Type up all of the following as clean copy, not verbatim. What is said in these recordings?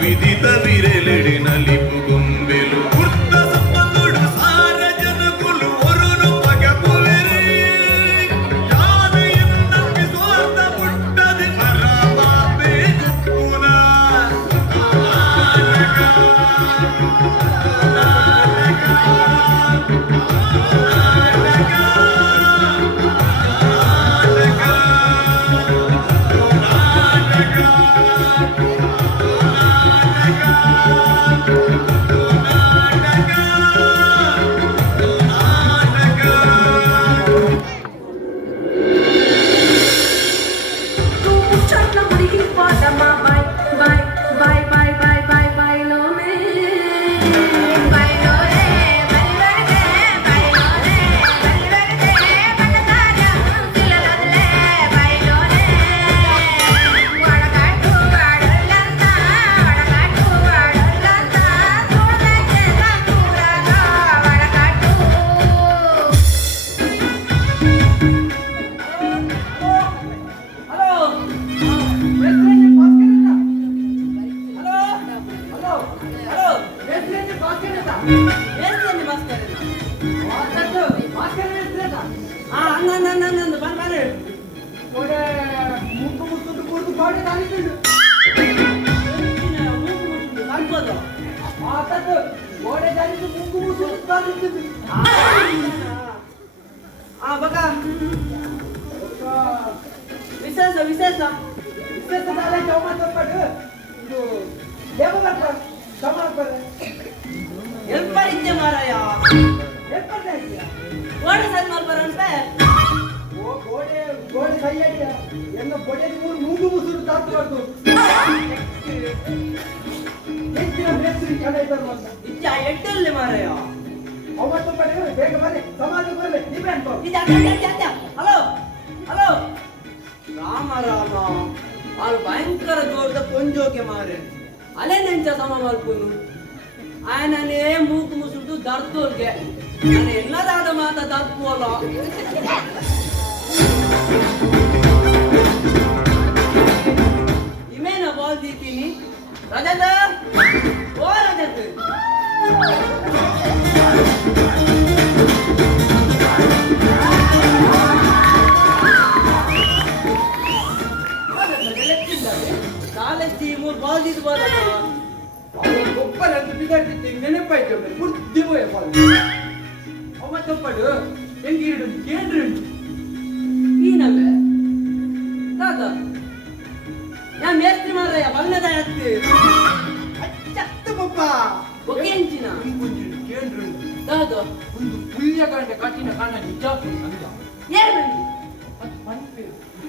ವಿಧಿತ ವಿರೆಲೆಡಿ ನಲಿಪು ಗೊಂಬೆಲು ಪುಟ್ಟ ಸಂಬಂಧುಡು ಸಾರ ಜನಕುಲು ಒರುನು ಪಗಪುಲೆರಿ ಯಾನೆಯಿಂದ ಬಿಸೋರ್ದ ಪುಟ್ಟದೆ ಪರಮಾಪೆ ಜುಪ್ಪುನ ರಾಮ ರಾಮ వాళ్ళు భయంకర జోరుతో పొంజోకే మారే అలే నేను సమ మల్పును ఆయననే మూకు ముసుడు దర్దోల్కే నేను ఎన్నదాದ ಮಾತ ದರ್ದೋಲ ಇಮೇನ ಬಾಲ್ ದೀಪಿನಿ ರಜತ ಓ ರಜತ ಬಾಲ್ದಿದ್ದು ಬರಲ್ಲ ಅವನು ಒಪ್ಪಲಂತ ಬಿದ್ದಾಡ್ತಿದ್ದೆ ನೆನಪಾಯ್ತು ಬುದ್ಧಿ ಹೋಯಪ್ಪ ಅವ ತಪ್ಪಡು ಹೆಂಗಿರು ಕೇಳ್ರಿ ನೀನವೆ ತಾತ ನಾ ಮೇಸ್ತ್ರಿ ಮಾರಯ್ಯ ಬಣ್ಣದ ಹತ್ತಿ ಅಚ್ಚತ್ತು ಪಪ್ಪ ಒಕೆ ಹೆಂಚಿನ ಕೇಳ್ರಿ ತಾತ ಒಂದು ಪುಲ್ಯ ಗಂಟೆ ಕಟ್ಟಿನ ಕಾಣ ನಿಜ ಅಂದ ಏನು ಬಂದಿ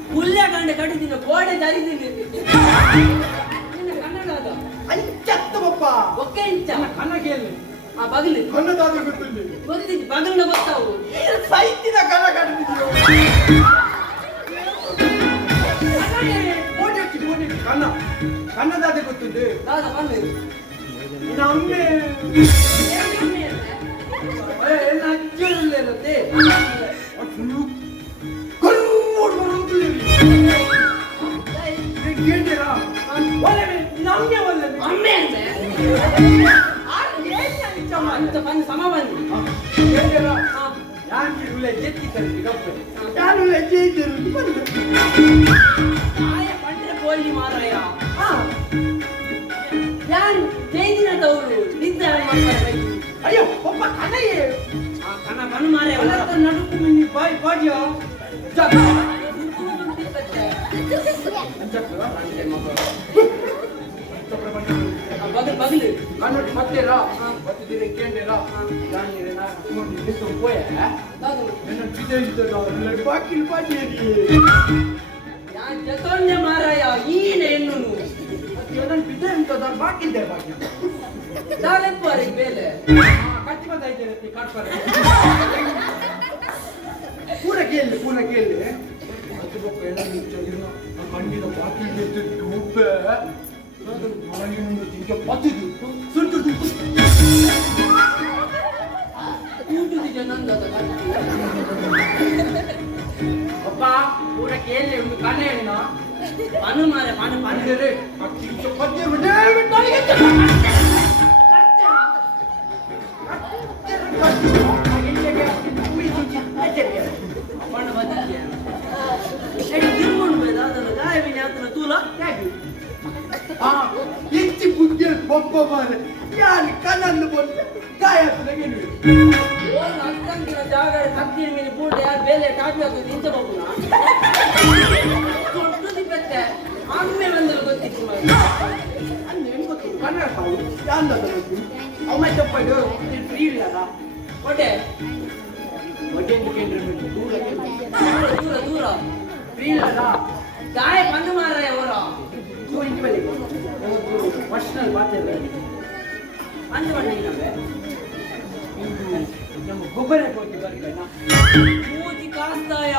ಪುಲ್ಯ ಗಂಟೆ ಕಟ್ಟಿದಿನ ಗೋಡೆ ದಾರಿದ್ದೀನಿ ಅಂಚತ್ತಪ್ಪ ಒಕ್ಕೆ ಇಂಚ ಕಣ್ಣ ಕೇಳಿ ಆ ಬಗಲಿ ಕಣ್ಣದಾದ ಗೊತ್ತಿಲ್ಲ ಗೊತ್ತಿದ್ದು ಬಗಲ್ನ ಗೊತ್ತಾವು ಸೈತಿನ ಕಣ್ಣ ಕಟ್ಟಿದ್ರು ಕಣ್ಣ ಕಣ್ಣದಾದ ಗೊತ್ತಿದ್ದು ದಾದ ಬನ್ನಿ ನಿನ್ನ ಅಮ್ಮೆ ಎಲ್ಲ ಅಜ್ಜರಲ್ಲೇ ಇರುತ್ತೆ ಕೇಳ್ತೀರಾ ಅಮ್ಮೆ ಅಮ್ಮೆ ಅಂತ ಬಂದು ಸಮ ಬನ್ನಿ ಯಾರು ಜೆತ್ತಿದ್ದರು ಯಾರು ಲಜ್ಜೆ ಇದ್ದರು ಆಯ ಪಂಡ್ರೆ ಕೋಳಿ ಮಾರಾಯ ಯಾರು ಜೈದಿನ ತವರು ನಿದ್ದೆ ಮಾಡ್ತಾರೆ ಅಯ್ಯೋ ಒಬ್ಬ ಕಣಯೇ ಕಣ ಬನ್ನು ಮಾರೇ ನಡುಕು ಮಿನಿ ಬಾಯ್ ಬಾಡ್ಯೋ ಬಗಲ್ ಬಗಲ್ ನಾನು ಮತ್ತೆ ರಾ ಮತ್ತೆ ದಿನ ಕೇಂದ್ರ ರಾ ನಾನು ನಾ ನಿಸ್ಸು ಹೋಯ ನಾನು ನನ್ನ ಬಿದ್ದಿದ್ದ ನಾನು ಬಾಕಿಲ್ ಬಾಡಿಯೇ ಯಾನ್ ಜತೊನ್ನೆ ಮಾರಾಯ ಈನೆ ಎನ್ನುನು ಮತ್ತೆ ನನ್ನ ಬಿದ್ದೆ ಅಂತ ಬಾಕಿ ಇದ್ದೆ ಭಾಗ್ಯ ದಾಲೆಪ್ಪರಿಗೆ ಬೇಲೆ ಕಟ್ಟಿ ಬಂದಾಯ್ತು ಕಟ್ಪಾರೆ ಪೂರ ಕೇಳಿ ಅದು ಬೊಕ್ಕ ಎಲ್ಲ ನಿಂತಿನ ಕಣ್ಣಿನ ಬಾಕಿ ಡೂಬೆ ಮನೆಗೆ ಮುಂದೆ ಜಿಂಕೆ ಪತ್ತಿದ್ದು ಸುಟ್ಟು ಕೂಟುದಿಗೆ ನಂದದ ಅಪ್ಪ ಪೂರ ಕೇಳಿ ಒಂದು ಕಣೆ ಹೆಣ್ಣು ಪನು ಮಾರೆ ಪನು ಅಂದ್ರೆ ಆ ಜಿಂಕೆ ಪತ್ತೆ ಪಣ್ಣು ಬಂದಿದ್ದೆ ತಿರುಮುಂಡು ಬೇಡ ಅದನ್ನು ಗಾಯವಿನಿ ಆತನ ತೂಲ ಎತ್ತಿ ಬುದ್ಧಿ ಬೊಬ್ಬ ಮಾರೆ ಯಾರು ಕಣ್ಣನ್ನು ಬಂದು ಗಾಯ ಅಕ್ಕಂಗಿನ ಜಾಗ ಹತ್ತಿರ ಮೇಲೆ ಬೂಟ ಯಾರು ಬೇಲೆ ಕಾಪಿ ಹಾಕೋದು ನಿಂತ ಬಬ್ಬುನ ದೊಡ್ಡದಿ ಬೆತ್ತೆ ಆಮೇಲೆ ಬಂದರೆ ಗೊತ್ತಿತ್ತು ಗೊತ್ತು ಕನ್ನಡ ತಾವು ಯಾರು ಅಮ್ಮ ತಪ್ಪದು ಫ್ರೀ ಇಲ್ಲದ ಹೊಟ್ಟೆ ಹೊಟ್ಟೆ ದೂರ ದೂರ ದೂರ ಫ್ರೀ ಇಲ್ಲದ ಗಾಯ ಪನ್ನು ಮಾರಾಯ ಅವರ ಪರ್ಸನಲ್ ಮಾತಾಡ ಅಂಜ ಮಾಡಿಲ್ಲವೇ ನಮ್ಮ ಗೊಬ್ಬರ ಹೋಗಿ ಬರ್ಬೇಡ ಮೂತಿ ಕಾಸ್ತಾಯ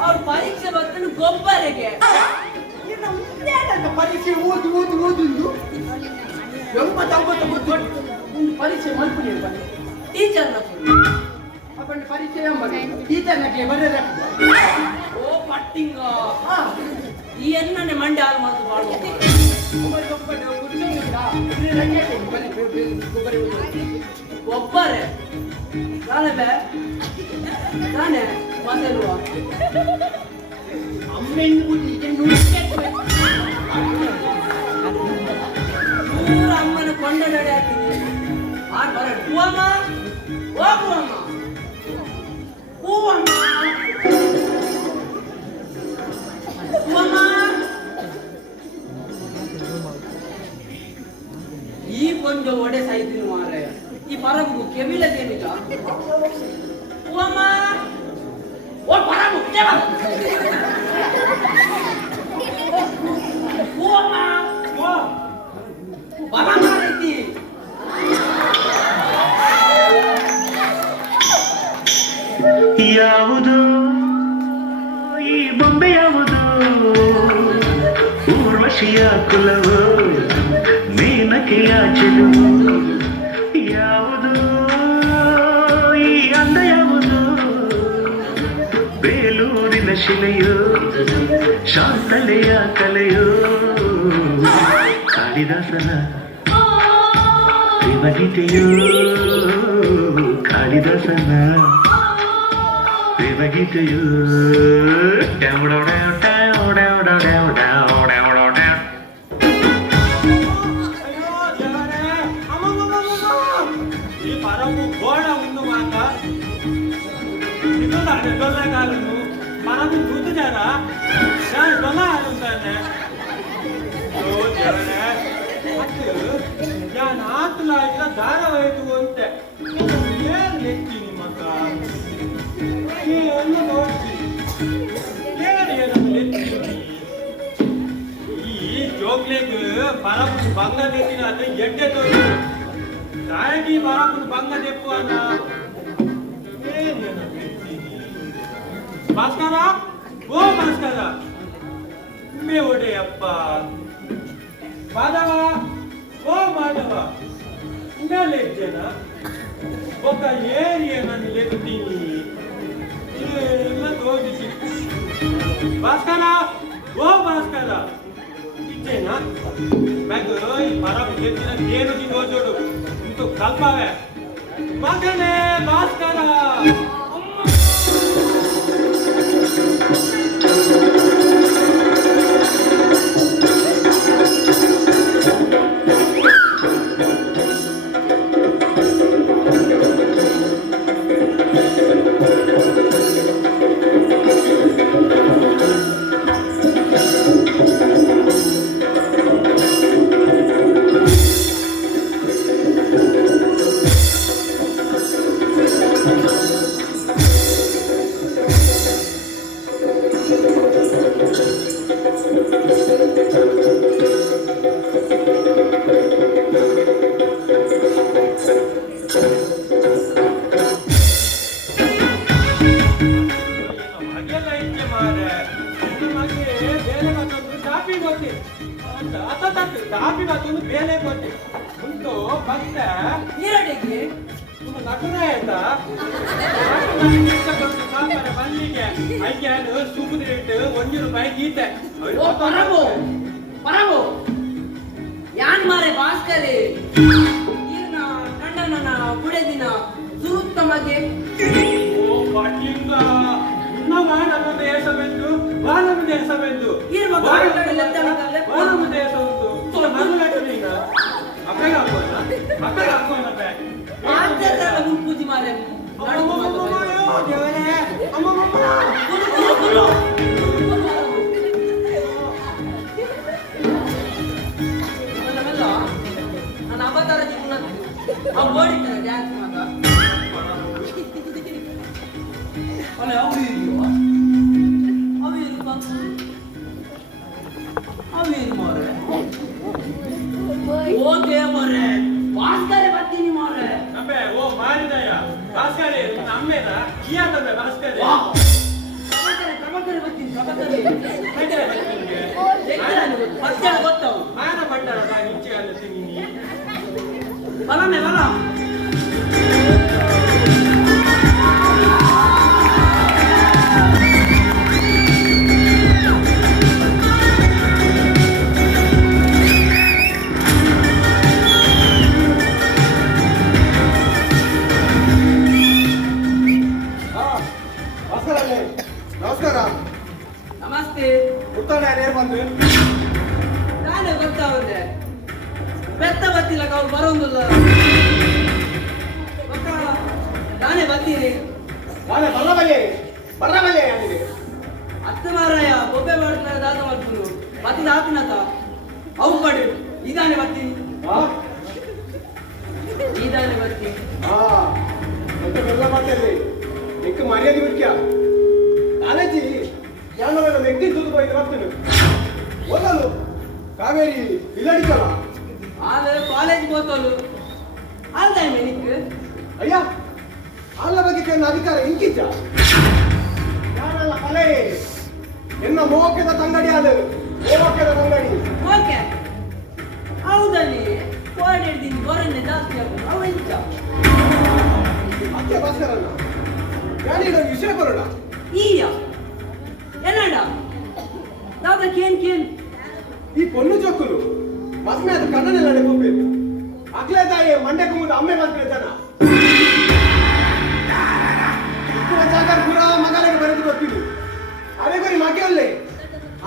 ಅವ್ರ ಪರೀಕ್ಷೆ ಬರ್ತನು ಗೊಬ್ಬರಿಗೆ ಪರೀಕ್ಷೆ ಓದು ಒಂದು ಪರೀಕ್ಷೆ ಮಾಡ್ಕೊಂಡು ಟೀಚರ್ನ ಅಪ್ಪನ ಪರೀಕ್ಷೆ ಟೀಚರ್ನಾಗೆ ಬರೋದ ಓ ಪಟ್ಟಿಂಗ ಈ ಎಣ್ಣೆ ಮಂಡೆ ಹಾಲು ಮಾತು ಗೊಬ್ಬರೆ ತಾನೆ ಬೇ ತಾನೆ ಮಾತಾಡುವ ನೂರ ಅಮ್ಮನ ಕೊಂಡಡೆ ಹಾಕಿನಿ ಆರ್ ಬರ ಹೂವಮ್ಮ ಓ ಹೂವಮ್ಮ ಹೂವಮ್ಮ ಹೂವಮ್ಮ ಈ ಕೊಂಚ ಒಡೆ ಸಾಯ್ತೀನಿ ಮಾರೆ ಈ ಪರಬು ಕೆವಿಲದೇನಿಲ್ಲ ಹೂವಮ್ಮ ಓ ಪರಬು ಹೂವಮ್ಮ ಬರ ಮಾರೈತಿ ಯಾವುದು ಈ ಬೊಂಬೆ ಯಾವುದು ಊರ್ವಶಿಯ ಕುಲವು ಮೇನಕೆಯ ಚೆಲುವು ಯಾವುದು ಈ ಅಂದ ಯಾವುದು ಬೇಲೂರಿನ ಶಿಲೆಯೋ ಶಾಂತಲೆಯ ಕಲೆಯೋ ಕಾಳಿದಾಸನ ಪ್ರೇಮಗೀತೆಯೋ ಕಾಳಿದಾಸನ ಪ್ರೇಮಗೀತೆಯೋ ఈ పరము గోడ ముందు మాట నిజంగా డొల్లగాలను పరము చూతుజారా ನಾನು ಡೊಲ್ಲ ಆಡುತ್ತಾನೆ ಓ ದೇವರೇ ಮತ್ತು ನಾನು ಆತಲ ಇಲ್ಲ ಧಾರಾವಾಹಿತು ಅಂತೆ ಏನು ನೆಚ್ಚಿನಿ ಮಕ್ಕ ಏನು ನೋಡ್ತಿ ಏನು ನೆಚ್ಚಿನಿ ಈ ಜೋಗ್ಲೆಗ್ ಪರಪ್ಪು ಬಂಗ ನೆಚ್ಚಿನ ಅದು ಎಡ್ಡೆ ತೋರಿ ನಾಯಕಿ ಪರಪ್ಪು ಬಂಗ ನೆಪ್ಪು ಅನ್ನ ಏನು ನೆಚ್ಚಿನಿ ಭಾಸ್ಕರ ಓ ಭಾಸ್ಕರ ಒಡೆಯಪ್ಪ ಮಾಧವ ಓ ಮಾಧವ ಮೇಲೆ ಜನ ఒక ఏరియాను లెత్తిని ಎಲ್ಲ ತೋರಿಸಿ ಭಾಸ್ಕರ ಓ ಭಾಸ್ಕರ ಇದ್ದೇನಾ ಮ್ಯಾಗ ಈ ಪರಬ್ ಗೆದ್ದಿನ ಏನು ನೋಜೋಡು ಇಂತು ಕಲ್ಪವೇ ಮಗನೇ ಭಾಸ್ಕರ ಕೊಟ್ಟೆ ಅಂತ ಅತ್ತ ಕಾಪಿ ಮತ್ತೊಂದು ಬೇಲೆ ಕೊಟ್ಟೆ ಉಂಟು ಭಕ್ತ ಈರಡಿಗೆ ನಟನ ಆಯ್ತಾ ಸಾಂಬಾರ ಬಲ್ಲಿಗೆ ಐಕ್ಯಾನು ಸೂಪರ್ ರೇಟ್ ₹1 ಗೀತೆ ಓ ಪರಬೋ ಯಾನ್ ಮಾರೆ ಭಾಸ್ಕರೇ ಈರ್ನ ಕಂಡನ ಬುಡೆದಿನ ಸುರುತ್ತ ಮಗೆ ಓ ಪಟ್ಟಿಂಗ ನಮ್ಮದು ಹೆಸಬೆಂದು ಬಾಲಮುಂದೆ ಹೆಸಬೆಂದು ಬಾಲಮುಂದೆ ಹೆಸಬೆಂದು ಮನುಲಟನೀಗ ಅಪ್ಪಗೆ ಹಾಕೋಣ ಪೂಜೆ ಮಾರೆ ನಾನು ಅವತಾರ ಜೀವನ ಓಡಿತಾರೆ ಡ್ಯಾನ್ಸ್ ಮಾತ ಅಲ್ಲ ಅವೇನು ಮಾರೆ ಓಕೆ ಮಾರೆ ಭಾಸ್ಕರ ಬರ್ತೀನಿ ಮಾರೆ ಅಬ್ಬೆ ಓ ಮಾಡಿದಯ ಭಾಸ್ಕರ ನಮ್ಮೇನ ಈ ಆತಂದೆ ಭಾಸ್ಕರ ಪ್ರಭಾಕರ ಬರ್ತೀನಿ ಪ್ರಭಾಕರ ಗೊತ್ತವು ಮಾನ ಪಟ್ಟಣ ನಿಂಚೆ ಅಲ್ಲ ತಿಂಗಿ ಬಲಮೆ ಬಲ ನಮಸ್ಕಾರ. ನಮಸ್ತೆ. ಉತ್ತಮ ನೇರ ಬಂದು ನಾನೇ ಗೊತ್ತಾವಂದೆ ಬೆತ್ತ ಬರ್ತಿಲ್ಲ ಅವ್ರು ಬರೋದಿಲ್ಲ ನಾನೇ ಬರ್ತೀನಿ ನಾನೇ ಬರಬಲ್ಲೆ ಆಗಿದೆ ಅತ್ತ ಮಾರಾಯ ಬೊಬ್ಬೆ ಮಾಡ್ತಾರೆ ದಾದ ಮಾಡ್ತೀನಿ ಮತ್ತೆ ಹಾಕಿನತ ಅವು ಪಡಿ ಇದಾನೆ ಬರ್ತೀನಿ ಇದಾನೆ ಬರ್ತೀನಿ ಮತ್ತೆ ಬೆಲ್ಲ ಮಾಡ್ತೇನೆ ನಿಕ್ಕ ಮರ್ಯಾದೆ ಮುಖ್ಯ ಕಾಲೇಜಿ ಯಾನವನ್ನ ಮೆಗ್ದಿ ತೂದು ಹೋಯ್ತು ಬರ್ತೇನೆ ಓದಲು ಕಾವೇರಿ ಇಲ್ಲಡಿಕಲ್ಲ ಆದ್ರೆ ಕಾಲೇಜ್ ಹೋತಲು ಅಲ್ದ ನಿಕ್ಕೆ ಅಯ್ಯ ಅಲ್ಲ ಬಗ್ಗೆ ಕೆನ್ನ ಅಧಿಕಾರ ಇಂಕಿಚ್ಚ ಯಾನಲ್ಲ ಕಲೆ ಎನ್ನ ಮೋಕೆದ ತಂಗಡಿ ಆದ ಮೋಕೆದ ತಂಗಡಿ ಓಕೆ ಹೌದಲ್ಲಿ ಕೋಡ್ ಹಿಡ್ದೀನಿ ಗೋರನ್ನೇ ಜಾಸ್ತಿ ಆಗೋದು ಅವ ಇಂಚ ಅತ್ತೆ ಭಾಸ್ಕರಣ್ಣ ಯಾನೀಗ ವಿಷಯ ಬರೋಣ ಈಯ ಏನಣ್ಣ ದಾದ ಕೇನ್ ಈ ಪೊನ್ನು ಚೊಕ್ಕಲು ಮಸ್ಮೆ ಅದು ಕನ್ನಡ ನಡೆಕೋಬೇಕು ಅಕ್ಲೆ ತಾಯಿ ಮಂಡ್ಯಕ್ಕೆ ಮುಂದೆ ಅಮ್ಮೆ ಬರ್ತಿರ್ತಾನ ಜಾಗರ್ ಪುರ ಮಗನಿಗೆ ಬರೆದು ಗೊತ್ತಿದ್ದು ಅದೇ ಬರೀ ಮಕ್ಕಳಲ್ಲಿ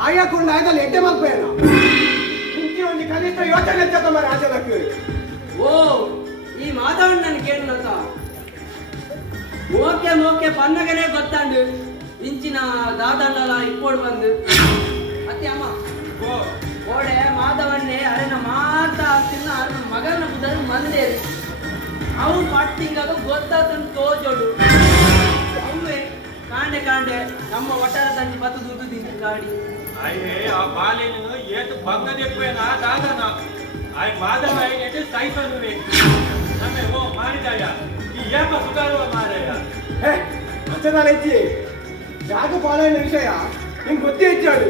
ಆಯಕೊಂಡು ಆಯ್ತಲ್ಲ ಎಡ್ಡೆ ಮಲ್ಪೇನ ಮುಂಚೆ ಒಂದು ಕನಿಷ್ಠ ಯೋಚನೆ ಹೆಚ್ಚತ್ತ ಮಾರೆ ಆಚಲಕ್ಕೆ ಓ ಈ ಮಾತಾಡ್ ನನ್ ಕೇಳತ್ತ ಮೋಕೆ ಪನ್ನಗನೇ ಗೊತ್ತಾಂಡು ಇಂಚಿನ ದಾದಂಡಲ ಇಪ್ಪೋಡು ಬಂದು ಮತ್ತೆ ಅಮ್ಮ ಓಡೆ ಮಾಧವನ್ನೇ ಅರೆನ ಮಾತಾ ತಿನ್ನ ಮಗನ ಬುದ್ಧ ಮಂದೇರಿ ಅವು ಪಟ್ಟಿಂಗಾಗ ಗೊತ್ತಾತಂದು ತೋಜೋಡು ಅವೇ ಕಾಂಡೆ ನಮ್ಮ ಒಟ್ಟಾರ ತಂದು ಬತ್ತು ದುಡ್ದು ಗಾಡಿ ಅಯ್ಯೇ ಆ ಬಾಲೇನು ಏತು ಬಂಗದೆಪ್ಪೇನ ದಾದನ ಆಯ್ ಮಾಧವ ಏನೇಟು ಸೈಫನುವೆ ನಮ್ಮೆ ಓ ಮಾಡಿದಾಯ ಈ ಏಪ ಸುಧಾರುವ ಮಾರಾಯ ಹೇ ಮಚ್ಚದಾನ ಹೆಚ್ಚಿ ಜಾಗ ಪಾಲನೆ ವಿಷಯ ನಿಂಗೆ ಗೊತ್ತೇ ಹೆಚ್ಚಾಡು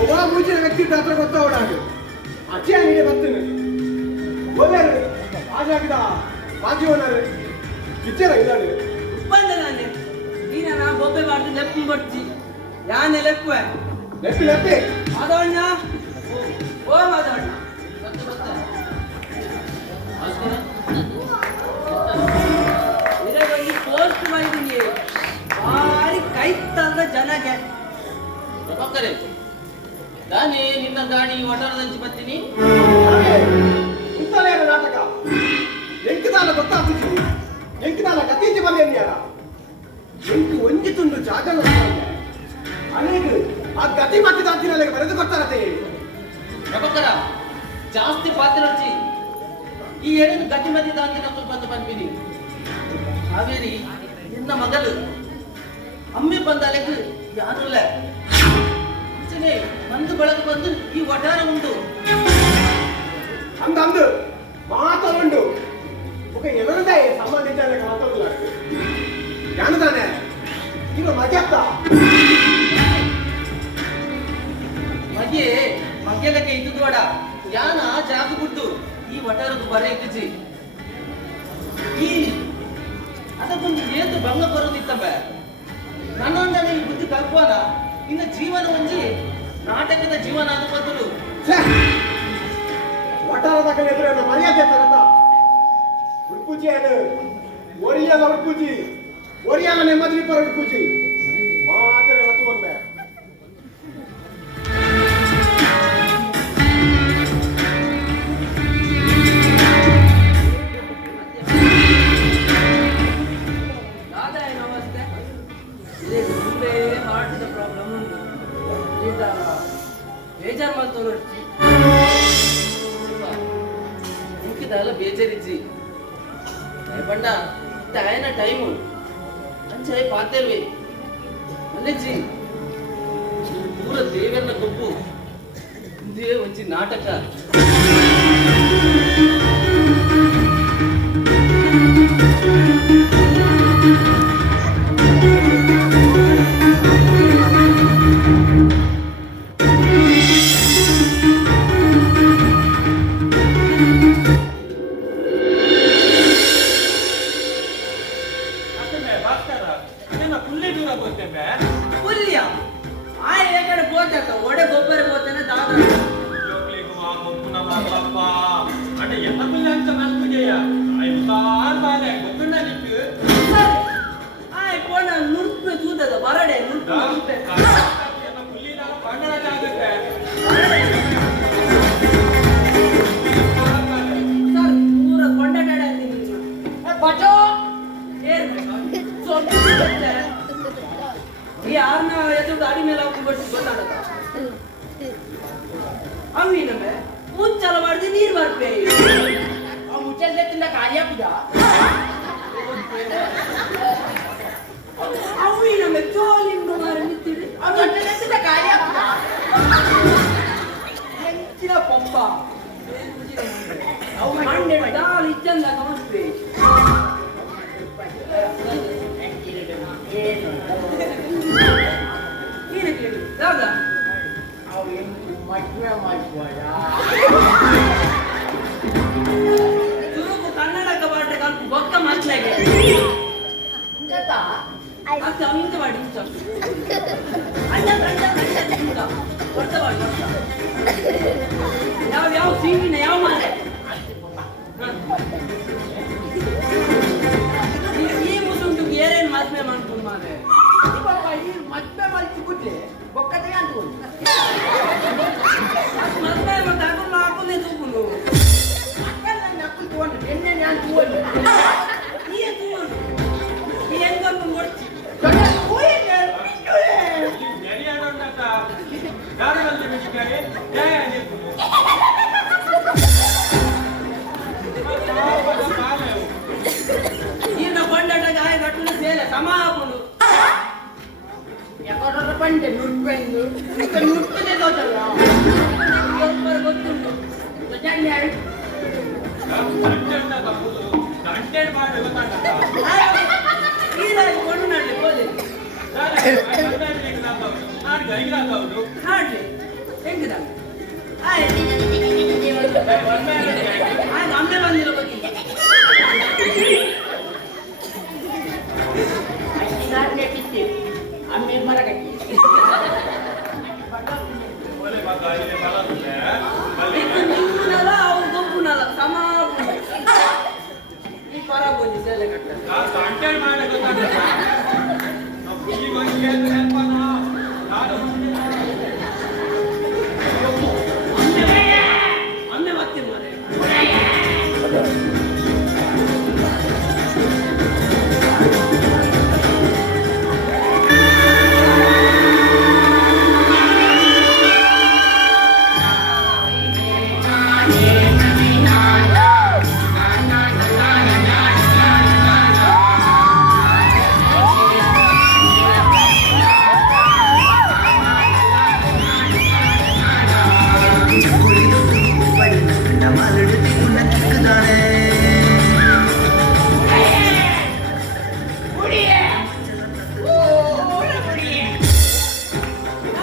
ಒಬ್ಬ ಮುಂಚಿನ ವ್ಯಕ್ತಿ ಹತ್ರ ಗೊತ್ತಾವಡಾಡು ಅಚ್ಚೆ ನೀನೆ ಬರ್ತೀನಿ ಒಳ್ಳೆಯರು ಆಜಾಗಿದ ಬಾಜಿವನರು ಇಚ್ಚರ ಇದ್ದಾడు ಬಂದದಾನೆ ಈಗ ನಾ ಬೊಬ್ಬೆ ಮಾಡ್ದು ಲೆಪ್ಪು ಬಡ್ತಿ ಯಾನೆ ಲೆಪ್ಪೆ ಲೆಪ್ಪಿ ಮಾಧವಣ್ಣ ಓ ಮಾಧವಣ್ಣ ಇದರಲ್ಲಿ ಪೋಸ್ಟ್ ಮಾಡಿದ್ದೀನಿ ಭಾರಿ ಕೈ ತಂದ ಜನಗೆ ಮಕ್ಕಳೇ ನಾನೇ ನಿನ್ನ ಗಾಡಿ ಒಟಾರದಂಚಿ ಬರ್ತೀನಿ ಇಂತಲೇ ನಾಟಕ ಎಂಕದಾಲ ಗೊತ್ತಾಗ್ತಿದ್ದೀನಿ ಎಂಕದಾಲ ಕತ್ತೀಚೆ ಬಂದೇನ್ಯಾರ ಎಂಕು ಒಂಜಿ ತುಂಡು ಜಾಗ ಅನೇಕ ಆ ಗತಿ ಮತ್ತೆ ದಾಂತಿನಲ್ಲಿ ಬರೆದು ಕೊಡ್ತಾರತೆ ಪ್ರಭಕರ ಜಾಸ್ತಿ ಪಾತ್ರ ಹಚ್ಚಿ ಈ ಎಳೆನು ಗತಿ ಮಧ್ಯೆ ದಾಂತಿ ನಮ್ಮಲ್ಲಿ ಬಂದು ಬಂದ್ಬಿನಿ ಹಾವೇರಿ ನಿನ್ನ ಮಗಳು ಅಮ್ಮೆ ಬಂದಾಲೆಗೆ ಯಾರು ಇಲ್ಲ ಬಂದು ಬಳಗ ಬಂದು ಈ ಒಟಾರ ಉಂಟು ಅಂದು ಮಾತುಂಡು ఒక ఎవరిదే సంబంధించిన మాట్లాడుతున్నారు జానుతానే ఇక మధ్యస్త ಮಗೆ ಗೆಲಕ್ಕೆ ಇದು ದೊಡ ಯಾನ ಜಾಗ ಬಿಟ್ಟು ಈ ವಟಾರದು ಬರ ಇಕ್ಕಿ ಈ ಅದಕ್ಕೊಂದು ಏತು ಭಂಗ ಬರೋದಿತ್ತಪ್ಪ ನನ್ನೊಂದನೆ ಈ ಬುದ್ಧಿ ಕಲ್ಪನ ಇನ್ನು ಜೀವನ ಒಂಜಿ ನಾಟಕದ ಜೀವನ ಆದ ಬದಲು ವಟಾರದ ಕಡೆ ಎದುರು ಮರ್ಯಾದೆ ತರತ ಉಡ್ಪುಜಿ ಅದು ಒರಿಯಲ್ಲ ಉಡ್ಪುಜಿ ಒರಿಯಲ್ಲ ನೆಮ್ಮದಿ ಪರ ಉಡ್ಪುಜಿ ಮಾತ್ರ ಹೊತ್ತು ಬಂದೆ ದಾದಾ ಏನು ಅವಸ್ಥೆ ಇದೆ ತುಂಬೇ ಹಾರ್ಟ್ದ ಪ್ರಾಬ್ಲಮ್ ಉಂಟು ಈಗ ಬೇಜಾರು ಮಾತು ನೋಡ್ತಿ ಇಂಕಿದಲ್ಲ ಬೇಜಾರಿಜ್ಜಿ ಪಂಡ ತಾಯನ ಟೈಮು ಅಂಚಾಯ್ ಪಾತೇಲ್ವಿ ಅಲ್ಲೆಜ್ಜಿ ಪೂರ ದೇವರನ್ನ ಗುಂಪು ಇದೇ ಒಂಜಿ ನಾಟಕ ಅಷ್ಟೇ ಭಾಸ್ಕರ ಇದನ್ನ ಫುಲ್ಲಿ ದೂರ ಗೊತ್ತೇವೆ ಪುಲ್ಯ ಆ ಏಕಡೆ పోతాక ಒಡೆ ಗೊಬ್ಬರ పోతేనే దాదా ಜೋಕ್ಲಿಗೂ ಆ ಗೊಬ್ಬನ ಮಾತಪ್ಪ అంటే ఎంత పిల్ల అంత మనకు చేయ అయి సార్ బాలే ಗೊತ್ತುಂಡ ನಿಕ್ಕು ಆ ಕೋಣ ನುರ್ಪೆ ತೂದದ ಬರಡೆ ನುರ್ಪೆ ಫುಲ್ಲಿ ನಾವು ಕನ್ನಡ ಆಗುತ್ತೆ ಸರ್ ಪೂರ ಕೊಂಡಟಾಡ ಅಂತೀನಿ ಬಟೋ ಏರ್ ಸೊಪ್ಪೆ ಈ ಆರ್ನ ಎದು ಗಾಡಿ ಮೇಲೆ ಹಾಕಿಬಿಟ್ಟು ಗೊತ್ತಾಗತ್ತ ಅವಿನಮೆ ಮುಚ್ಚಲ ಮಾಡಿದ್ರೆ ನೀರು ಬರ್ಪೆ ಆ ಮುಚ್ಚಲ್ ತಿಂದ ಖಾಲಿ ಹಾಕುದ ಅವಿನಮೆ ಚೋಲಿಂಡು ಮಾರಿ ನಿಂತಿರಿ ಆ ಗಂಟೆ ಖಾಲಿ ಹಾಕುದ ಹೆಂಚಿನ ಪಂಪ ಅವು ಮಂಡೆ ದಾಲ್ ಇಚ್ಚಂದ ಕಮಸ್ಪೆ ಏನಕ್ಕೆ ರಾಗ ಚುರುಕು ಕನ್ನಡಕ ಬಾಟೆ ಕಲ್ಪು ಬೊಕ್ಕ ಮತ್ಲಾಗೆ ಅದು ಅಮಿಂತ ಮಾಡಿ ಯಾವ ಸೀಮಿನ ಯಾವ ಮಾರೆ ಈ ಮುಸುಂಟು ಏನೇನು ಮದ್ಮೆ ಮಾಡ್ಕೊಂಡು ಮಾರೆ ಮದ್ಮೆ ಮಾಡ್ತಿಬಿಟ್ಟೆ ಬೊಕ್ಕದೆ ಅಂದ್ಕೊಂಡು ಮದ್ಮೆ ಮತ್ತೆ ಹಾಕೊಂಡು ಹಾಕೊಂಡೆ ತೂಕೊಂಡು ಹಾಕೊಂಡು ತಗೊಂಡು ಎಣ್ಣೆ ನಾನು ತಗೊಂಡು ನೀ ತಗೊಂಡು ನೀ ಹೆಂಗನ್ನು ಕೊಡ್ತಿ ఈయన కొండట గాయ కట్టున సేల సమాపుడు ఎక్కడ పండే నుర్పెందు ఇక నుర్పెనే తోటలా ఒక్కరు ಗೊತ್ತುಂಟು ఈదాಗಿ ಕೊಂಡು ನಡ್ಲಿ ಹೋದೆ ನಾಡ್ಲಿ ಹೆಂಗಿದ ಅಮ್ಮೆ ಬಂದಿರೋ ಬಗ್ಗೆ ಅಮ್ಮೆ ಮರ ಕಟ್ಟಿ ನಿಂಗುನಲ್ಲ ಅವ್ರು ಗೊಬ್ಬುನಲ್ಲ ಸಮ ಈ ಪರ ಬಂದಿ ಸೇಲೆ ಕಟ್ಟ ಅಮ್ಮೆ ಬರ್ತೀನಿ ಮಾರೆ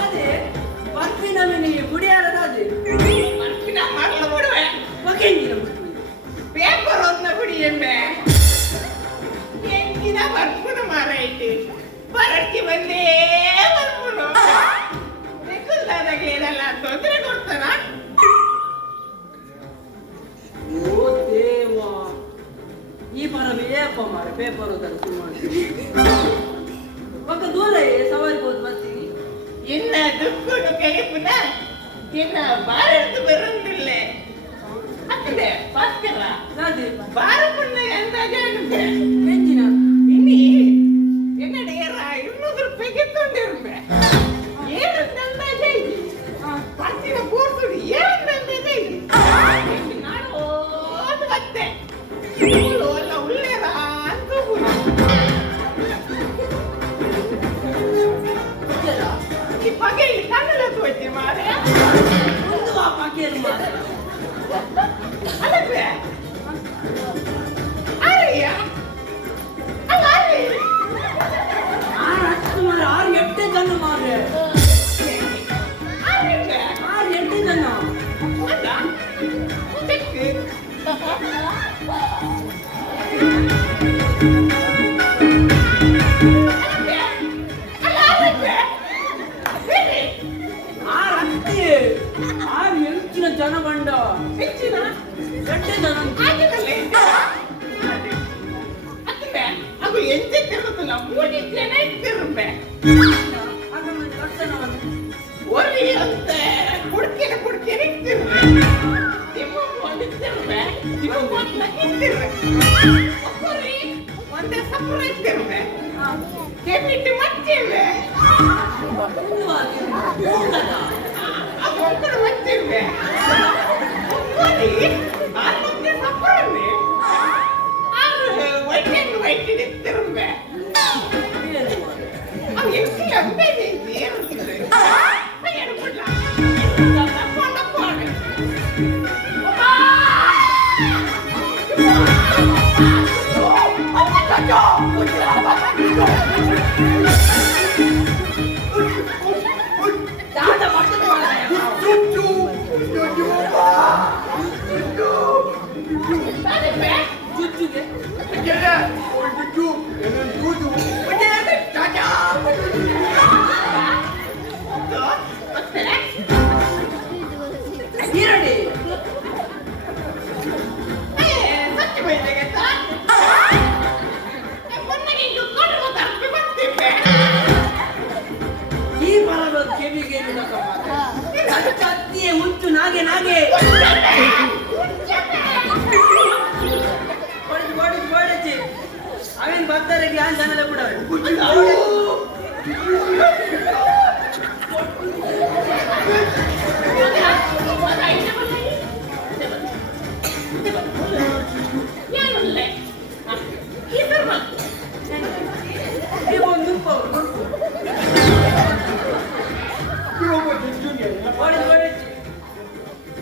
ಅದೇ ಬರ್ತೀನಿ ಗುಡಿಯಾರದಾದೆ ಪೇಪರ್ ಓದಲ್ಲ ಸುಮ್ಮನೆ ಪಕ್ಕ ದೂರ ಸವಾರಿ ಹೋದ್ ಬರ್ತೀನಿ என்ன துக்குடு கழிப்புனா என்ன பாரத்து ಬರಂದಿಲ್ಲ ಅಕ್ಕಡೆ ಪಾಸ್ಕರ ಅದೇ ಬಾರಪಣ್ಣ ಎಂತ ಜಾನುಗೆ ಎಂಜಿನ ಇನ್ನಿ என்னடே 200 ರೂಪಾಯಿ ಗೆತ್ತೊಂಡಿರ್ಬೆ ಏನು ನಂದ ಜೈಲಿ ಪಾಸ್ಕಿನ ಕೋರ್ಸುಡಿ ಏನು ನಂದ ಜೈಲಿ ನಾನು ಓದು ಮತ್ತೆ ಎಲ್ಲ ಉಳ್ಳೇರ ಅಂತ ಈ ಪಗೆ ಇಲ್ಲಿ ಕಣ್ಣಲ್ಲ ತೋಯ್ತಿ ಮಾರೆ ಒಂದು ಆ ಪಾಕಿಯಲ್ಲಿ ಮಾರ ಅಲ್ಲವೇ ಅರೆಯ ಅಲ್ಲ ಅರೆ ಹತ್ತು ಮಾರ 6-8 ಜನ ಮಾರ್ರೆ ಅರೆ 6-8 ಜನ ಅಲ್ಲ ಚೆಕ್ ಅಲ್ಲ ಅರೆ ಬೇರೆ 6-8 ಜನ ಬಂಡ ಹೆಚ್ಚಿನ 8 ಜನ ಆಗಿರಲಿ ಅತ್ತೆ ಅದು ಎಂತ ತಿರುಗುತ್ತಲ್ಲ 3 ಜನ ಇರ್ತಿರ್ಬೆ ಹಾಗಾದ್ರೆ ಕರ್ತನವನ್ನು ಒರಿ ಅಂತ ಕುಡ್ಕೇನೆ ಇರ್ತಿರ್ಬೆ ನಿಮ್ಮ ಒಂದು ಇರ್ತಿರ್ಬೆ ನಿಮ್ಮ ಒಂದು ಇರ್ತಿರ್ಬೆ ಒಬ್ಬರಿ ಒಂದೇ ಸಪುರ ಇರ್ತಿರ್ಬೆ ಕೆಬಿಟ್ಟು ಮಚ್ಚಿರ್ಬೆ ಅದು ಒಬ್ಬರು ಮಚ್ಚಿರ್ಬೆ ಒಬ್ಬರಿ ಆರೊಂದೇ ಸಪುರನೆ ವೈಟ್ ಇರ್ತಿರ್ಬೆ ಅವು ಎಷ್ಟು ಅಂಬೆ ಏನಿದೆ ಏನು ಕೊಡ್ಲ ಚುಚ್ಚುಗೆ ಈರಡಿ ಈ ಬರಬಹುದು ಕೆಬಿಗೆ ಕತ್ತಿಯೇ ಹುಚ್ಚು ನಾಗೆ ಹೊಡೆಚಿ ಅವೇನು ಬರ್ತಾರೆ ಜ್ಞಾನ ಜನಲ್ಲ ಕೂಡ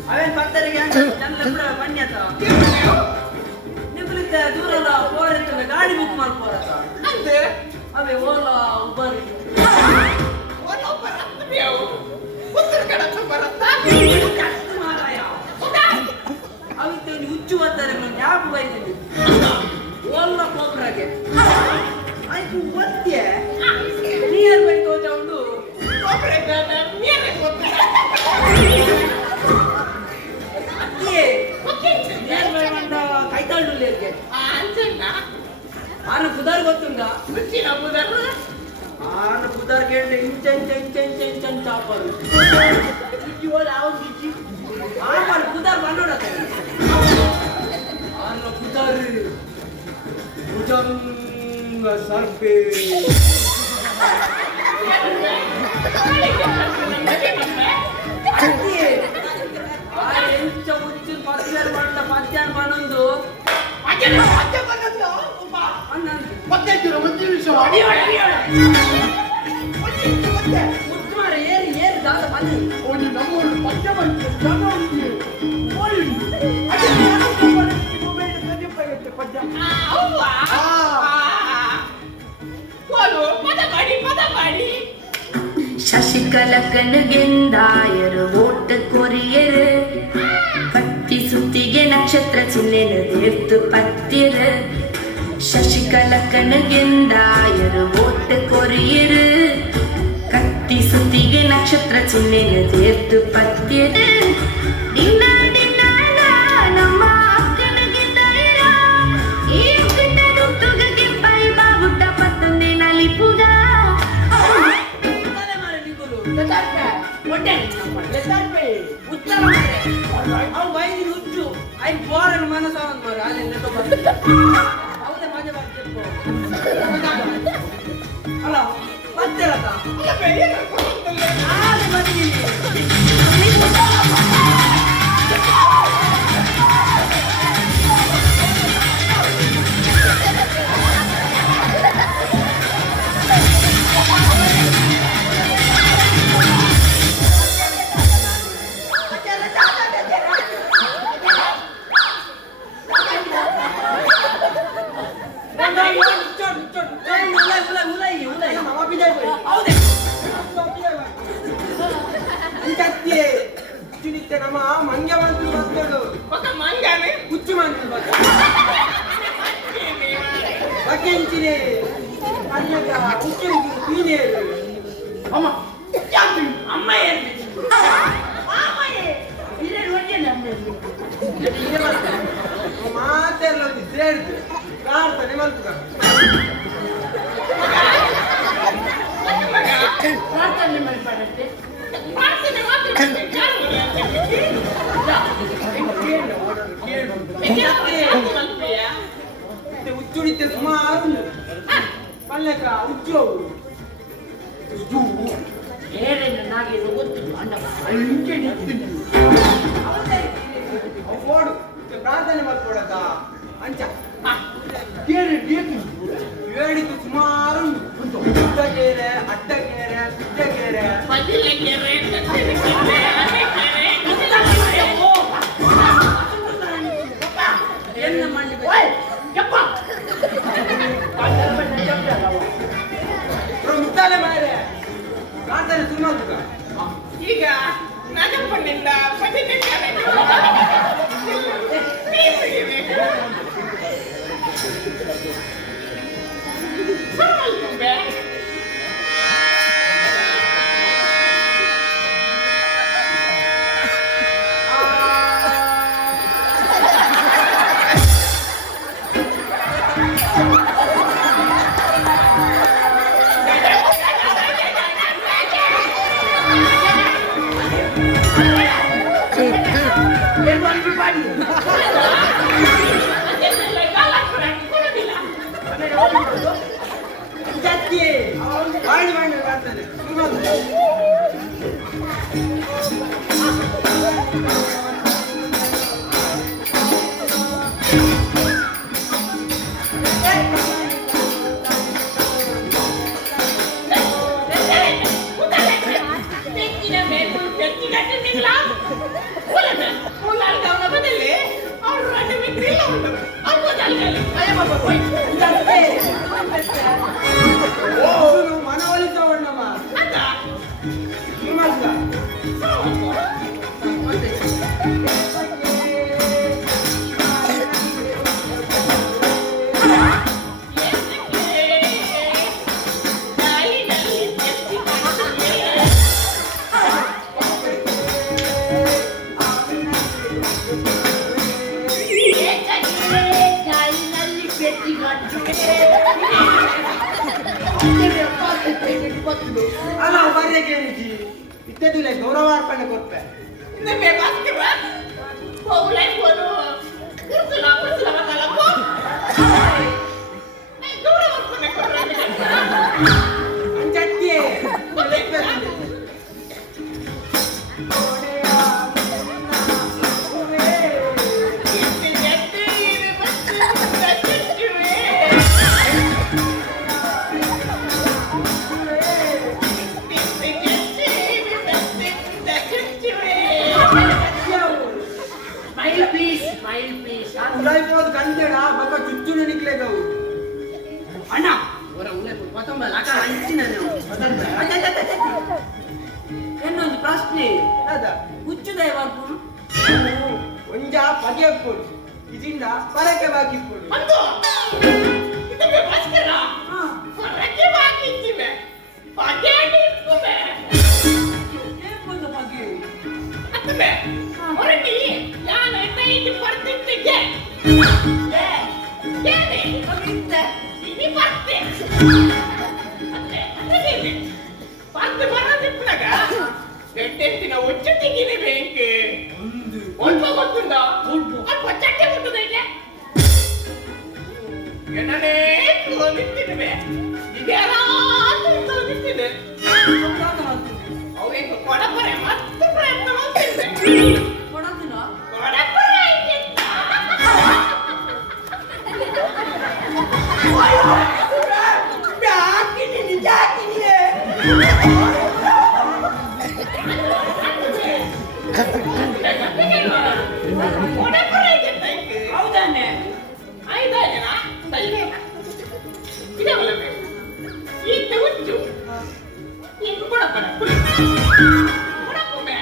ಅವೇನು ಬರ್ತಾರೆ ಜನಲ್ಲ ಕೂಡ ಬನ್ನಿ ಆತ ನಿಮ್ಲಿದ್ದ ದೂರದ ಹೋರಾಟ ಗಾಡಿ ಬುಕ್ ಮಾಡ್ಕೋರತ್ತ ಅಂದ್ರೆ ಅವೇ ಓಲಾ ಉಬರ್ ಉತ್ತರ ಕಡಕ್ಕೆ ಬರುತ್ತಾ ಕಷ್ಟ ಮಾರಾಯ ಅವಿತ್ತು ಹುಚ್ಚು ಬರ್ತಾರೆ ನಾನು ಯಾಕೆ ಬೈತೀನಿ ಓಲಾ ಕೊಬ್ರಾಗೆ ಆಯ್ತು ಒತ್ತೆ ನಿಯರ್ ಬೈ ತೋಜೌಂಡು ನಿಯರ್ ಬೈ ಮಂಡ ಕೈತಾಳ್ಡುಲ್ಲಿರ್ಗೆ ಆನ ಕುದಾರ್ ಗೊತ್ತುಂಟಾ ಆನ ಕುದಾರ್ ಕೇಳಿದ್ರೆ ಇಂಚನ್ ಚಾಪರು ಆನ ಕುದಾರ್ ಬಂಡೋಡ ಆನ ಕುದಾರ್ ಭುಜಂಗ ಸರ್ಪೆ ಎಂಚ ಹುಚ್ಚಿನ ಪತ್ಯಾರು ಬಂಡ ಪತ್ಯಾರು ಬಂದೊಂದು ಮುತ್ತುಮಾರ ಏರಿ ದಾದ ಬನ್ನಿ ശശികലക്കനുകെന്തായൊരു വോട്ട് കൊറിയര് കത്തി സുത്തിಗೆ നക്ഷത്ര ചിഹ്നെന തീർത്തു പത്തിര് ശശികലക്കനുകെന്തായൊരു വോട്ട് കൊറിയര് കത്തി ಸುತ್ತಿಗೆ ನಕ್ಷತ್ರ ಚಿಹ್ನೆನ തീർത്തു ಪತ್ತಿರು ದಿನ ನಮ್ಮ ಅಕ್ಕನಿಗೆ ಧೈರ್ಯ ಈ ದುತ್ತುಗೆ ಕೊಟ್ಟೆ ಉತ್ತರ ಅವ್ ಬೈದಿ ಹುಚ್ಚು ಐ ಬೋರನ್ ಮನಸ ಅವನ್ ಮಾರ ಅಲ್ಲೆಲ್ಲ ಅವನೇ ಮಜಾ ಬರ್ತಿರ್ಕೋ ಅಲ್ಲ ಮತ್ತೆ ನಮ್ಮ ಮಂಗ್ಯ ಮಂತ್ರಿ ಬಂದಳು ಮಂಗಾನೆ ಹುಚ್ಚು ಮಂತ್ರಿ ಬಕೆಂಚಿನೆ ಅನ್ನದ ಹುಚ್ಚು ಪೀನೆ ಅಮ್ಮ ಅಮ್ಮ ಏನು ಮಾತೆಲ್ಲ ಸೇರಿತು ಪ್ರಾರ್ಥನೆ ಮಲ್ಪುಗ ಪ್ರಾರ್ಥನೆ ಮಾಡ್ಬಾರತ್ತೆ ಹುಚ್ಚುಡಿತೆ ಸುಮಾರು ಪಲ್ಲೆಕ ಹುಚ್ಚು ನಾಗೆ ಗೊತ್ತಿಲ್ಲ ಅಣ್ಣ ಓಡು ಪ್ರಾರ್ಥನೆ ಮಾಡ್ಕೊಡಕ ಅಂಚ ಹೇಳಿದ್ದು ಸುಮಾರು ಉದ್ದಗೆರೆ ಅಡ್ಡಗೆರೆ ಗುಡ್ಡಗೆರೆ ಎಲ್ಲ ಮಾಡಿ ಮುತ್ತಾಲೆ ಮಾರೆ ಪ್ರಾರ್ಥನೆ ಸುಮಾರು ಈಗ ನಾಗಪ್ಪನಿಂದ ಮಾಡಿ ಮಾಡಿ ಪ್ರಾರ್ಥನೆ ಮನವೊಲಿತ ವರ್ಣಮ್ಮ ಅಲ್ಲ ಬರ್ಯಕ್ಕೆ ಏನಿಜಿ ಇತ್ತದಿಲ್ಲ ಗೌರವಾರ್ಪಣೆ ಕೊಡ್ಪೆ ಅಂಚತ್ತಿ ಉಲಾಯ್ಬೋದು ಕಂದೆಡ ಬಕ್ಕ ಚುಚ್ಚುನು ನಿಕ್ಲೇದವು ಅಣ್ಣ ಅವರ ಉಲೆ ಕೊತ್ತಂಬ ಲಾಕ ಹಂಚಿನ ಇನ್ನೊಂದು ಪ್ರಶ್ನೆ ಅದ ಹುಚ್ಚುದಯ ಬರ್ಬೋದು ಒಂಜ ಪಗೆ ಕೊಡು ಇದರಿಂದ ಪರಕೆ ಬಾಕಿ ಕೊಡು ಗಟ್ಟೆಂಟಿನ ಒಚ್ಚ ತೆಗಿಲೆ ಬೇಂಕೆ ಒಲ್ಪ ಗೊತ್ತುಂಡ ಅಲ್ಪ ಚಟ್ಟೆ ಮುಟ್ಟುದೈತೆ ಎಣ್ಣೆ ನಿಂತಿದೆ ಇದ್ಯಾರ ನಿಂತಿದೆ ಅವೇನು ಕೊಡಪರೆ ಮತ್ತೆ ಪ್ರಯತ್ನ ಮಾಡ್ತಿದ್ದೆ ಕೊಡೋದಿಲ್ಲ ಕೊಡಪರೆ ಐತೆ ಕೊಡಪರೆ ಐತೆ ಹೌದಾನೆ ಆಯ್ತಾಯ್ತೇನಾ ಸರಿ ಇದೆ ಒಳ್ಳೆ ಈಗ ಹುಚ್ಚು ಈಗ ಕೊಡಪರ ಕೊಡಪುಮೆ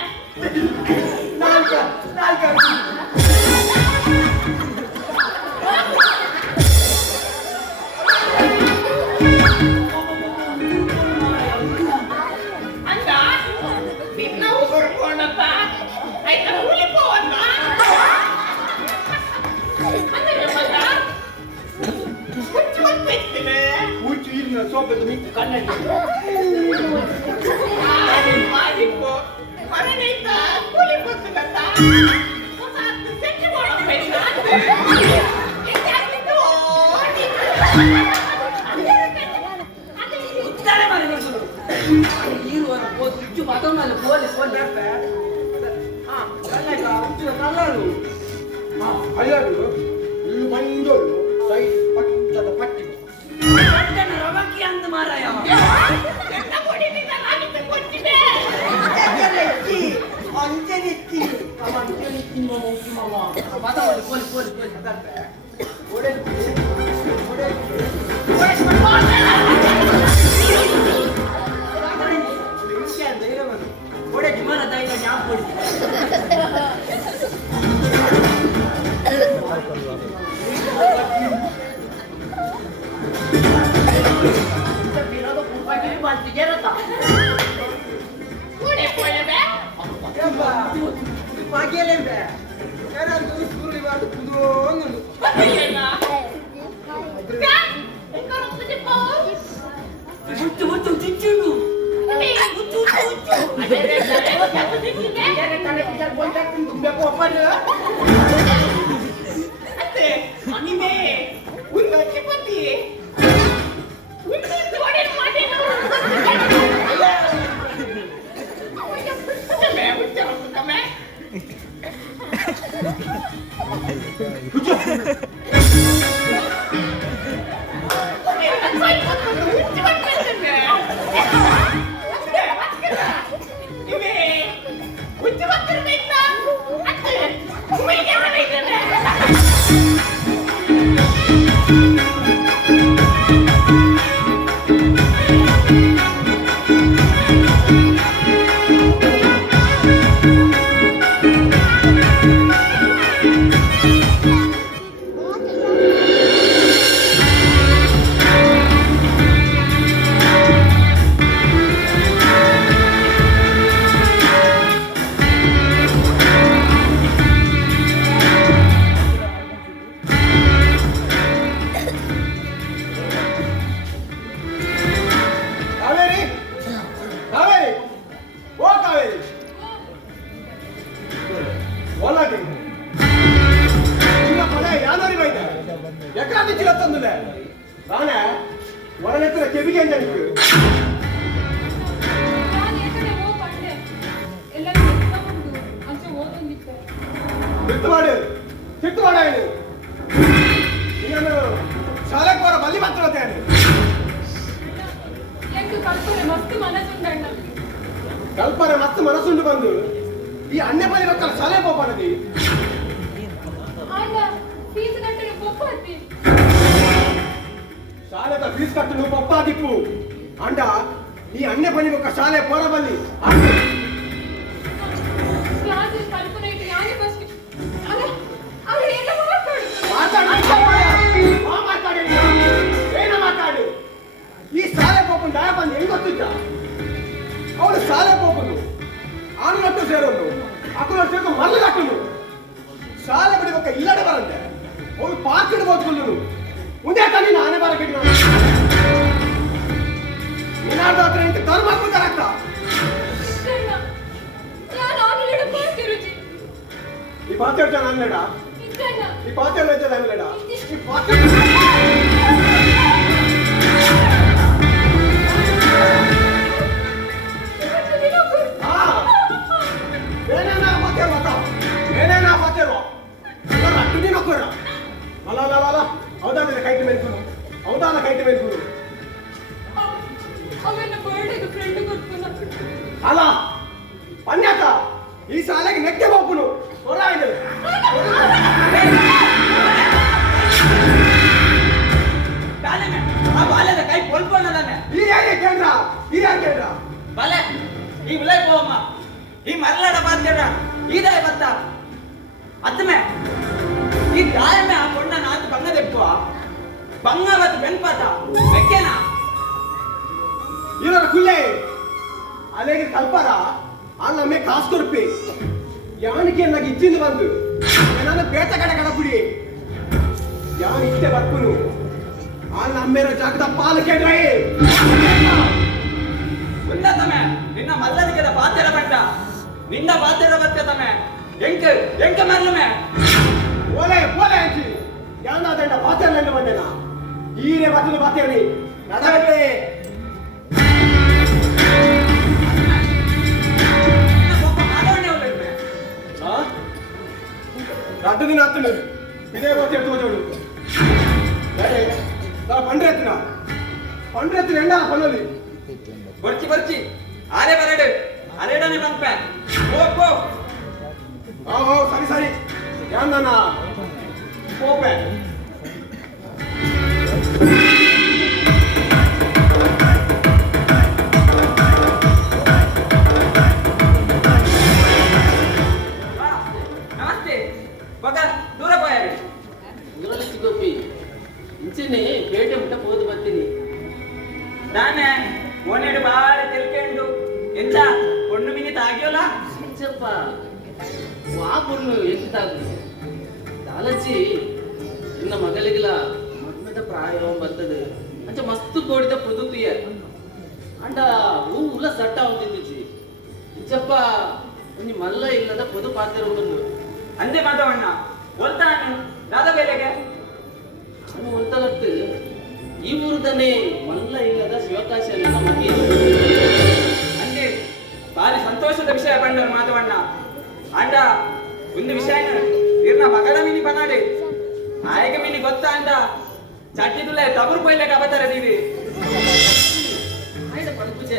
ಅಂದ ನಿನ್ನ ಉಗುರ್ಕೊಂಡಂತ ಆಯ್ತಾ ಹುಲಿಪೋವನ್ನ ಅಂದ್ರೆ ಮಗ ಹುಚ್ಚು ಬಂದ್ಬಿಡ್ತಿವೆ ಹುಚ್ಚು ಇಲ್ಲ ಸೋಪದ ಮಿಕ್ಕು ಕಣ್ಣಲ್ಲಿ ಮಾಡಿಕೋ ಮರನೈತ ಕೂಲಿ ಬಂತಂತ ಹೊಸ ಸೆಟ್ ಮಾಡಬೇಕು ಉತ್ತರ ಮಾಡಬೇಕು ಇರುವನ ಹುಚ್ಚು ಮತ್ತೊಮ್ಮೆ ಪೊಲೀಸ್ ಬಂದ್ರೆ ಹಾ ಕಲ್ಲ ಹುಚ್ಚು ಕಲ್ಲರು ಅಯ್ಯರು ಇಲ್ಲಿ ಬಂದೋಳು ಸೈ ಪಟ್ಟದ ಪಟ್ಟಿ ಪಟ್ಟಣ ರವಕ್ಕಿ ಅಂದು ಮಾರಾಯ ಹುಚ್ಚು ಹುಚ್ಚು ಚಿಚ್ಚುಡು ಅನಿಮೆ ಒಂದು ಚಿಪ್ಪತ್ತಿ ಕಲ್ಪನೆ ಮಸ್ತ್ ಮನಸ್ಸುಂಡು ಬಂದು ಈ ಅಣ್ಣೆ ಬಲಿ ಮಕ್ಕಳ ಸಲಹೆ ಪೋಪನದಿ ಶಾಲೆದ ಫೀಸ್ ಕಟ್ಟು ಪಪ್ಪ ದಿಪ್ಪು ಅಂಡ ಈ ಅಣ್ಣೆ ಬಲಿ ಮಕ್ಕ ಶಾಲೆ ಪೋರ ಬಲ್ಲಿ ಮಾತಾಡು ಈ ಶಾಲೆ ಪೋಪನ್ ದಯ ಬಂದು ಹೆಂಗ್ ಗೊತ್ತಿದ್ದ ಅವಳು ಶಾಲೆ ಪೋಪನು ಆನು ನಟ್ಟು ಸೇರೋನು ಅಕ್ಕನ ಸೇರ್ಕೊಂಡು ಮರಳು ಕಟ್ಟನು ಶಾಲೆ ಬಿಡಬೇಕ ಇಲ್ಲಡೆ ಬರಂತೆ ಅವಳು ಪಾಕಿಡ್ ಓದ್ಕೊಂಡು ಮುಂದೆ ಕಣ್ಣಿ ನಾನೇ ಬರಕಿಟ್ಟು ಏನಾದ್ರು ಹತ್ರ ಇಂತ ಕರ್ಮ ಹಾಕ್ಬೇಕಾಗ್ತ ఈ పాత్ర అనలేడా ఈ పాత్ర అయితే అనలేడా ఈ పాత్ర ಅವಧಾನ ಕೈಟ್ ಮೇಲ್ಕೊಂಡು ಅವಧಾನ ಕೈಟ್ ಮೇಲ್ಕೊಂಡು ಅಲ್ಲ ಪನ್ಯಾಕ ಈ ಸಾಲೆಗೆ ನೆಕ್ಕೆ ಹೋಗ್ನು ಹೊರ ಬಾಲ್ಯದ ಕೈ ಕೊಲ್ಕೊಂಡದಾನೆ ಈ ಯಾಕೆ ಕೇಂದ್ರ ಈ ಯಾಕೆ ಕೇಂದ್ರ ಬಾಲೆ ಈ ವಿಲೈ ಹೋಗಮ್ಮ ಈ ಮರಳಾಡ ಬಾಧ್ಯಡ ಈದಾಯ ಬತ್ತ ಅತ್ತಮೆ ಈ ದಾಯಮೆ ಆ ಕೊಂಡ ನಾತು ಬಂಗ ತೆಪ್ಪುವ ಬಂಗ ಬತ್ತು ಬೆನ್ಪಾತ ಬೆಕ್ಕೆನಾ ಇವರ ಕುಲ್ಲೆ ಅಲೆಗೆ ಕಲ್ಪಾರ ಅಲ್ಲಿ ನಮ್ಮೆ ಕಾಸು ಕೊಡ್ಪಿ ಯಾವನಿಗೆ ನನಗೆ ಇಚ್ಚಿಂದು ಬಂದು ನಾನು ಬೇಟ ಕಡೆ ಕಡಪುಡಿ ಯಾವನ್ ಇಷ್ಟೇ ಬರ್ಪುನು ಆ ನಮ್ಮೇರ ಜಾಗದ ಪಾಲು ಕೇಳ್ರೈ ಉನ್ನತಮೆ ನಿನ್ನ ಮಲ್ಲದಿಗೆದ ಪಾತೆರ ಬಂಟ ನಿನ್ನ ಪಾತೆರ ಬತ್ತತಮೆ ಎಂಕ ಮರ್ಲಮೆ ಓಲೆ ಓಲೆ ಅಂಚಿ ಯಾನಾದಂಡ ಪಾತೆರಲೆಂದು ಬಂದೆನ ಈರೆ ಬತ್ತಲು ಬತ್ತೇನಿ ನಡವೇ ರಡ್ಡು ದಿನ ಹತ್ತು ಇದೇ ಗೊತ್ತೇ ತೋಜೋಡು ಪಂಡ್ರೆ ಎತ್ತಿನ ಎಂಡ ಪನ್ನೋಲಿ ಬರ್ಚಿ ಆರೆ ಬರಡು ಅರೆಡನೆ ಬಂಪೆ ಹೋಗೋ ಸರಿ ಯಾನ್ ನನ್ನ ಹೋಗ್ಬೆ ನಮಸ್ತೆ ಬಗ ದೂರ పోయారు ಊರಲ್ಲಿ ಸಿಗೋಪಿ ಇಂಚೆನೆ ಪೇಟೆ ಮುಟ್ಟ ಹೋದು ಬರ್ತೀನಿ ನಾನೇ ಓನೇಡು ಬಾಳ ತಿಳ್ಕೊಂಡು ಎಂತ ಒಂದು ಮಿನಿಟ್ ಆಗ್ಯೋಲ್ಲ ಇಂಚಪ್ಪ ವಾಪುರ್ನು ಎಂತ ದಾಲಚಿ ನಿನ್ನ ಮಗಳಿಗಿಲ ಮದ್ಮೆದ ಪ್ರಾಯ ಬರ್ತದೆ ಅಂಚ ಮಸ್ತ್ ಕೋಡಿದ ಪುದುತಿಯ ಅಂಡ ಹೂ ಉಲ್ಲ ಸಟ್ಟ ಹೊಂದಿದ್ದಿಚ್ಚಿ ಇಂಚಪ್ಪ ಒಂಜಿ ಮಲ್ಲ ಇಲ್ಲದ ಪೊದು ಪಾತ್ರ ಉಂಡು ಅಂದೆ ಮಾಧವಣ್ಣ ಒಲ್ತಾನು ದಾದ ಬೇಲೆಗೆ ಅವನು ಹೊಲ್ತಲತ್ತು ಈ ಊರದನೇ ಮಲ್ಲ ಇಲ್ಲದ ಶಿವಕಾಶ ನಮಗೆ ಅಂದೆ ಬಾರಿ ಸಂತೋಷದ ವಿಷಯ ಬಂದರು ಮಾಧವಣ್ಣ ಅಂಡ ಒಂದು ವಿಷಯ ಇರ್ನ ಮಗಳ ಮಿನಿ ಬನಾಡೆ ಆಯಕ ಮಿನಿ ಗೊತ್ತಾ ಅಂದ ಚಟ್ಟಿದುಲೆ ತಬರು ಪೈಲೆ ಕಬತರ ದೀವಿ ಆಯ್ಡ ಪಂಪುಜ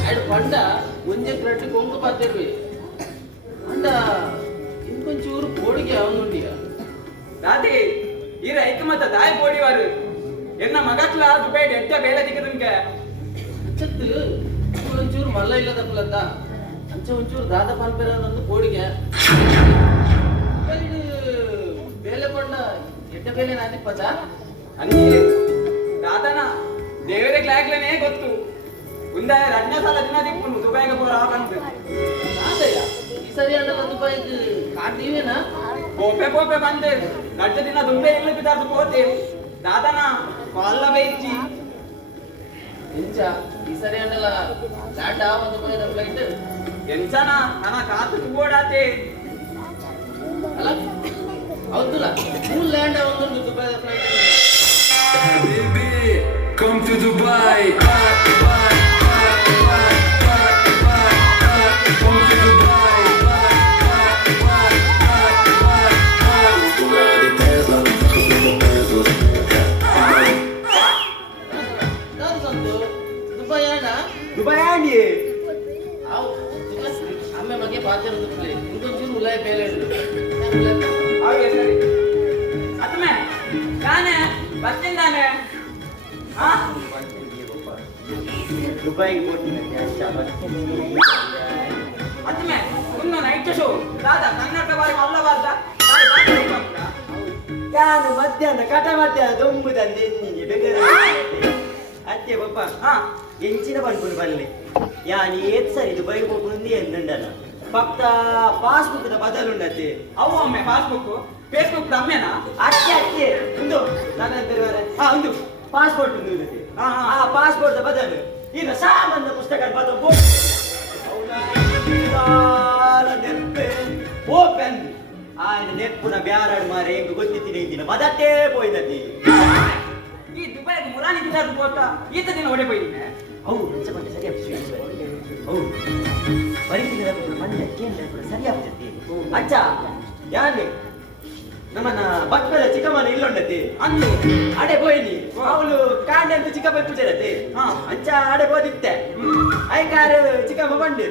ಆಯ್ಡ ಪಂಡ ಒಂಜೆ ಕ್ರಟ್ಟಿ ಕೊಂಗು ಪಾತಿರ್ವಿ ಅಂಡ ಇಂಕೊಂಚೂರು ಕೋಡಿಗೆ ಅವನುಂಡಿಯ ರಾಧೆ ಈ ರೈಕ ಮತ್ತ ದಾಯ ಪೋಡಿವಾರು ಎನ್ನ ಮಗಕ್ಲ ದುಬೈ ಎಟ್ಟ ಬೇಲೆ ದಿಕ್ಕದಂಗೆ ಅಚ್ಚತ್ತು ಒಂಚೂರು ಮಲ್ಲ ಇಲ್ಲದ ಪುಲತ್ತ ಅಂಚ ಒಂಚೂರು ದಾದ ಪಾಲ್ಪೆರದೊಂದು ಕೋಡಿಗೆ ಬೇಲೆ ಕೊಂಡ ಎಟ್ಟ ಬೇಲೆ ನಾದಿ ಪಜ ಅಂದಿ ದಾದನ ದೇವರ ಕ್ಲಾಗ್ಲನೇ ಗೊತ್ತು ಉಂದಾಯ ರಡ್ನ ಸಲ ದಿನ ದಿಕ್ಕುನು ದುಬೈಗೆ ಪೋರ ಬಂತು ಆದಯ್ಯ ಈ ಸರಿ ಅಣ್ಣ ದುಬೈಗೆ ಕಾಡ್ತೀವೇನಾ ಪೋಪೆ ಬಂದೆ ರಡ್ಡ ದಿನ ದುಂಬೆ ಇಲ್ಲ ಬಿದ್ದಾರ್ದು ಪೋತೆ ದಾದನ ಕೊಲ್ಲ ಬೈಚಿ ಎಂಚ ಈ ಸರಿ ಅಣ್ಣಲ ಲ್ಯಾಂಡ್ ಒಂದು ದುಬೈದ ಫ್ಲೈಟ್ ಎಂಚನ ನನ್ನ ಕಾತು ತುಂಬೋಡಾತೆ ಅಲ್ಲ ಹೌದಲ್ಲ ಫುಲ್ ಲ್ಯಾಂಡ್ ಒಂದು ದುಬೈದ flight Baby, come to Dubai. Come to Dubai. ನಾನು ಸಂತು ದುಬೈ ಅಣ್ಣ ದುಬೈ ಆಂಡಿ ಅವು ಅಮ್ಮೆ ಬಗ್ಗೆ ಪಾತಿರೋದು ಪ್ಲೇ ಇಂಕೊಂಚೂರು ಉಲಾಯ ಬೇಲೆ ಹಾಗೆ ಸರಿ ಅತ್ಮೆ ನಾನೇ ಬರ್ತಿದ್ದಾನೆ ಹಾ ದುಬೈಗೆ ಹೋಗ್ತೀನಿ ಅತ್ಮೆ ಒಂದು ನೈಟ್ ಶೋ ದಾದ ಕನ್ನಡ ಬಾರಿ ಮಲ್ಲವಾದ ನಾನು ಮಧ್ಯಾಹ್ನ ಕಟ ಮಧ್ಯಾಹ್ನ ದೊಂಬು ತಂದೆ ಎನ್ನಿಗೆ ಬೇಕಾದ್ರೆ ಅತ್ತೆ ಪಪ್ಪ ಹಾ ಎಂಚಿನ ಪಂಪುನು ಬಲ್ಲೆ ಯಾನಿ ಏತ್ ಸರಿ ದುಬೈಗೆ ಹೋಗುಂದಿ ಎಂದುಂಡಲ್ಲ ಪಕ್ಕ ಪಾಸ್ಬುಕ್ ದ ಬದಲುಂಡತ್ತೆ ಅವು ಒಮ್ಮೆ ಪಾಸ್ಬುಕ್ ಫೇಸ್ಬುಕ್ ಅಮ್ಮೆನಾ ಅತ್ತೆ ಒಂದು ನನ್ನ ಒಂದು ಪಾಸ್ಪೋರ್ಟ್ ಒಂದು ಹಾ, ಹಾ. ಆ ಪಾಸ್ಪೋರ್ಟ್ ದ ಬದಲು ಈಗ ಸಾಮಾನ್ಯ ಪುಸ್ತಕ ಬದಲು ನೆನಪೆ ಹೋಗ್ಬಂದು ఆయన ನೆಪ್ಪುನ ಬ್ಯಾರಾಡು ಮಾರೆ ಹೆಂಗ್ ಗೊತ್ತಿದ್ದೀನಿ ದಿನ ಮದಟ್ಟೇ ಪೋಯ್ದತಿ ಈ ದುಬೈಗೆ ಮುರಾನಿ ದಿನ ಹೋಗ್ತಾ ಈತ ದಿನ ಹೊಡೆ ಹೋಯ್ದಿದ್ದೆ ಹೌದು ಹೆಚ್ಚಪಟ್ಟೆ ಸರಿಯಾಗ್ತದೆ ಹೌದು ಬರೀತಿದ್ರೆ ಮಣ್ಣ ಕೇಂದ್ರ ಸರಿಯಾಗ್ತದೆ ಅಚ್ಚ ಯಾನೆ ನಮ್ಮನ್ನ ಬಕ್ಕದ ಚಿಕ್ಕಮ್ಮನ ಇಲ್ಲೊಂಡತಿ ಅಂದು ಅಡೆ போயிನಿ ಅವಳು ಕಾಂಡೆ ಅಂತ ಚಿಕ್ಕಪ್ಪ ಪೂಜೆರತಿ ಅಂಚ ಅಡೆ போದಿತ್ತೆ ಐಕಾರು ಚಿಕ್ಕಮ್ಮ ಬಂಡಿ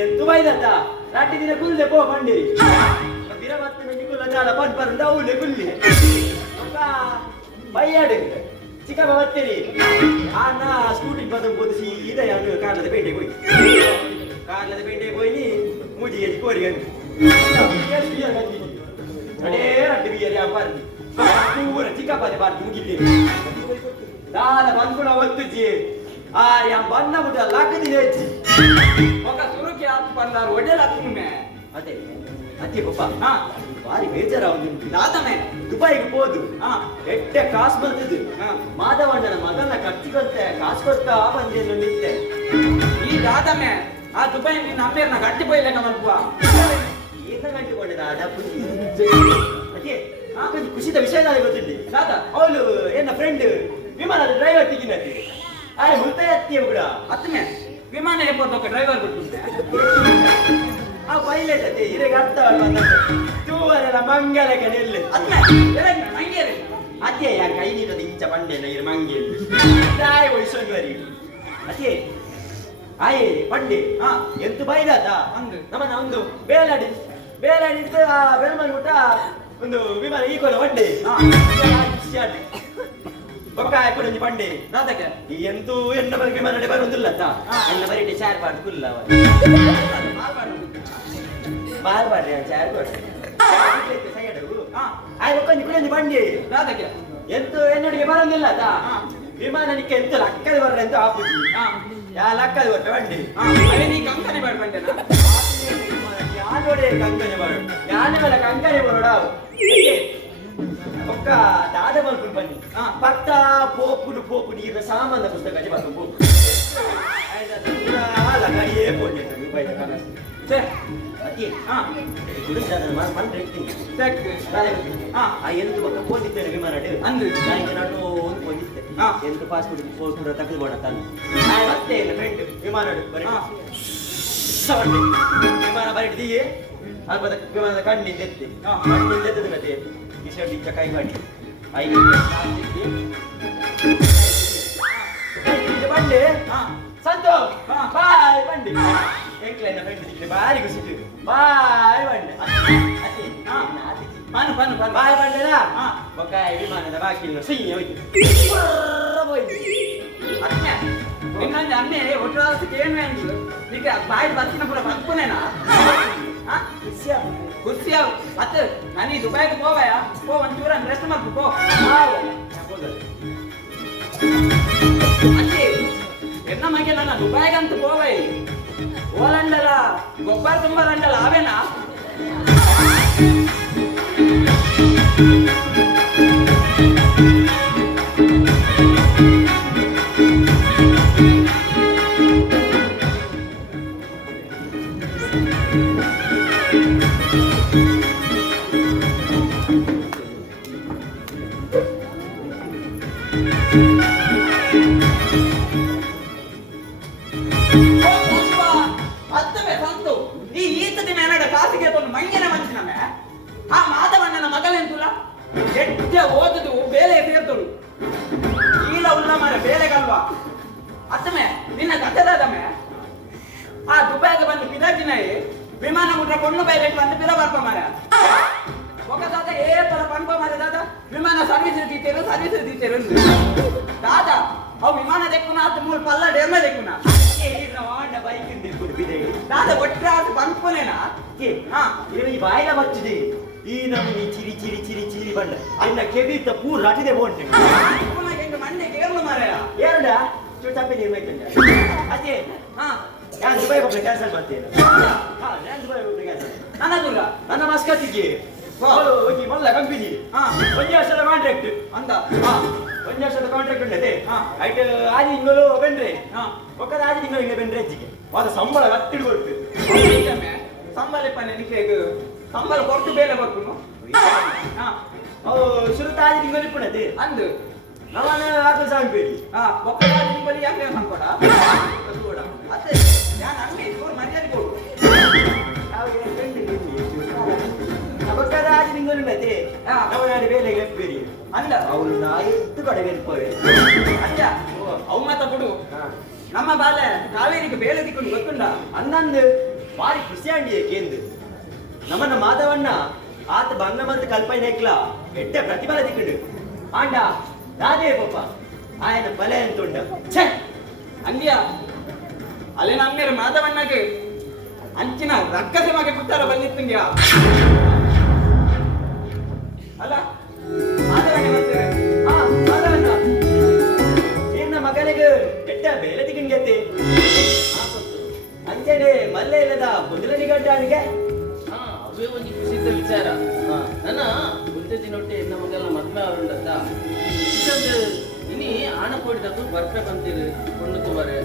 ಎಂತು ಬೈದತ್ತ ರಾಟಿ ದಿನ ಕುಲ್ಲೆ ಪೋ ಬಂಡಿರಿ ಬಿರವತ್ತು ನಿಕುಲ ಜಾಲ ಪನ್ ಪರಂದ ಅವಳೆ ಕುಲ್ಲಿ ಅಕ್ಕ ಬೈಯಾಡು ಚಿಕ್ಕಮ್ಮ ಬತ್ತೀರಿ ಅಣ್ಣ ಸ್ಕೂಟಿ ಬಂದು ಪೋದಿಸಿ ಇದೆ ಅವನು ಕಾರ್ಲದ ಪೇಟೆಗೆ ಹೋಗಿ ಕಾರ್ಲದ ಪೇಟೆಗೆ ಹೋಗಿ ಮೂಜಿ ಎಜಿ ಕೋರಿ ಅಂದು ಅಡೇ ಅಡ್ಡಿ ಬಿಯರಿ ಅಂಬಾರ್ದು ಪೂರ ಚಿಕ್ಕಪ್ಪದೆ ಬಾರ್ದು ಮುಗಿದ್ದೀರಿ ದಾಲ ಬಂದ್ಕೊಡ ಒತ್ತುಜ್ಜಿ ಆರ್ಯ ಬಣ್ಣ ಮುಟ್ಟ ಲಾಕದಿ ಹೆಚ್ಚಿ ఒక సురుకి ఆపు పన్నారు ఒడేల అత్తుమే ಅದೇ ಅತ್ತೆ ಪಪ್ಪ ಬಾರಿ ಬೇಜಾರ ಅವನು దాతమే ದುಬೈಗೆ ಹೋದು ಎಟ್ಟೆ ಕಾಸು ಬರ್ತದೆ ಮಾಧವಣ್ಣನ ಮಗನ ಖರ್ಚಿಗಂತೆ ಕಾಸು ಕೊಡ್ತಾ ಬಂದೇನು ನಿಂತೆ ఈ దాతమే ఆ దుబాయ్ నిన్న అమ్మేరు నాకు అట్టిపోయలేక మనుపువ ಏನ ಗಂಟೆಕೊಂಡೆ ಅದೇ ಕೊಂಚ ಖುಷಿದ ವಿಷಯ ನನಗೆ ಗೊತ್ತಿಲ್ಲ దాత ಅವಳು ಏನ ಫ್ರೆಂಡ್ ವಿಮಾನದ ಡ್ರೈವರ್ ತಿಗಿನತಿ ಆಯ್ ಮುಲ್ತಾಯ ಅತ್ತಿಯ ಕೂಡ అత్తుమే విమాన ఎయిర్పోర్ట్ ఒక డ్రైవర్ పెట్టుకుంటే ಆ ಪೈಲಟ್ ಅತ್ತೆ ಇರೆಗೆ ಅರ್ಥ ತೂವರೆಲ್ಲ ಮಂಗಲಕ್ಕೆ ನಿಲ್ಲು అత్తుమే ఎరగిన మంగేరే ಅತ್ತೆ ಯಾ ಕೈ ನೀಟದ ಇಂಚ ಬಂಡೆಲ್ಲ ಇರು ಮಂಗೆಲ್ಲಿ ತಾಯಿ ವಯಸ್ಸೊಂದುವರಿ ಅತ್ತೆ ಆಯೆ ಬಂಡೆ ಎಂತು ಬೈದಾತ ಅಂದು ನಮ್ಮನ್ನ ಒಂದು ಬೇಲಾಡಿದ್ದು ಆ ಬೆಳಮನ್ ಊಟ ಒಂದು ವಿಮಾನ ಈಕೋಲ ಬಂಡೆ ಬೊಕ್ಕ ಹಾಕೊಂಡು ಬಂಡೆ దాతకే ಈ ಎಂತೂ ಎನ್ನ ಬಗ್ಗೆ ವಿಮಾನ ಬರುವುದಿಲ್ಲ ಎನ್ನ ಬರೀ ಚಾರ್ ಪಾಡು ಕುಲ್ಲ ಬಾರ್ಬಾರ್ರಿ ಚಾರ್ ಪಾಡು ಆಯ್ ಒಕ್ಕೊಂದು ಕುಳಿಂದು ಬಂಡಿ దాతకే ಎಂತೂ ಎನ್ನೊಡಿಗೆ ಬರೋದಿಲ್ಲ ವಿಮಾನ ನಿಕ್ಕೆ ಎಂತ ಲಕ್ಕದ ಬರ್ರೆ ಅಂತ ಆಪುಜಿ ಯಾ ಲಕ್ಕದ ಬರ್ರೆ ಬಂಡಿ అరే నీ కంకనే పడిపోయింటేనా ಯಾನೋಡೆ ಕಂಕನೆ ಮಾಡು ಯಾನ ಮೇಲೆ ಕಂಕನೆ ಬರೋಡಾವು ಒಕ್ಕ ದಾದ ಮಲ್ಕೊಂಡು ಬನ್ನಿ ಪತ್ತ ಪೋಪುಡು ಈಗ ಸಾಮಾನ್ಯ ಪುಸ್ತಕ ಬಂದು ಪೋಪು ಲಗಾಡಿಯೇ ಪೋಟಿತ್ತು ರೂಪಾಯಿ ಕನಸು సే ಅತಿ ಗುಡಿಸ್ತಾನ ಮನ್ ರೆಕ್ಟಿಂಗ್ సెక్ ಆ ಎಂಟು ಪಕ್ಕ ಪೋತಿದ್ದೇನೆ ವಿಮಾನ ಅಂದು ನಾನು ನಾನು ಒಂದು ಪೋತಿದ್ದೆ ಎಂಟು ಪಾಸ್ಪೋರ್ಟ್ ಪೋಸ್ಪೋರ್ಟ್ ತಗೊಂಡು ತಾನು ಮತ್ತೆ ಫ್ರೆಂಡ್ ವಿಮಾನ ಬರೀ ವಿಮಾನ ಬರೀ ಅಲ್ಪದ ವಿಮಾನದ ಕಣ್ಣಿಂದ ಎತ್ತಿ ಕಣ್ಣಿಂದ ಎತ್ತದ ಮತ್ತೆ ಕಿಶನ್ ಇಂಚ ಕೈ ಮಾಡಿ ಐದು ಬಂಡೆ ಸಂತೋಷ್ ಬಾಯ್ ಬಂಡಿ ಎಂಕ್ಲೈನ ಫ್ರೆಂಡ್ ಬಾರಿ ಖುಷಿ ಬಾಯ್ ಬಂಡೆ పను పను పను ಬಾಯ್ ಬಂಡೆನಾ ಒಕ್ಕ ವಿಮಾನದ ಬಾಕಿ ಸಿಹಿ ಹೋಯ್ತು అట్నే నిన్న అమ్మే ఒట్రాల్సికి ఏం వేయండి నీకు బాయ్ బతికినప్పుడు బతుకునేనా కుర్సీ అత్తు నన్ను దుబాయ్కి పోవాయా పో వన్ చూడండి రెస్ట్ మాకు పో అంటే ఎన్న మగే నన్న దుబాయ్కి అంత పోవాయి ఓలండలా గొప్ప తుంబలండల ఆవేనా ಅತ್ತವೇ ಸಂತು ಈ ಈತದಿ ಮೇನಡ ಕಾಸಿಗೆ ತಂದು ಮಂಗನ ಮಂಚಿನಮೆ ಆ ಮಾಧವಣ್ಣನ ಮಗಳೆಂತುಲ ಎಡ್ಡೆ ಓದುದು ಬೇಲೆ ಸೇರ್ತರು ಈಲ ಉಲ್ಲ ಮರ ಬೇಲೆಗಲ್ವಾ ಅತ್ತಮೆ ನಿನ್ನ ಕಥೆದಾದಮೆ ಆ ದುಬೈಗೆ ಬಂದು ಪಿದಾಜಿನೈ ವಿಮಾನ ಮುಟ್ಟ ಕೊಂಡು ಬೈಲೆಟ್ ಬಂದು ಪಿರ ಬರ್ಪ ಮರ ఒక దాద ఏ తర పనుకో మరి దాద విమాన సర్వీస్ తీతేరు దాదా అవు విమాన దెక్కునా అత మూడు పల్ల డెమ్మ దెక్కునా ಬೈಕ್ ತಿಳ್ಕೊಂಡು ಬಿದೆ దాద ఒట్రా పనుకోనేనా ಈ ಬಾಯಿನ ಬಚ್ಚಿದೆ ಈ ನಮ್ಮನಿ ಚಿರಿ ಚಿರಿ ಚಿರಿ ಚಿರಿ ಬಂಡ ಅನ್ನ ಕೆವಿತ ಪೂರ್ ರಟಿದೆ ಬೋಂಟೆ ಹೆಂಗ ಮಂಡೆ ಕೇರಳು ಮಾರಾಯ ಏರಡ ಚೂಟಪ್ಪೆ ನಿರ್ಮೈತಂಡ ಅದೇ ನಾನು ದುಬೈ ಹೋಗ್ಲಿಕ್ಕೆ ಕ್ಯಾನ್ಸಲ್ ಮಾಡ್ತೇನೆ ನಾನು ದುಬೈ ಹೋಗ್ಲಿಕ್ಕೆ ಕ್ಯಾನ್ಸಲ್ ನನ್ನ ಮಸ್ಕತ್ತಿಗೆ ಹೋಗಿ ಮೊದಲ ಕಂಪನಿ ಒಂದು ವರ್ಷದ ಕಾಂಟ್ರಾಕ್ಟ್ ಅಂತ ಒಂದು ವರ್ಷದ ಕಾಂಟ್ರಾಕ್ಟ್ ಉಂಟದೆ ಆಯ್ತು ಆದಿ ತಿಂಗಳು ಬೆಂಡ್ರೆ ಒಕ್ಕದ ಆದಿ ತಿಂಗಳು ಹಿಂಗೆ ಬೆಂಡ್ರೆ ಹೆಚ್ಚಿಗೆ ಮಾತ್ರ ಸಂಬಳ ಕಟ್ಟಿಡು ಕೊಟ್ಟು ಸಂಬಳ ಪನ್ನೆ ನಿಕ್ಕೆ ಸಂಬಳ ಕೊಟ್ಟು ಬೇಲೆ ಬರ್ತೀನಿ ಹಾ ಅವು ಶುರುತಾಗಿ ನಿಂಗೊಲಿಪ್ಪುಣದೆ ಅಂದು ನವನ ಅದು ಸಾಂಬೇಡಿ ಹಾ ಒಕ್ಕಲಾದ ನಿಂಬಲ್ಲಿ ಯಾಕೆ ಸಂಕೊಡ ಅದು ಕೂಡ ಮತ್ತೆ ನಾನು ಅಂಗಡಿ ಇವ್ರು ಮರ್ಯಾದೆ ಕೊಡು ಅವಕ್ಕದಾಗಿ ನಿಂಗೊಲಿನದೆ ಹಾ. ನವನಾಡಿ ಬೇಲೆಗೆ ಎಪ್ಪೇರಿ ಅಂದ ಅವಳು ನಾಯಿತ್ತು ಕಡೆಗೆ ಎಪ್ಪವೆ ಅಂದ ಅವು ಮಾತ ಬಿಡು ನಮ್ಮ ಬಾಲೆ ಕಾವೇರಿಗೆ ಬೇಲೆ ತಿಕ್ಕೊಂಡು ಗೊತ್ತುಂಡ ಅನ್ನಂದು ಬಾರಿ ಖುಷಿಯಾಗಿ ಕೇಂದ್ರ ನಮ್ಮನ್ನ ಮಾಧವಣ್ಣ ಆತ ಬಂಗ ಮಂತ್ ಕಲ್ಪನೆ ಇಕ್ಲ ಎಡ್ಡೆ ಪ್ರತಿಫಲ ತಿಕ್ಕೊಂಡು ಆಂಡ ರಾಧೇ ಪಾಪ ಆಯನ ಬಲೆ ಅಂತುಂಡ ಛೇ ಅಂದ್ಯ ಅಲ್ಲಿ ನಮ್ಮೇರು ಮಾಧವಣ್ಣಗೆ ಅಂಚಿನ ರಕ್ಕಸೆ ಮಗೆ ಪುತ್ತಾರ ಬಂದಿತ್ತಂಗ್ಯ ಅಲ್ಲ ಮಾಧವಣ್ಣ ಮತ್ತೆ ಆ ಮಾಧವಣ್ಣ ನಿನ್ನ ಮಗನಿಗೆ ಎಡ್ಡ ಬೇಲೆ ತಿಕ್ಕೊಂಡ್ಗೆತ್ತಿ ಅಂಚೆನೆ ಮಲ್ಲೆ ಇಲ್ಲದ ಮೊದಲನೇ ಗಂಟಾನಿಗೆ ಹಾ ಅವೇ ಒಂದು ಖುಷಿದ ವಿಚಾರ ನನ್ನ ಮುಂದೆ ದಿನೊಟ್ಟೆ ನಮಗೆಲ್ಲ ಮದ್ಮೆ ಅವರುಂಡತ್ತ ಇದೊಂದು ಇನಿ ಆಣ ಕೊಡಿದದ್ದು ಬರ್ಪೆ ಬಂದಿರು ಕೊಂಡುಕು ಬರೆ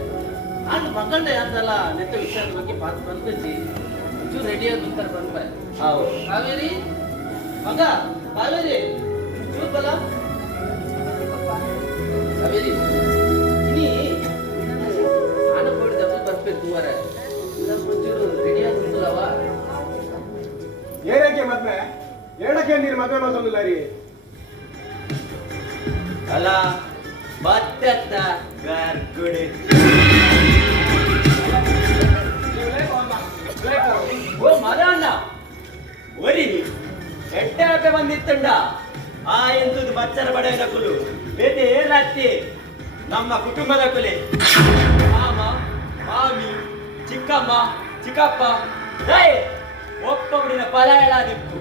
ಆಗ ಮಕ್ಕಳ ಅಂತಲ್ಲ ನೆತ್ತ ವಿಷಯದ ಬಗ್ಗೆ ಪಾತ್ ಬಂದಿಸಿ ಇದು ರೆಡಿಯಾಗಿ ನಿಂತಾರೆ ಬಂದ್ಬೆ ಹೌದು ಕಾವೇರಿ ಮಗ ಕಾವೇರಿ ಚೂರ್ ಬಲ ಕಾವೇರಿ ಇನಿ ಆಣ ಕೊಡಿದದ್ದು ಬರ್ಪೆ ತುವರೆ ಒಂಚೂರು ರೆಡಿಯಾಗಿ ನಿಂತಲವ ಏನಕ್ಕೆ ಮದ್ವೆ ಏನಕ್ಕೆ ನೀನು ಮದ್ವೆ ಮಾಡ್ತಂದಿಲ್ಲ ರೀ ಅಲ್ಲ ಬತ್ತತ್ತ ಗರ್ಗುಡಿ ಓ ಮದಣ್ಣ ಒರಿ ಎಡ್ಡೆ ಬಂದಿತ್ತಂಡ ಆ ಎಂತದು ಬಚ್ಚರ ಬಡೆಯ ಕುಲು ಬೇತೆ ಏನಾಗ್ತಿ ನಮ್ಮ ಕುಟುಂಬದ ಕುಲೆ ಮಾಮ ಮಾಮಿ ಚಿಕ್ಕಮ್ಮ ಚಿಕ್ಕಪ್ಪ ರೈ ಒಪ್ಪೊಬ್ಬರಿನ ಫಲ ಹೇಳಾದಿತ್ತು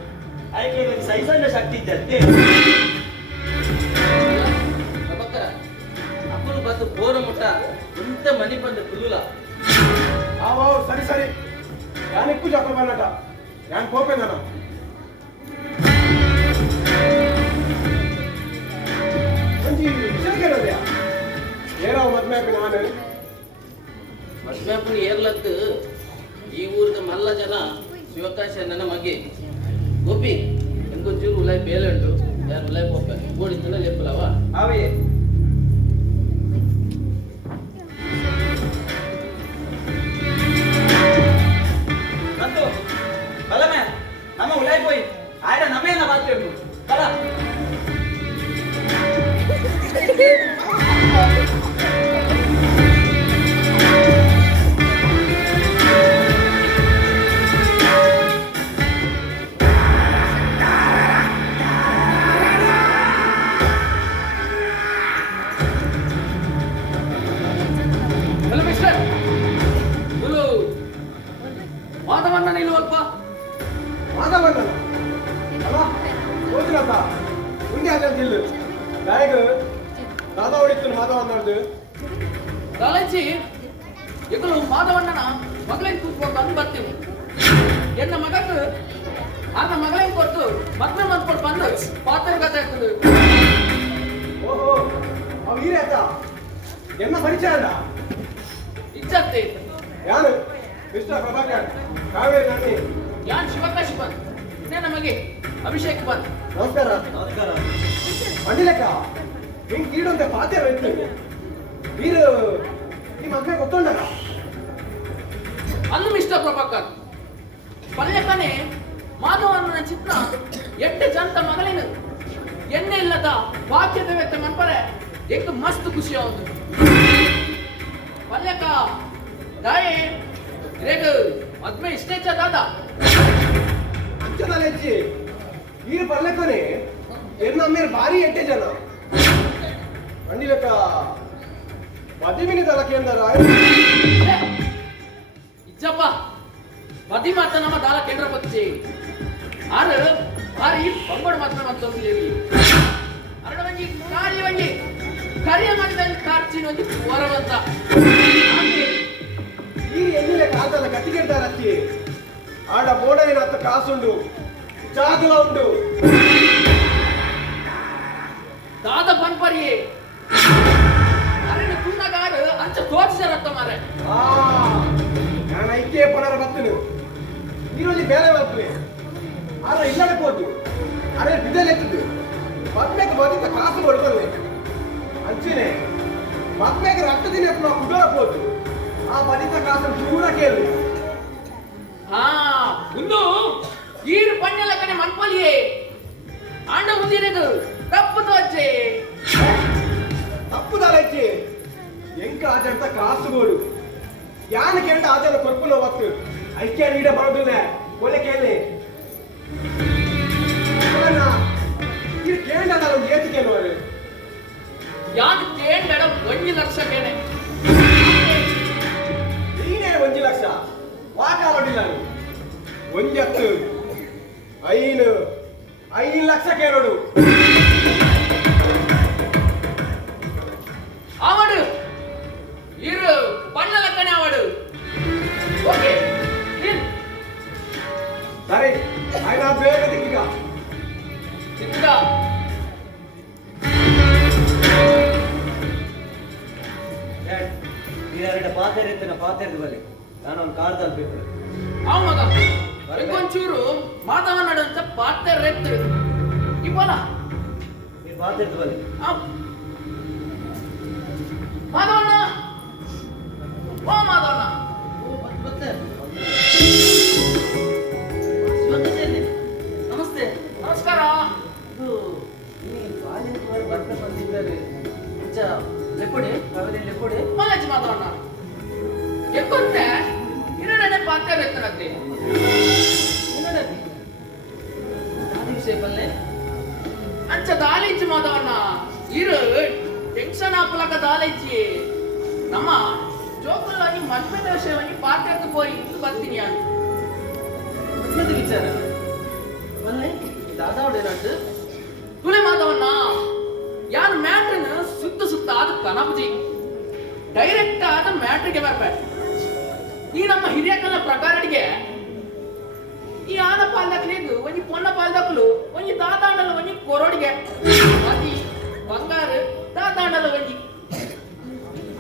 ಅದಕ್ಕೆ ಒಂದು ಸೈಸಣ್ಣ ಶಕ್ತಿ ಇದ್ದತ್ತೆ ನಮಸ್ಕಾರ ಅಪ್ಪಲು ಬಂದು ಬೋರ ಮುಟ್ಟ ಇಂತ ಮನಿ ಬಂದ ಕುಲುಲ ಅವ ಸರಿ ಸರಿ ಯಾನ್ ಇಪ್ಪು ಜಾಕ ಬನ್ನಟ ಯಾನ್ ಕೋಪೆ ನಾನು ಒಂಜಿ ವಿಷಯ ಕೇಳೋದ್ಯಾ ಏನಾವ ಮದ್ವೆ ಹಾಕಿ ನಾನು ಮದ್ವೆಪುರಿ ಏರ್ಲತ್ತು ಈ ಊರದ ಮಲ್ಲ ಜನ ಶಿವಕಾಶ ನನ್ನ ಮಗೆ ಗೋಪಿ ಎಂಗೊಂಚೂರು ಉಲಾಯ್ ಬೇಲೆ ಉಂಟು ಯಾರು ಉಲಾಯ್ ಹೋಗ್ಬೇಕು ಓಡಿದ್ದಲ್ಲ ಲೆಪ್ಪಲವ ಅವೇ ನಂದು ಬಲಮೆ ನಮ್ಮ ಉಲಾಯ್ போய் ಆಯ್ಡ ನಮೇನ ಮಾತ್ರೇನು ಬಲ ಹಲೋ ಮಿಸ್ಟರ್ ಗುರು ಮಾಧವಣ್ಣ ನಿಲ್ಲುವಲ್ಪ ಮಾಧವಣ್ಣ ಅಲ್ಲ ಹೋದ್ರತ್ತ ಮುಂದೆ ಹಾಕಂತ ಇಲ್ಲ ನಾಯಕ ದಾದಾ ಹೊಡಿತು ಮಾಧವಣ್ಣದ್ದು ಕಾಲೇಜಿ ಎಗಳು ಮಾಧವಣ್ಣನ ಮಗಳೇನ್ ಕೂತ್ಕೊಂಡು ಅಂದು ಬರ್ತೀವಿ ಎನ್ನ ಮಗಕ್ಕೆ ಆತ ಮಗಳೇನ್ ಕೊಟ್ಟು ಮದ್ವೆ ಮಾಡ್ಕೊಂಡು ಬಂದು ಪಾತ್ರ ಕಥೆ ಆಗ್ತದೆ ಓಹೋ ಅವ ಹೀರೇತ ಎನ್ನ ಪರಿಚಯ ಅಲ್ಲ ಇಜ್ಜತ್ತೆ ಯಾರು ಮಿಸ್ಟರ್ ಪ್ರಭಾಕರ್ ಕಾವೇರಿ ನನ್ನಿ ಯಾನ್ ಶಿವಕಾಶ್ ಬಂದ್ ಇನ್ನೇ ನಮಗೆ ಅಭಿಷೇಕ್ ಬಂದ್ ನಮಸ್ಕಾರ ನಮಸ್ಕಾರ ಮಂಡಿಲೆಕ್ಕ ಹಿಂಗ್ ಕೀಡೊಂದೆ ಪಾತ್ರೆ ಇತ್ತು ನೀರು ಈ ಮಕ್ಕಳಿಗೆ ಗೊತ್ತೊಂಡಲ್ಲ ಅನ್ನು ಮಿಸ್ಟರ್ ಪ್ರಭಾಕರ್ ಪಲ್ಯಕನೆ ಮಾಧವಣ್ಣನ ಚಿತ್ರ ಎಟ್ಟೆ ಜಂತ ಮಗಳಿನ ಎಣ್ಣೆ ಇಲ್ಲದ ಭಾಗ್ಯದ ವ್ಯಕ್ತ ಮನ್ಪರೆ ಎಂಗ್ ಮಸ್ತ್ ಖುಷಿ ಆವುದು ಪಲ್ಯಕ ದಾಯೆ ರೇಗ ಮದ್ವೆ ಇಷ್ಟೇ ದಾದ ಅಂಚದಲ್ಲ ಹೆಚ್ಚಿ ನೀರು ಪರ್ಲೆಕ್ಕನೆ ಎನ್ನ ಅಮ್ಮೇರು ಭಾರಿ ಎಟ್ಟೆ ಜನ ಮಂಡಿಲೆಕ್ಕ 10 ಮಿನಿಟ್ ಅಲ್ಲ ಕೇಂದ್ರ ಇಜ್ಜಪ್ಪ ಮದಿ ಮಾತ ನಮ್ಮ ದಾಲ ಕೇಂದ್ರ ಬಚ್ಚಿ ಆರು ಭಾರಿ ಬಂಬಡ ಮಾತ್ರ ಮತ್ತೊಂದು ಅರಡವಂಗಿ ಕಾಳಿವಂಗಿ ಕರಿಯ ಮಾಡಿದಲ್ಲಿ ಕಾರ್ಚಿನ ಒಂದು ವರವಂತ ಈ ಎನ್ನಿಲೆ ಕಾಲದಲ್ಲ ಕಟ್ಟಿಗೆಡ್ತಾರಚ್ಚಿ ಆಡ ಬೋಡಲಿನ ಹತ್ತ ಕಾಸುಂಡು ಚಾಗುಲ ಉಂಡು ದಾದ ಪನ್ಪರಿಯೇ ಅರಣ್ಯ ಕುಂಡಗಾಡು ಅಂಚ ತೋರಿಸರತ್ತ ಮಾರೆ ನಾನು ಐಕೆ ಪುನರ ಬತ್ತನು ನೀರಲ್ಲಿ ಬೇರೆ ಬರ್ತದೆ ಆದ್ರೆ ಇಲ್ಲದೆ ಹೋದ್ದು ಅರೆ ಬಿದ್ದಲೆತ್ತದು ಮದ್ಮೆಗೆ ಬದಿತ ಕಾಸು ಹೊಡ್ಕೊಳ್ಳಿ ಅಂಚೆನೆ ಮದ್ಮೆಗೆ ರಕ್ತದಿನ ಕುಡೋರ ಹೋದು ಆ ಬದಿತ ಕಾಸು ದೂರ ಕೇಳಿ ಒಂದು ಈರು ಪಣ್ಣೆಲ್ಲ ಕಡೆ ಮನ್ಪೊಲಿಯೇ ಆಂಡ ಮುಂದಿನದು ತಪ್ಪು ತೋಚೆ ತಪ್ಪುದಾಲೈತಿ ಎಂಕ ಆಜಂತ ಕಾಸುಗೋಡು ಯಾನ ಕೇಂದ್ರ ಆಜನ ಕೊರ್ಪುನ ಹೊತ್ತು ಐಕ್ಯ ನೀಡ ಬರೋದಿಲ್ಲ ಕೊಲೆ ಕೇಳಿ ಇದು ಕೇಂದ್ರ ಒಂದು ಏತಿ ಕೇಳುವರು ಯಾನ್ ಕೇಂದ್ರ 1 ಲಕ್ಷ ಕೇನೆ ನೀನೇ 1 ಲಕ್ಷ ವಾಕಾಲೋಡಿಲ್ಲ ಒಂಜತ್ತು 5 ಲಕ್ಷ ಕೇಳೋಡು ಅವಡು ಇರು ಪಣ್ಣಲ ಕಣೆ ಅವಡು ಓಕೆ ಸರಿ ಆಯ್ನ ಬೇಗ ದಿಕ್ಕಿಗ ಚಿಕ್ಕ ಎರಡು ಪಾತ್ರೆ ಇರ್ತೇನೆ ಪಾತ್ರೆದ ಬಲ್ಲಿ ನಾನು ಒಂದು ಕಾರ್ ತಲುಪಿದ್ದೆ ಅವ ಮಗ ಒಂಚೂರು ಮಾತವನ್ನಾಡು ಅಂತ ಪಾತ್ರ ರೆತ್ತು ಇಪ್ಪನ ನೀವು ಪಾತ್ರೆದ ಬಲ್ಲಿ ಮಾಧವಣ್ಣ ಓ ಮಾಧವಣ್ಣ ನಮಸ್ತೆ ನಮಸ್ಕಾರ ಇದು ಬರ್ತ ಬಂದಿದ್ದಾರೆ ಲೆಪ್ಪಡೆ ಲೆಪ್ಪಡೆ ಮಲಜ್ ಮಾಧವಣ್ಣ ಎಕ್ಕೊಂತೆ ಇರಡನೆ ಪಾತ್ರ ರೆತ್ತನತ್ತೆ ಸೇಪಲ್ಲೇ ಅಂಚ ದಾಲಿಚ್ಚಿ ಮಾಧವಣ್ಣ ಇರು ಟೆನ್ಷನ್ ಆಪಲಕ ದಾಲಿಚ್ಚಿ ನಮ್ಮ ಜೋಕುಲ್ಲಾಗಿ ಮದ್ಮೆದ ವಿಷಯವಾಗಿ ಪಾತ್ರಕ್ಕೆ ಹೋಗಿ ಇಂದು ಬರ್ತೀನಿ ಅಂತ ಮದ್ಮೆದ ವಿಚಾರ ಮೊನ್ನೆ ದಾದಾವಡೇನಾಟ್ಟು ತುಳೆ ಮಾಧವಣ್ಣ ಯಾರು ಮ್ಯಾಟ್ರನ್ನ ಸುತ್ತ ಆದ ಕನಪಜಿ ಡೈರೆಕ್ಟ್ ಆದ ಮ್ಯಾಟ್ರಿಗೆ ಬರ್ಬೇಕು ಈ ನಮ್ಮ ಹಿರಿಯಕನ ಪ್ರಕಾರಡಿಗೆ ಈ ಆನ ಪಾಲ್ದಕ್ಲಿದ್ದು ಒಂಜಿ ಪೊನ್ನ ಪಾಲ್ದಕ್ಲು ಒಂಜಿ ದಾದಾಂಡಲ ಒಂಜಿ ಕೊರೋಡಿಗೆ ಮದಿ ಬಂಗಾರ ದಾದಾಂಡಲ ಒಂಜಿ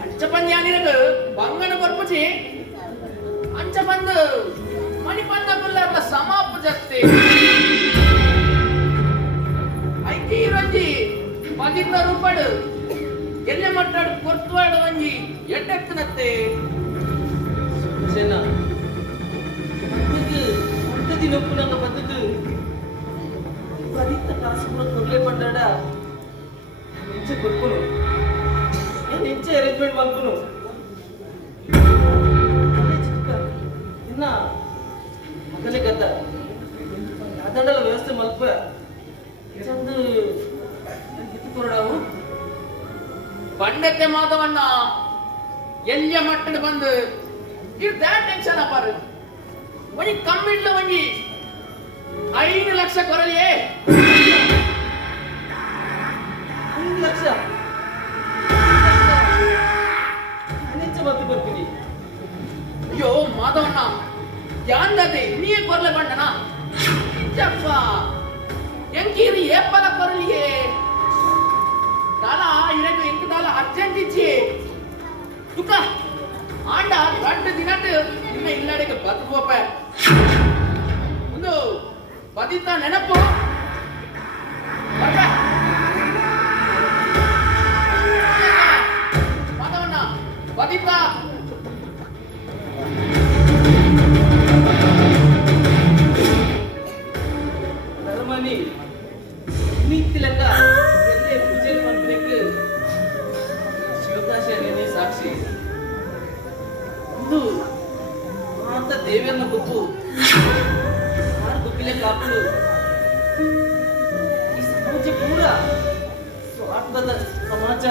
ಅಂಚ ಪಂದ್ಯಾನಿರಗ ಬಂಗನ ಕೊರ್ಪುಜಿ ಅಂಚ ಬಂದು ಮಣಿ ಪಂದಕುಲ್ಲ ಸಮಾಪ ಜತ್ತೆ ಐತಿ ಇರೊಂಜಿ 10 ರೂಪಾಯಿ ಎಲ್ಲೆ ಮಟ್ಟಾಡು ಕೊರ್ತುವಾಡು ಒಂಜಿ ಎಟ್ಟೆತ್ತನತ್ತೆ ಸೇನಾ ಪದ್ಧತಿ ನೊಪ್ಪು ನಂಗೆ ಪದ್ಧತಿ ಪದಿತ್ತ ಕಾಸು ಕೂಡ ಕೊರ್ಲೆ ಪಡ್ಡಾಡ ನಿಂಚೆ ಕೊರ್ಪುನು ನಿಂಚೆ ಅರೇಂಜ್ಮೆಂಟ್ ಮಾಡ್ಕೊನು ಇನ್ನ ಮಗನೇ ಗದ್ದ ಅದೆಲ್ಲ ವ್ಯವಸ್ಥೆ ಮಲ್ಪ ಚಂದ ಕಿತ್ತುಕೊರಡಾವು ಪಂಡತೆ ಮಾಧವಣ್ಣ ಎಲ್ಲಿಯ ಮಟ್ಟದ ಬಂದು ಇರ್ದ ಟೆನ್ಷನ್ ಅಪಾರ ಒಂಜಿ ಕಮ್ಮಿಡ್ಲ ಒಂಜಿ 5 ಲಕ್ಷ ಕೊರಲಿಯೇ 5 ಲಕ್ಷ ನಿಂಚೆ ಮತ್ತೆ ಬರ್ತೀನಿ ಅಯ್ಯೋ ಮಾಧವಣ್ಣ ಯಾಂದತೆ ನೀಯೇ ಕೊರಲೆ ಬಂಡನ ಜಪ್ಪ ಎಂಕೀರಿ ಏಪಲ ಕೊರಲಿಯೇ ದಾಲ ಇರದು ಎಂಕ ದಾಲ ಅರ್ಜೆಂಟ್ ಇಚ್ಚಿ ತುಕ ಆಂಡ ದೊಡ್ಡ ದಿನಟ್ ಇನ್ನ ಇಲ್ಲಡೆಗೆ ಬದುಕೋಪ ಒಂದು ಬದಿತ ನೆನಪು ಮಾಧವಣ್ಣ ಬದಿತ ಧರ್ಮನಿ ನೀತಿಲಂಗ ಎಲ್ಲೇ ಪೂಜೆ ಮಾಡ್ಬೇಕು ಶಿವಕಾಶಿ ಸಾಕ್ಷಿ ಇದು ಅಂತ ದೇವಿಯನ್ನ ಗೊತ್ತು ಯಾರು ಗೊತ್ತಿಲ್ಲ ಕಾಪುಲು ಈ ಸಮಾಜ ಪೂರ ಸ್ವಾರ್ಥದ ಸಮಾಜ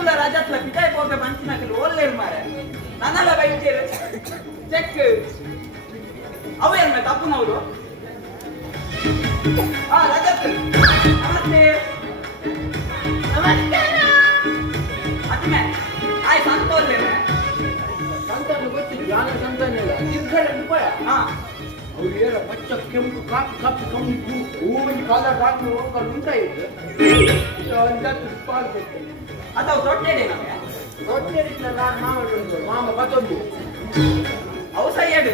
ಎಂಕುಲ ರಾಜತ್ಲ ಪಿತಾಯ್ ಪೋಪೆ ಮಂಚಿನಕಲು ಒಳ್ಳೆರು ಮಾರೆ ನನ್ನೆಲ್ಲ ಬೈತೀರು ಚೆಕ್ ಅವೇನು ತಪ್ಪನವರು ರಜತ್ ನಮಸ್ತೆ ಅತ್ಮೆ ಆಯ್ ಸಂತೋಲ್ಲೇನೆ ಸಂತಾನ ಗೊತ್ತಿಲ್ಲ ಯಾರ ಸಂತಾನ ಇಲ್ಲ ಇರ್ತಾರೆ ರೂಪಾಯ ಅವ್ರು ಏನ ಬಚ್ಚ ಕೆಂಪು ಕಾಪಿ ಕಾಪಿ ಕಮ್ಮಿ ಹೂವಿನ ಕಾಲ ಡಾಕ್ಟರ್ ಹೋಗ್ಕೊಂಡು ಉಂಟ ಇದೆ ಅಥವಾ ದೊಡ್ಡೇನೆ ನಮಗೆ ದೊಡ್ಡ ಮಾಮ ಮತ್ತೊಂದು ಅವು ಸೈಯಡ್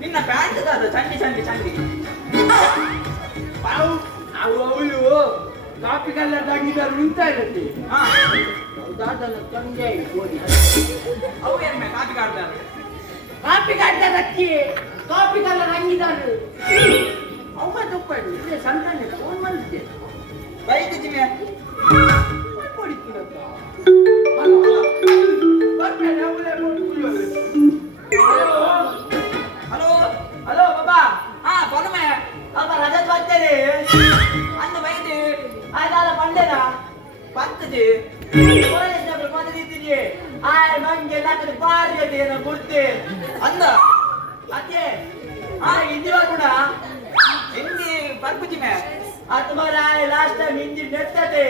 ನಿನ್ನ ಪ್ಯಾಂಟ್ ಅದು ಚಂಡಿ ಚಂಡಿ ಚಂಡಿ ಅವಳು ಕಾಪಿ ಕಲರ್ ಆಗಿದ್ದಾರೆ ಉಂಟ ಇರುತ್ತೆ ದಾದನ ತಂದೆ ಓದಿ ಅವು ಏನ್ ಕಾಪಿ ಕಾಡ್ತಾರೆ ಕಾಪಿ ಕಾಡ್ತಾರೆ ಅಕ್ಕಿ ಕಾಪಿ ಕಲರ್ ಹಂಗಿದ್ದಾರೆ ಅವ ತಪ್ಪಾಡು ಇಲ್ಲೇ ಸಂತಾನ ಫೋನ್ ಮಾಡಿದ್ದೆ ಬೈದು ಜಿಮೆ ಹಲೋ ಹಲೋ ಬಾಬಾ ಕೊನಮೆ ಅಪ್ಪ ರಜತ್ ಬರ್ತೇನೆ ಅಂದು ಬೈದು ಆಯ್ತಾಲ ಬಂದೇನ ಬರ್ತದೆ ಮದುವೆ ನಂಗೆ ಎಲ್ಲಾದ್ರೂ ಬಾರಿ ಅದೇನೋ ಕೊಡ್ತೆ ಅಂದ ಅದೇ ಹಿಂದಿವ ಕೂಡ ಹಿಂದಿ ಬರ್ಬುಜಿಮೆ तुम्हारा लास्ट टाइम हिंदी नेटते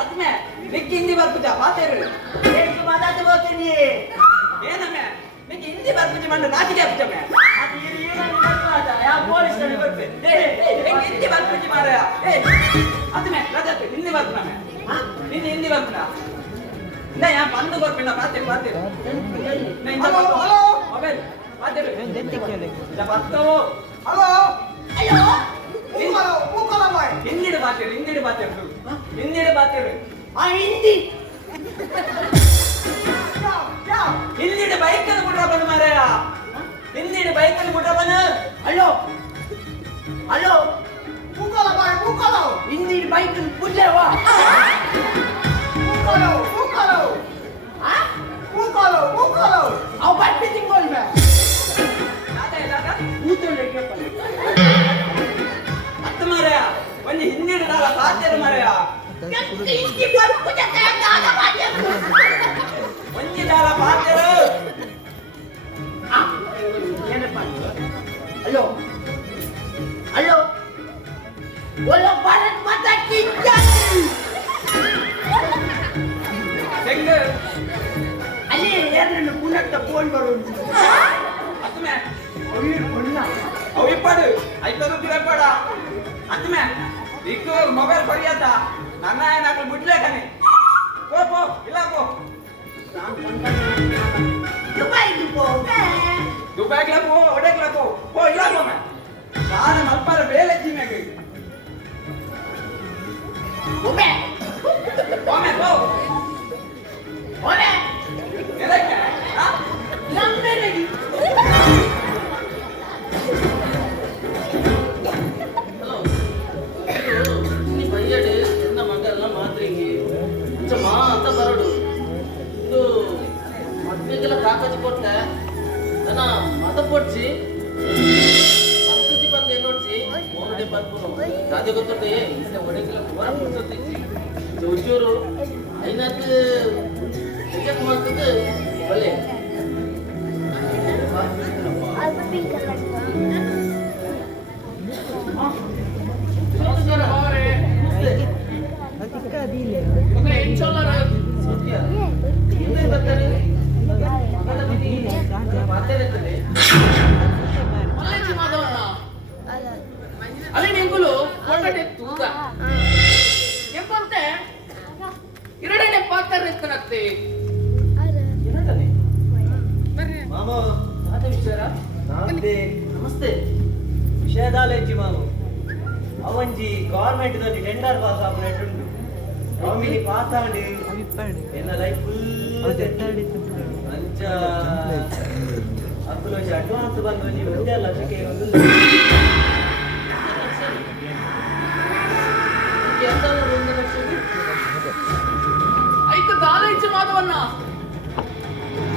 अतमे निक हिंदी ಬರ್ಬುಜಾ ಮಾತೇರು ಏನು ಮಾತಾಡ್ತಾ ಹೋಗ್ತೀನಿ ಏನಮ್ಮೆ ನಿಕ ಹಿಂದಿ ಬರ್ಬುಜಿ ಮಂಡ ನಾಚಿಕೆ ಆಗ್ತಮೆ ಅದು ಏನು ಮಾತಾಡ ಯಾ ಪೊಲೀಸ್ ನಲ್ಲಿ ಬರ್ತೆ ನಿಕ ಹಿಂದಿ ಬರ್ಬುಜಿ ಮಾರಯ ಅತಮೆ ರಜತ್ ಹಿಂದಿ ಬರ್ಬುನಮೆ ನಿನ್ನ ಹಿಂದಿ ಬರ್ಬುನಾ ನಾ ಯಾ ಬಂದು ಬರ್ಬೇಡ ಮಾತೇರು ಮಾತೇರು ನಾ ಇಂದ ಹಲೋ ಮೊಬೈಲ್ ಮಾತೇರು ಜಾ ಬರ್ತೋ ಹಲೋ ಅಯ್ಯೋ ಹಿಂದಿಡೆ ಬಾತೇರು ಹಿಂದಿಡೆ ಬಾತೇರು ಹಿಂದಿಡೆ ಬಾತೇರು ಹಿಂದಿ ಹಿಂದಿಡೆ ಬೈಕ್ ಅನ್ನು ಬಿಡ್ರ ಬಂದು ಮಾರಾಯ ಹಿಂದಿಡೆ ಬೈಕ್ ಅನ್ನು ಬಿಡ್ರ ಬಂದು ಅಲ್ಲೋ ಅಲ್ಲೋ ಹಿಂದಿಡೆ ಬೈಕ್ ಅನ್ನು ಬಿಡ್ಲೇವಾ ಅವು ಬಟ್ಟೆ ತಿಂಗೋಲ್ವೆ ಅತ್ತ ಮಾರಾಯ ಒಂದು ಹಿಂದಿಡೆ ಬಾತೇರು ಮಾರಾಯ ಒಂಜಿದಾರ ಬಾತೇರು ಏನಪ್ಪ ಅಲ್ಲೋ ಅಲ್ಲೋ ಒಳ್ಳೆ ಭಾರತ್ ಮಾತಾ ಕಿ ಜೈ ಹೆಂಗ ಅಲ್ಲಿ ಏನ್ರನ್ನ ಪುನಃ ಫೋನ್ ಬರೋದು ಅತ್ತಮೆ ಅವ್ರು ಕೊಲ್ಲ ಅವು ಇಪ್ಪಡು ಐತದು ತಿರಪಡ ಅತ್ತಮೆ ಇಕ್ಕು ಮೊಬೈಲ್ ಕೊರಿಯಾತ ನನ್ನ ಏನಾಗ್ಲಿ ಬಿಡ್ಲೇ ಕಣೆ ಪೋ ಇಲ್ಲ ಪೋ ದುಬೈಗೆ ಹೋಗ ದುಬೈಗ್ಲ ಪೋ ಒಡೆಗ್ಲ ಪೋ ಇಲ್ಲ ಪೋ ಮೆ ನಾನು ಮಲ್ಪಾರ ಬೇಲೆ ಜೀಮೆಗೆ ಒಮ್ಮೆ ಹೋಮೆ ಪೋ ಒಮ್ಮೆ ಎದಕ್ಕೆ ನಮ್ಮೆನೆಗೆ ಅಂತ ಬರಡು ಇದು ಮದ್ವೆಗೆಲ್ಲ ಕಾಗಜಿ ಕೊಟ್ಟೆ ನನ್ನ ಮತ ಪೊಡ್ಸಿ ಮತ್ತುಜಿ ಬಂದು ಏನೋಡ್ಸಿ ಒಡೆ ಬರ್ಬೋದು ರಾಜ ಗೊತ್ತೊಟ್ಟೆ ಇಲ್ಲ ಒಡೆಗೆಲ್ಲ ಹೊರ ಮುಡ್ಸೋತಿಚ್ಚಿ ಚೂರು ಐನಾತ್ ರಿಜೆಕ್ಟ್ ಮಾಡ್ತದೆ ಒಳ್ಳೆ ಅಲ್ಲಿ ನಿಂಗುಲು ಒಳ್ಳೆ ತೂಗ ಎಂಬಂತೆ ಎರಡನೇ ಪಾತ್ರ ಎತ್ತನತ್ತೆ ಮಾಮ ಆತ ವಿಚಾರ ನಮಸ್ತೆ ನಮಸ್ತೆ ವಿಷಯದಾಲೆಂಚಿ ಮಾಮ ಅವಂಜಿ ಗವರ್ಮೆಂಟ್ ದಲ್ಲಿ ಟೆಂಡರ್ ಪಾಸ್ ಆಪುನೆಟ್ಟುಂಡು ಅವಿಲಿ ಪಾಸ್ ಆಂಡಿ ಎನ್ನ ಲೈಫ್ ಫುಲ್ ಅಂಚ ಅಕ್ಕಲು ಅಡ್ವಾನ್ಸ್ ಬಂದು ನೀವು 1 ಲಕ್ಷಕ್ಕೆ ಒಂದು ಐದು ಕಾಲೇಜ್ ಮಾಧವನ್ನ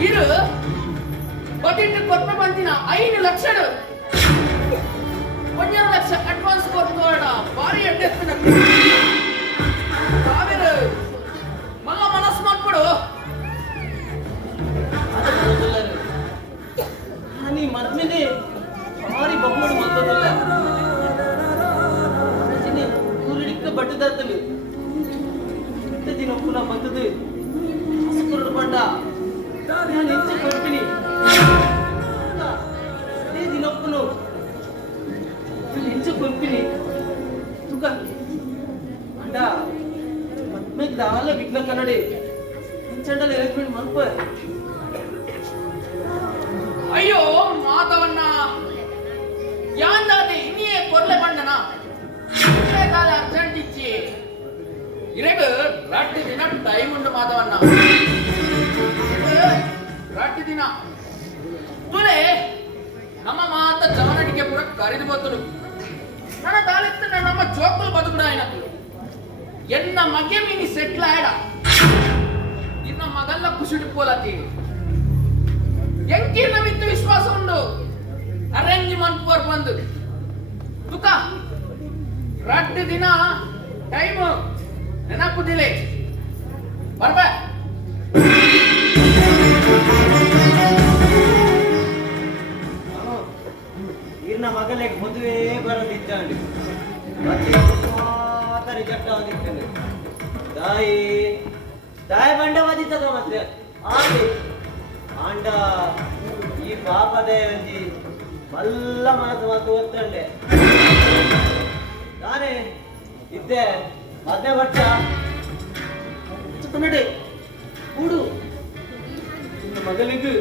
ಇರು ಬಡ್ಡಿ ಕೊಟ್ಟ ಬಂದಿನ 5 ಲಕ್ಷ 1 ಲಕ್ಷ ಅಡ್ವಾನ್ಸ್ ಕೊಟ್ಟೋಡ ಬಾರಿ ಅಡ್ಡೆತ್ತನ ಸಾವಿರ ಬಂದದ್ದು ಹಸುಕುರುಡು ಬಂಡ ನಾನು ಎಂಚ ಕೊಡ್ತೀನಿ ಅದೇ ದಿನಪ್ಪನು ನಾನು ಎಂಚ ಕೊಡ್ತೀನಿ ತುಕ ಅಂಡ ಮತ್ಮೇಲೆ ದಾಲ ವಿಘ್ನ ಕನ್ನಡಿ ಎಂಚಂಡಲ್ಲಿ ಅರೇಂಜ್ಮೆಂಟ್ ಮಲ್ಪ ಅಯ್ಯೋ ಮಾಧವಣ್ಣ ಯಾಂದಾದೆ ಇನ್ನಿಯೇ ಕೊರ್ಲೆ ಬಣ್ಣನ ಕಾಲ ಅರ್ಜೆಂಟ್ ಇಚ್ಚಿ ಇರಗ ರಾಟಿ ದಿನ ಟೈಮ್ ಉಂಟು ಮಾಧವಣ್ಣ ರಾಟಿ ದಿನ ತುಲೆ ನಮ್ಮ ಮಾತ ಜವನಡಿಗೆ ಪೂರ ಕರೆದು ಬತ್ತಲು ನನ್ನ ತಾಳಿತ್ತ ನಮ್ಮ ಜೋಕುಲು ಬದುಕುಡ ಆಯ್ನದು ಎನ್ನ ಮಗೆ ಮೀನಿ ಸೆಟ್ಲ್ ಆಯ್ಡ ಇನ್ನ ಮಗಲ್ಲ ಕುಸಿಡು ಪೋಲತಿ ಎಂಕಿರ್ನ ಮಿತ್ತು ವಿಶ್ವಾಸ ಉಂಡು ಅರೇಂಜ್ಮೆಂಟ್ ಫೋರ್ ಬಂದು ತುಕ ರಡ್ಡು ದಿನ ಟೈಮ್ ನೆನಪುದಿಲೆ ಬರ್ಬ ಇರ್ನ ಮಗಲಿಗೆ ಮದುವೆ ಬರೋದಿದ್ದಾಂಡು ಮಾತ್ರ ರಿಜೆಕ್ಟ್ ಆಗೋದಿದ್ದಾನೆ ತಾಯಿ ಬಂಡ ಮದಿತ್ತದ ಮತ್ತೆ ಆಂಡಿ ಆಂಡ ಈ ಪಾಪದೇ ಒಂಜಿ ಮಲ್ಲ ಮನಸ್ಸು ಮತ್ತು ಒತ್ತಂಡೆ ನಾನೇ ಇದ್ದೆ 15 ವರ್ಷ ಕನ್ನಡಿ ಕೂಡು ನಿನ್ನ ಮಗನಿಗೆ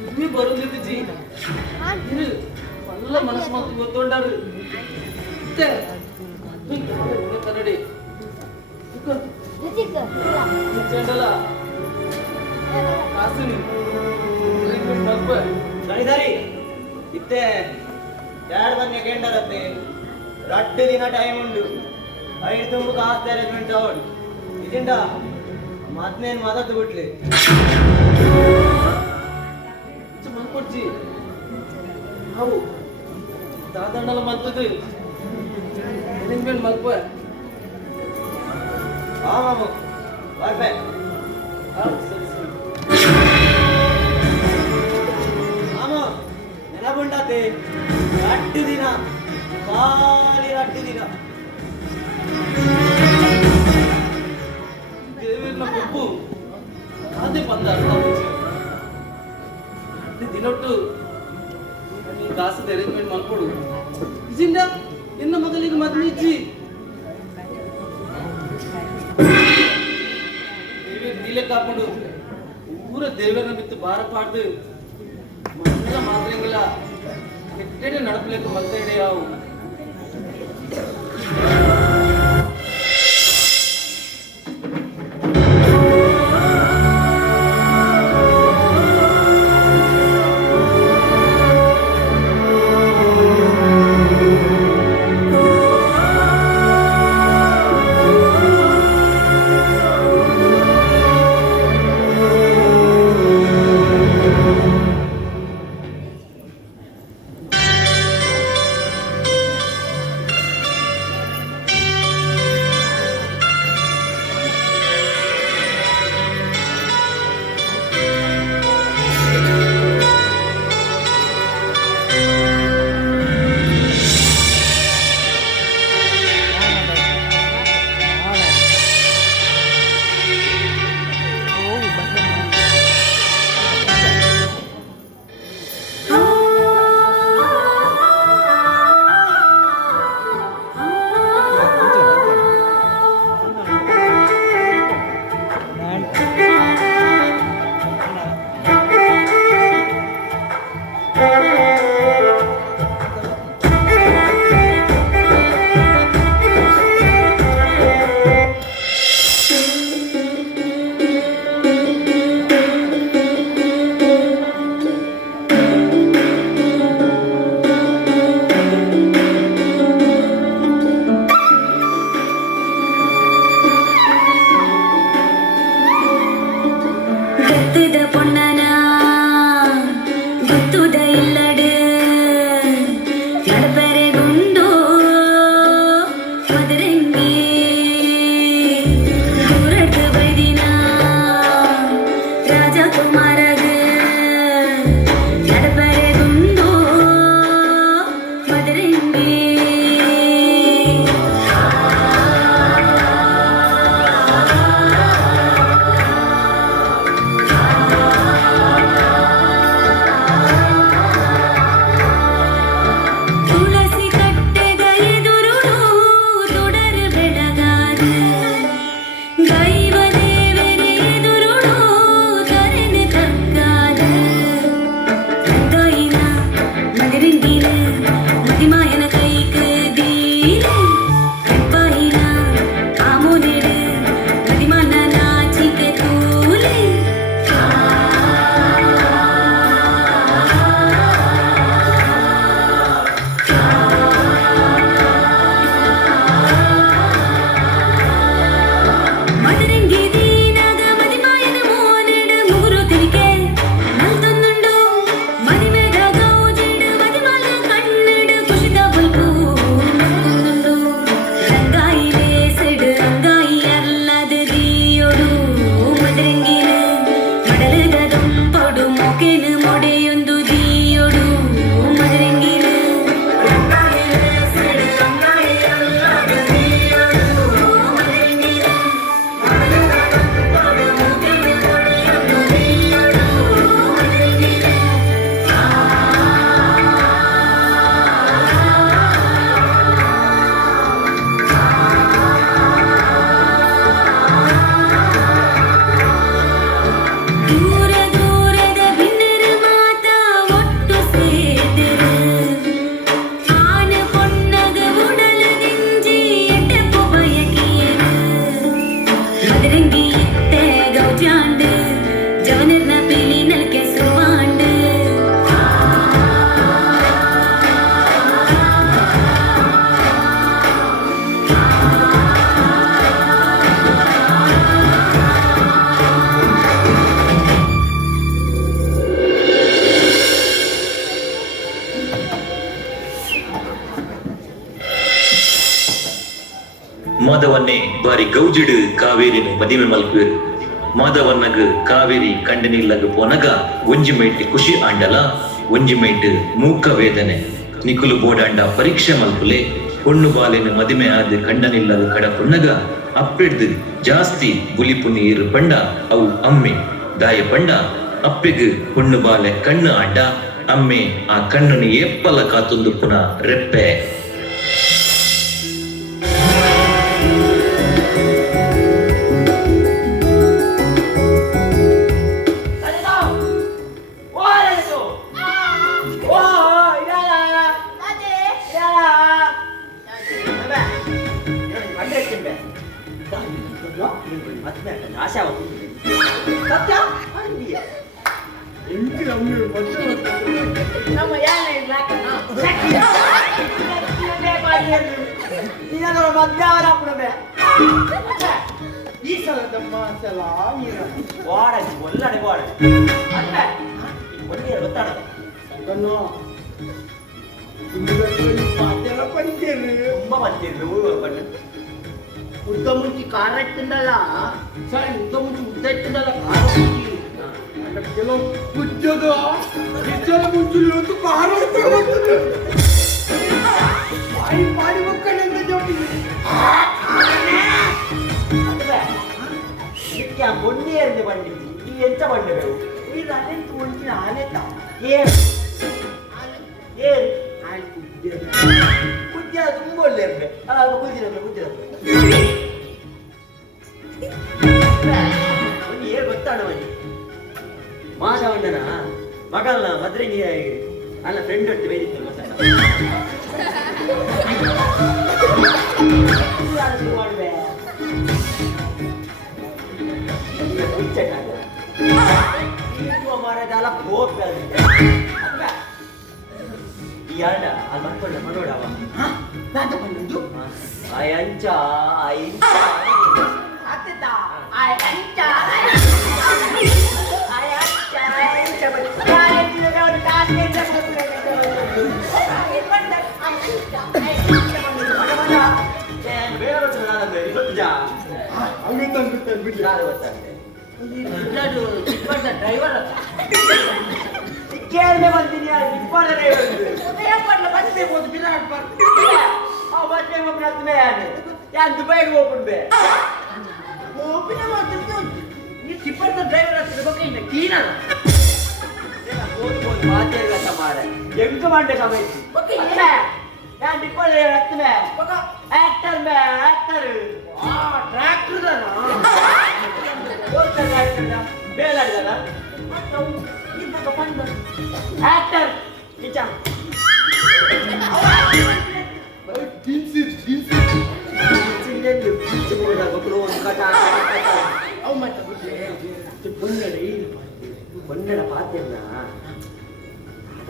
ಭೂಮಿ ಬರೋದಿತ್ತು ಜಿ ಇರು ಮಲ್ಲ ಮನಸ್ಸು ಮತ್ತು ಒತ್ತೊಂಡಾರು ಇದ್ದೆ ಕನ್ನಡಿ ಚಂಡಲ ಕಾಸಿನಿ ಸರಿ ಇತ್ತೆ ಯಾರು ಬಂದೆ ಕೇಂಡರತ್ತೆ ರಡ್ಡು ದಿನ ಟೈಮ್ ಉಂಡು ಐದು ತುಂಬ ಕಾಸ್ತ ಅರೇಂಜ್ಮೆಂಟ್ ಅವಳು ಇದಿಂದ ಮದ್ನೇನು ಮದತ್ತು ಬಿಟ್ಲಿ ಮನ್ಕೊಡ್ಜಿ ನಾವು ದಾದಣ್ಣಲ ಮಲ್ತದು ಅರೇಂಜ್ಮೆಂಟ್ ಮಲ್ಪ ಆ ಮಾಮು ಬರ್ಬೆ ಸರಿ ಸರಿ ಮಾಮು ನೆನಪುಂಡತೆ ರಡ್ಡು ದಿನ ಖಾಲಿ ರಡ್ಡು ದಿನ ದೇವೇರ್ನ ಕೊಬ್ಬು ಅದೇ ಬಂದ ದಿನೊಟ್ಟು ನೀನು ಕಾಸದ ಅರೇಂಜ್ಮೆಂಟ್ ಮಾಡ್ಕೊಡು ಇಜಿಂದ ಎನ್ನ ಮಗಲಿಗೆ ಮದ್ವೆ ಇಜ್ಜಿ ದೇವೇರ್ ನೀಲೆ ಕಾಕೊಂಡು ಊರ ದೇವೇರ್ನ ಬಿತ್ತು ಬಾರ ಪಾಡ್ದು ಮಲ್ಲ ಮಾದ್ರಂಗಿಲ್ಲ ಕೆಟ್ಟಡೆ ನಡಪಲೇಕ ಮತ್ತೇಡೆ ಯಾವು ಬಾರಿ ಗೌಜಿಡು ಕಾವೇರಿನ ಮದಿಮೆ ಮಲ್ಪುವೆರು. ಮಾಧವನ್ನಗ ಕಾವೇರಿ ಕಂಡನಿಲ್ಲಗ ಪೋನಗ ಒಂಜಿ ಮೈಟ್ ಖುಷಿ ಆಂಡಲ, ಒಂಜಿ ಮೈಟ್ ಮೂಕ ವೇದನೆ. ನಿಕುಲು ಬೋಡಾಂಡ ಪರೀಕ್ಷೆ ಮಲ್ಪುಲೆ ಹೊಣ್ಣು ಬಾಲಿನ ಮದಿಮೆ ಆದ ಕಂಡನಿಲ್ಲದ ಕಡ ಪುಣ್ಣಗ ಅಪ್ಪೆಡ್ದು ಜಾಸ್ತಿ ಗುಲಿಪು ನೀರು ಪಂಡ ಅವು ಅಮ್ಮೆ ದಾಯ ಪಂಡ ಅಪ್ಪೆಗ್ ಹೊಣ್ಣು ಬಾಲೆ ಕಣ್ಣು ಆಂಡ ಅಮ್ಮೆ ಆ ಕಣ್ಣನ್ನು ಎಪ್ಪಲ ಕಾತೊಂದು ಪುನಃ ರೆಪ್ಪೆ. ಈ ಸಲದ ಮಾಸಲ ಒಳ್ಳಡೆ ಗೊತ್ತಾಡದೆ ತುಂಬಾ ಬಂದಿದ್ರು ಉದ್ದ ಮುಂಚಿ ಖಾರ ಇಟ್ಟಿಂದಲ್ಲ ಸರಿ ಉದ್ದ ಮುಂಚೆ ಉದ್ದ ಇಟ್ಟಿದ್ದಲ್ಲ ಖಾರ ಮುಂಚಿ ಕೆಲವು ಕುಜ್ಜದ ಮುಂಚೆ ಖಾರ ಬಾಯಿ ಪಾಡಿ ಮಕ್ಕಳಿಂದ ಜೋಡಿ ಬೊಂಡಿಯರಿಂದ ಬಂದಿದ್ದಿ ಈ ಎಂತ ಬಂಡರು ಈ ನಾನೆಂತ ಮುಂಚಿನ ಆನೆತ ಕುದ್ಯ ತುಂಬ ಒಳ್ಳೆ ಇರ್ಬೆ ಏರ್ ಗೊತ್ತಾಡ ಮನೆ ಮಾಧವಣ್ಣನ ಮಗಳನ್ನ ಮದ್ರೆ ನೀರಾಗಿ ನನ್ನ ಫ್ರೆಂಡ್ ಒಟ್ಟು ಬೇದಿತ್ತು ಮಾಡ್ಬೇ ಮರದಲ್ಲ ಗೋಪೆ ಈ ಆಡ ಅಲ್ಲಿ ಬಂದ್ಕೊಂಡ ಮನೋಡವ ಅಯ್ಯಂಚ ಡ್ರೈವರ್ ಕೇಳದೆ ಬಂದಿನಿ ಯಾನ್ ದುಬೈಗೆ ಹೋಗ್ಬಿಡ್ಬೆ ಡ್ರೈವರ್ ಹತ್ತಿರ ಕೀನ ಮಾತಾಡ್ಲತ್ತ ಮಾರ ಎಂಕ ಮಾಡ್ದೆ ಸಮಯ ಯಾನ್ ಡಿಪ್ಪಲ್ ಹತ್ತಮೆ ಆಕ್ಟರ್ ಮೇ ಆಕ್ಟರ್ ಟ್ರ್ಯಾಕ್ಟರ್ ಬೇಲಾಡಿದಲ್ಲ ಆಕ್ಟರ್ ನಿಜ ಬೊನ್ನಡ ಪಾತ್ರೆನ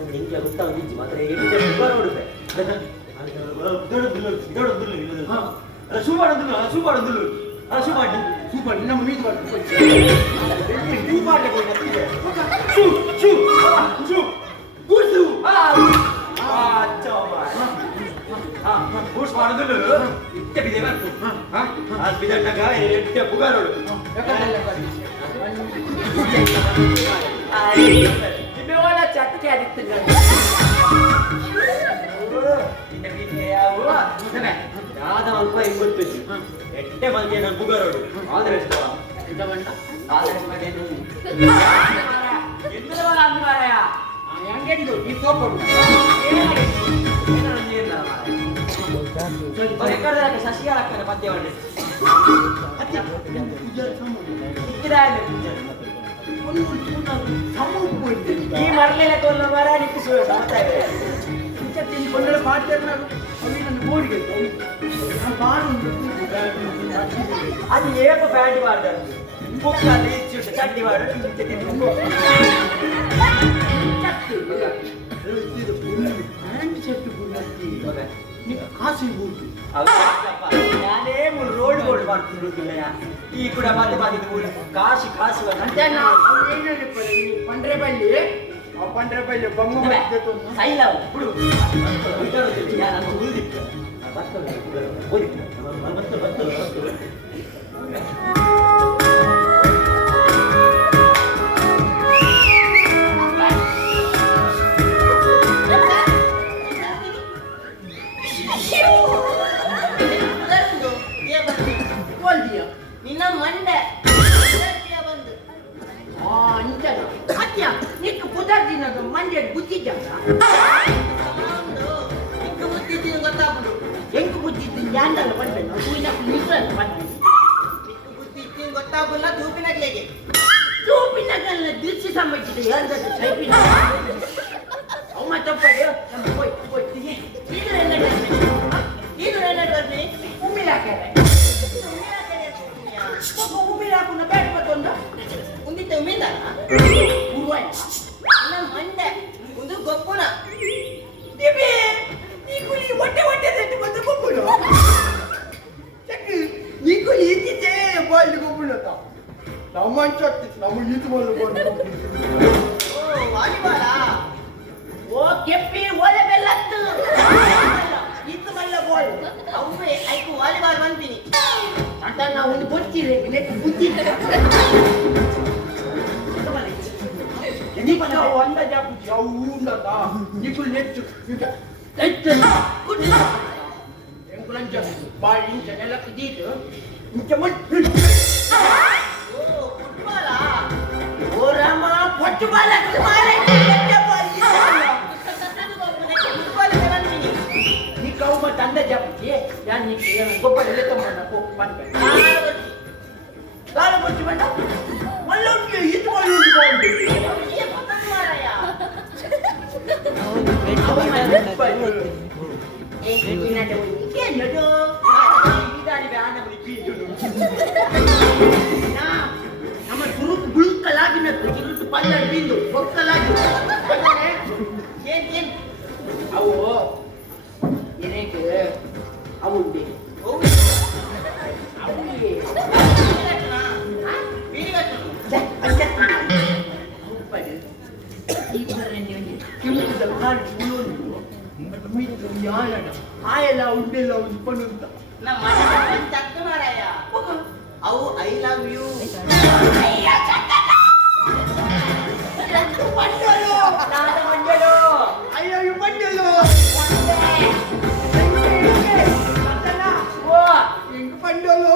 ನಿಂಗೆ ಗೊತ್ತಾಗಿದ್ದು ಮಾತ್ರ ನೋಡುತ್ತೆ ಸೂಪರ್ ನಮ್ಮ ಮೀಟ್ ಬೂಸ್ ಮಾಡಿದ್ರು ಇತ್ತೆ ಬಿದೆ ಬಂತು ಅದು ಬಿದಟ್ಟಾಗ ಎಟ್ಟೆ ಪುಗಾರೋಡು ನಿಮ್ಮೆ ಒಳ ಚಟ್ಟಕ್ಕೆ ಆದಿತ್ತು ಯಾವ್ದ ಅಲ್ಪ ಹಿಂಗ್ ಗೊತ್ತಿತ್ತು ಎಟ್ಟೆ ಮಂದಿ ನಾನು ಪುಗಾರೋಡು ಆದ್ರೆ ಹೆಂಗೇನಿದು ಈ ಸೋಪ್ ಶಶಿಯಾಳಕ್ಕನ ಪದ್ಯ ಮಾಡಿ ಈ ಮರಳೆಲ್ಲ ಕೊಲ್ಲ ಮರ ನಿಪ್ಪಿಸುವ ಕೊಂಡಳ ಪಾತ್ರೆ ಬೋರ್ಗೆ ಅದು ಏಪ ಪ್ಯಾಂಟ್ ಮಾಡ್ತಾರೆ ಮುಕ್ಕಲ್ಲಿ ಚಡ್ಡಿ ಮಾಡು ನಾನೇ ರೋಡ್ ಬೋರ್ಡ್ ಮಾಡ್ತಿರ್ಬೇಕಿಲ್ಲ ಈ ಕೂಡ ಮತ್ತೆ ಬಂದಿದ್ದು ಕಾಶಿ ಕಾಶಿ ಪಂಡ್ರೆ ಬಲ್ಲಿ ಬಂಗ ಸೈಲ ಬಿಡು ಉಳಿದಿತ್ತು ನಿನ್ನ ಮಂಡೆ ಬಂದು ಅಂಚನ ಅತ್ಯ ನಿಕ್ಕ ಪುದರ್ದಿನದು ಮಂಡ್ಯ ಬುದ್ಧಿದ್ದಂಗ ನಿಕ್ಕ ಬುದ್ಧಿದ್ದೀನಿ ಗೊತ್ತಾಗ್ಬಿಡು ಹೆಂಗ್ ಬುದ್ಧಿದ್ದೀನಿ ಯಾಂಡಲ್ಲ ಬಂದೆ ನಿಕ್ಕ ಬುದ್ಧಿದ್ದೀನಿ ಗೊತ್ತಾಗಲ್ಲ ತೂಪಿನಗ್ಲೆಗೆ ತೂಪಿನಗಲ್ನ ದಿರ್ಸಿ ಸಂಬಂಧಿಸಿದ ಯಾರ್ದಾದ್ರು ಸೈಪಿನ ಅಮ್ಮ ತಪ್ಪದೆ ಇದು ಏನಾದ್ರೆ ಉಮ್ಮಿಲ್ ಹಾಕ್ಯಾರೆ ಉಮ್ಮಿಲ್ ಹಾಕೊಂಡು ಬೇಡ ಮತ್ತೊಂದು ಉಂದಿತ್ತ ಉಮ್ಮಿಂದ ಮಂಡೆ ಒಂದು ಗೊಪ್ಪುನ ಹೊಟ್ಟೆ ಹೊಟ್ಟೆ ಬಂದು ಗೊಪ್ಪುನು నీకు ఈతితే బాల్ గొప్పనట నమ్మంచొట్టి నమ్ము ఈతి బాల్ ಓ ವಾಲಿಬಾಲ ಓ ಕೆಪ್ಪಿ ಓಲೆ ಬೆಲ್ಲತ್ತು ಇತ್ತು ಮಲ್ಲ ಬೋಲ್ ಅವ್ವೆ ಐಕು ವಾಲಿಬಾಲ್ ಬಂದಿನಿ ಅಂತ ನಾವು ಒಂದು ಗೊತ್ತಿಲ್ಲ ನೆಟ್ ಬುದ್ಧಿ నీకు వంద జాపు చౌండట నీకు నెచ్చు నెచ్చు ఎంకులంచ బాల్ ఇంచ నెలకు దీటు ఇంచ మట్ ಓ ಫುಟ್ಬಾಲ ಓ ರಾಮ ಫುಟ್ಬಾಲ ಕುಮಾರ ಫುಟ್ಬಾಲ್ ಬಂದಿನಿ నీకు అవు మా తండ జాపుకి యాన్ నీకు గొప్ప లెక్కమన్న పో పని దాని వచ్చి ಬಂದ మళ్ళీ ఈతి బాల్ ఉండిపోండి ನಮ್ಮ ಗುರುತು ಗುಳುಕಲಾಗಿನದ್ದು ಗಿರುತು ಪಲ್ಲ ಬಿಂದು ಬೊಕ್ಕಲಾಗಿ ಏನ್ ಅವು ಏನಕ್ಕೆ ಅವುಂಡೆ ಆಯಲ್ಲ ಉಂಡೆಲ್ಲ ಒಂದು ಪಣುಂತ ನಮ್ಮ ಚಕ್ಕ ಮಾರಾಯ ಅವು ಐ ಲವ್ ಯು ಅಯ್ಯೋ ಇವ್ ಮಂಡಲು ಹೆಂಗ್ ಪಂಡಲು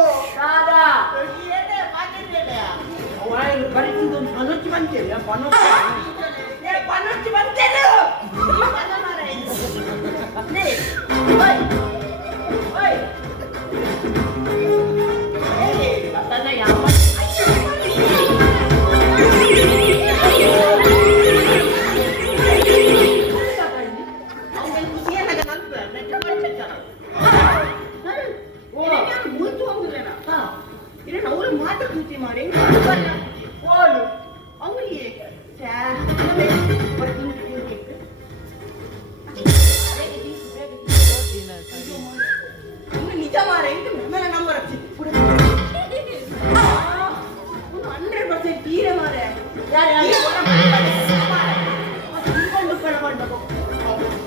ಬರೀತಿದ್ದು ಪನೊಚ್ಚಿ ಬಂತೇನೆ ಪನೊಚ್ಚಿ ಬಂತೇನೆ ನಿಜ ಮಾರ ನನ್ನ ನಂಬರ್ 100% ತೀರ ಮಾರ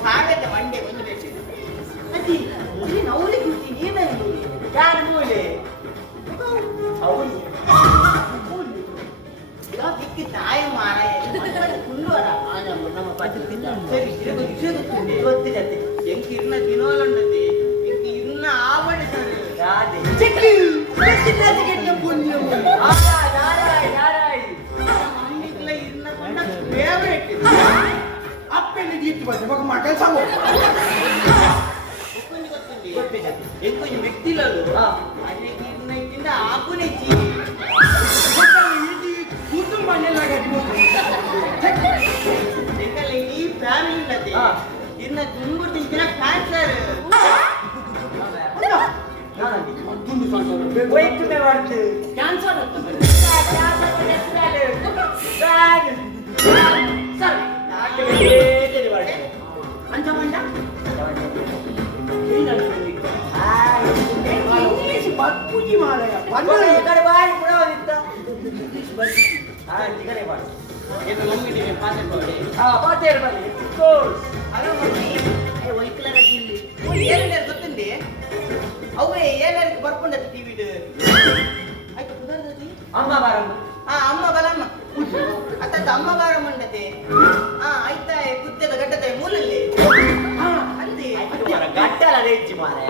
ಹಾಗತ್ತೆ ಮಂಡೆ ಒಂದು ಬೇಕು ಅಜ್ಜಿ ನೀನು ಅವಳಿಗೆ ಕೂತೀನಿ ಏನಾಗಿ ಯಾರು ಮೂಲೆ ಅವಳು ದಿಕ್ಕಿ ತಾಯ ಮಾರ ಕುಂಡುವರ ನಮ್ಮ ಪದ್ಧತಿ ಸರಿ ಇವತ್ತಿರತ್ತೆ ಎಂಕಿ ಇರ್ನ ದಿನೋಲಂಡತಿ ಎಂಕಿ ಇರ್ನ ಆವಣ ಸರ್ ರಾಧೆ చెక్కి చెక్కి పుణ్యం ಮಂಡಿಗ್ಲ ಇರ್ನ ಕೊಂಡ ಫೇವರೇಟ್ ಅಪ್ಪೆಲ್ಲಿ ದೀಪ್ತಿ ಬಂದೆ ಮಗ ಮಕ್ಕಳ ಸಂಗೋ ಗೊತ್ತಿದೆ ಎಂಕೊಂಚ ವ್ಯಕ್ತಿಲರು ಅದೇ ಇರ್ನ ಇದ್ದಿಂದ ಆಗುನೆ ಚೀ ಕುಟುಂಬ ಎಂಕಲ್ಲ ಈ ಫ್ಯಾಮಿಲಿ ಇಲ್ಲದೆ ಇರ್ನ ತುಂಬುಟ್ಟು ಇದ್ದಿನ ಕ್ಯಾನ್ಸರ್ ವೈದ್ಯಮೇ ಮಾಡ್ತು ಕ್ಯಾನ್ಸರ್ ಅಂತ ಅಂತ ಮಂಡ ಇಂಗ್ಲಿಷ್ ಪೂಜಿ ಮಾಲಯ ಕಡೆ ಬಾರಿ ಬಿಡೋದಿತ್ತ ಏನು ಮಮ್ಮಿಗೆ ಪಾತ್ರೆ ಬರಲಿ ಅಲ್ಲ ಮಮ್ಮಿ ವೈಕ್ಲರ ಗಿಲ್ಲಿ ಏನಿದೆ ಗೊತ್ತಿಲ್ಲ ಇಲ್ಲಿ ಅವೇ ಏನಾರಿಗೆ ಬರ್ಕೊಂಡದ್ದು ಟಿವಿಡ್ ಆಯ್ತು ಕುದರ್ದದಿ ಅಮ್ಮ ಬಾರಮ್ಮ ಅಮ್ಮ ಬಲಮ್ಮ ಅತ್ತದ ಅಮ್ಮ ಬಾರಮ್ಮ ಉಂಡತೆ ಆಯ್ತಾ ಕುತ್ತದ ಗಡ್ಡದ ಮೂಲಲ್ಲಿ ಅಲ್ಲಿ ಗಟ್ಟಲ ರೇಂಜ್ ಮಾರೆ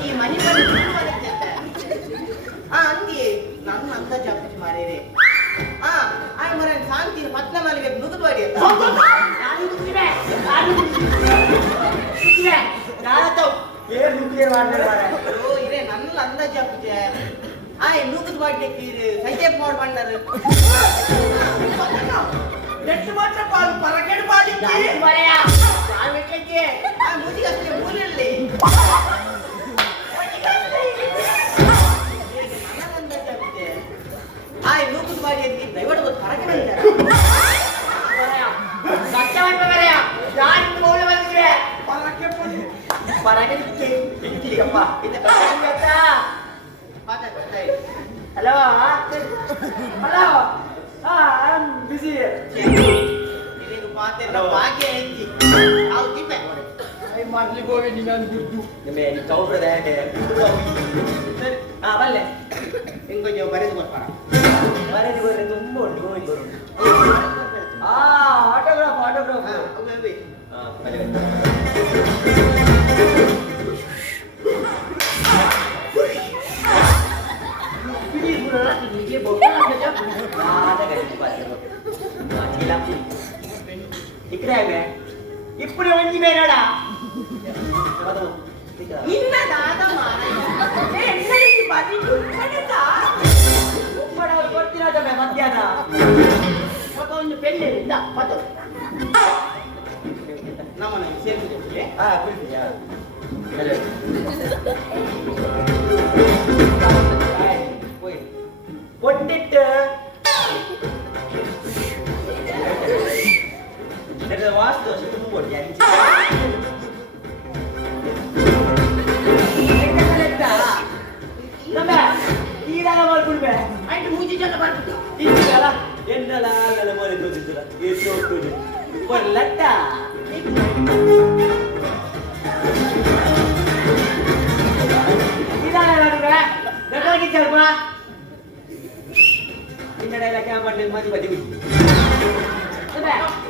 ಈ ಮನೆ ಬರುತ್ತೆ ಅಂದಿ ನನ್ನ ಅಂತ ಜಾಪಿ ಮಾರೇರೆ ಆಯ್ ಮರ ಶಾಂತಿ ಪತ್ನ ಮನೆಗೆ ನುಗ್ಗದು ಬಾಡಿ ಅಂತ ಇರೇ ನನ್ನ ಅಂದಾಜ್ ಹಾಕ್ತಿದ್ದೆ ಆಯ್ ನುಗ್ಗದು ಬಾಡ್ಲಿಕ್ಕೆ ಸೈಟೇಪ್ ಮಾಡಿ ಬಂಡರು ಎಷ್ಟು ಮಾತ್ರ ಪಾಲು ಪರಕೆಡು ಮಾಡಿದ್ದೆ ಮುದಿಗಷ್ಟೇ ಮೂಲಲ್ಲಿ ಆಯ್ ನುಗ್ಗದು ಬಾಡಿ ಅಂತ ದಯವಿಟ್ಟು ಗೊತ್ತು ಪರಕೆ ಹಲೋ ಹಲೋ ಬಿಸಿ ಭಾಗ್ಯ ಐತಿ ಅವು ತಿಪ್ಪೆ ಮಾಡ್ಲಿಕ್ಕೆ ಹೋಗಿ ನೀನು ಗುಡ್ಡು ಚೌಬ್ರದ ಬಲ್ಲೆ ಹೆಂಗೋ ಬರೆದು ಬರ್ತಾರ ಬರೆದು ಬರ್ರೆ ತುಂಬ ಉಂಟು ಹೋಗಿ ಬರು ಆಟೋಗ್ರಾಫ್ ఇక్కడే ఇప్పుడే వండి పోయినాడా ఇన్న దాదమ్మా ಕೊಡ್ತೀರಾದ ಮಧ್ಯಾಹ್ನ ಒಂದು ಪೆನ್ ಇಲ್ಲ ಪತ್ತು ನಮ್ಮನ್ನ ಸೇರಿಸಿದೆ ಕೊಟ್ಟಿಟ್ಟು ವಾಸ್ತು ತುಂಬ ಈಡಾಗ ಮಾಡ್ಬಿಡ್ಬೆ ಆಯ್ತು ಮೂಜಿ ಜನ ಬರ್ಬಿಟ್ಟು ಇದ್ದಲ್ಲ ಎನ್ನಲ್ಲ ಆಗಲ್ಲ ಮನೆ ತೋರಿಸಿಲ್ಲ ಎಷ್ಟು ಹೋಗ್ತದೆ ಬರ್ಲಟ್ಟ ಇದಾರ ನೋಡ್ರೆ ಬೇಕಾಗಿತ್ತಲ್ಪ ಇನ್ನಡೆ ಎಲ್ಲ ಕ್ಯಾಮ್ ಮಾಡಿ ಮದಿ ಬದಿ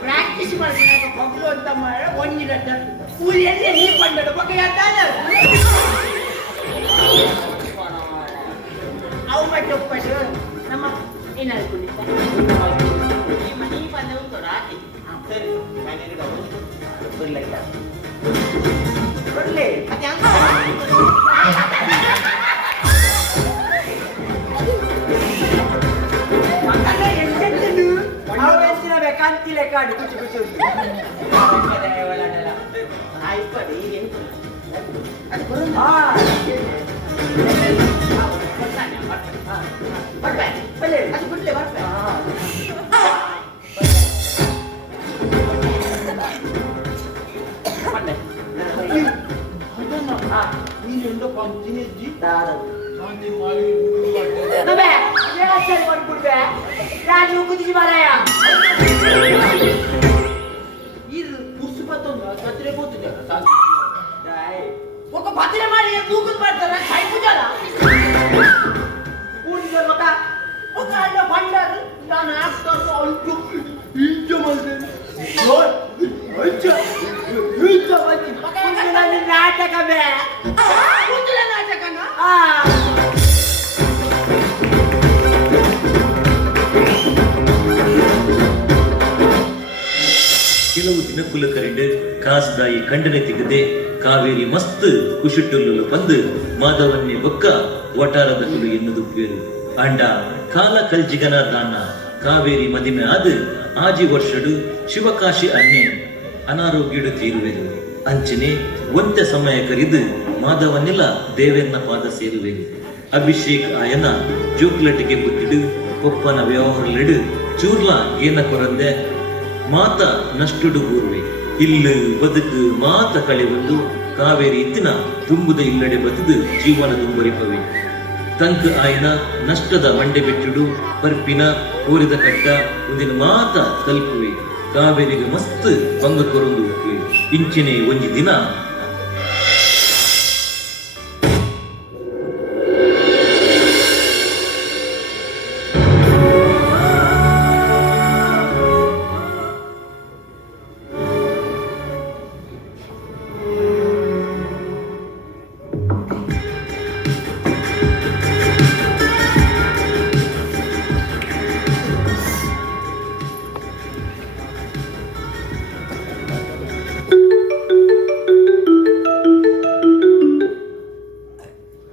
ಪ್ರಾಕ್ಟೀಸ್ ಮಾಡ್ಬೇಕು ಮಕ್ಕಳು ಅಂತ ಮಾಡ ಒಂದಿನ ಊರಿಯಲ್ಲಿ ನೀರು ಬಂದಡು ಬಗ್ಗೆ ಅವು ಮತ್ತೆ ಒಪ್ಪಟ್ಟು ನಮ್ಮ ಏನಾದ್ರು ಈ ಮನೆ ಬಂದ ಉಂಟು ರಾತ್ರಿ ಸರಿ ಮನೆಗೆ ಬರ್ಲಿಲ್ಲ ಬರ್ಲಿ ಮತ್ತೆ ಅವತ್ತಿನ ಬೇಕಂತಿ ಲೆಕ್ಕ ಆಡಿ ಕುಚ್ಚು ಕುಚ್ಚು ಆಯ್ತು ಈಗ ಅದು ಬರ್ಬೇ ಅದು ಬಿಡ್ಲೆ ಬರ್ಬೇ ನೀನೆಂದು ಪಂಚಿನಿ ಇದ್ದಿ ಶಾಂತಿ ಮಾಡಿ ಮಾಡ್ಬಿಡ್ಬೆ ನಾನು ಕುದಿಸಿ ಮಾರಾಯ ಇದು ಪುಸ್ತಕ ಬತ್ತೊಂದು ಕತ್ರೆ ಕೂತಿದ್ದ ఒక భద్ర మరి కూకులు పడతారా కై పూజాలా పూజల ఒక ఒక అన్న బండారు నా నాటకం అంటూ ఇంచమంది నాటకమే పూజల నాటకనా ಕೆಲವು ದಿನಕ್ಕುಲ ಕರೆಂಡು ಕಾಸ್ದಾಯಿ ಖಂಡನೆ ತೆಗೆದೆ ಕಾವೇರಿ ಮಸ್ತ್ ಕುಶಿಟ್ಟುಲ್ಲು ಬಂದು ಮಾಧವನ್ನೇ ಬೊಕ್ಕ ಒಟಾರದ ಕುಲು ಎನ್ನುದು ಪೇರು ಅಂಡ ಕಾಲ ಕಲ್ಜಿಗನ ದಾನ ಕಾವೇರಿ ಮದಿಮೆ ಆದ ಆಜಿ ವರ್ಷಡು ಶಿವಕಾಶಿ ಅನ್ನೆ ಅನಾರೋಗ್ಯಡು ತೀರುವೆರು ಅಂಚನೆ ಒಂತೆ ಸಮಯ ಕರಿದು ಮಾಧವನ್ನೆಲ್ಲ ದೇವೆನ್ನ ಪಾದ ಸೇರುವೆರು ಅಭಿಷೇಕ್ ಆಯನ ಜೋಕ್ಲಟಿಗೆ ಬುತ್ತಿಡು ಕೊಪ್ಪನ ವ್ಯವಹಾರಲಿಡು ಚೂರ್ಲ ಏನ ಕೊರಂದೆ ಮಾತ ನಷ್ಟುಡು ಗೂರ್ವೆ ಇಲ್ಲು ಬದುಕು ಮಾತ ಕಳೆವೊಂದು ಕಾವೇರಿ ಇತ್ತಿನ ತುಂಬುದ ಇಲ್ಲಡೆ ಬದುದು ಜೀವನ ದುಂಬರಿಪವೆ ತಂಕ್ ಆಯನ ನಷ್ಟದ ಮಂಡೆ ಬೆಟ್ಟುಡು ಬರ್ಪಿನ ಕೋರಿದ ಕಟ್ಟ ಒಂದಿನ ಮಾತ ತಲುಪುವೆ ಕಾವೇರಿಗೆ ಮಸ್ತ್ ಬಂಗ ಕೊರೊಂದು ಇಂಚಿನೆ ಒಂಜಿ ದಿನ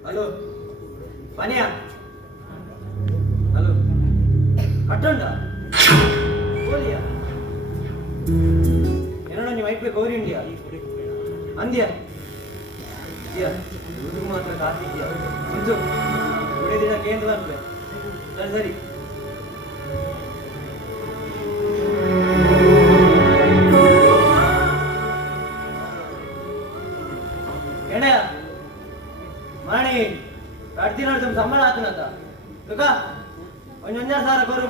ಹಲೋ ಪನಿಯ ಹಲೋ ಕಟ್ಟೊಂಡ ಗೋಲಿಯ ಏನೋ ನೀವು ಐಪೆ ಗೌರಿ ಇಂಡಿಯಾ ಅಂದ್ಯ ಇದು ಮಾತ್ರ ಕಾಸಿದ್ಯಾ ಮುಂಚು ಉಳಿದ ದಿನ ಕೇಂದ್ರ ಬರ್ತದೆ ಸರಿ ಸರಿ ಎಣ್ಣೆ ಮಾಣಿ ಕಡ್ದಿನ ಸಂಬಳ ಆತನಂತ ತುಕ ಒಂದ್ 1,000 ಕೊರು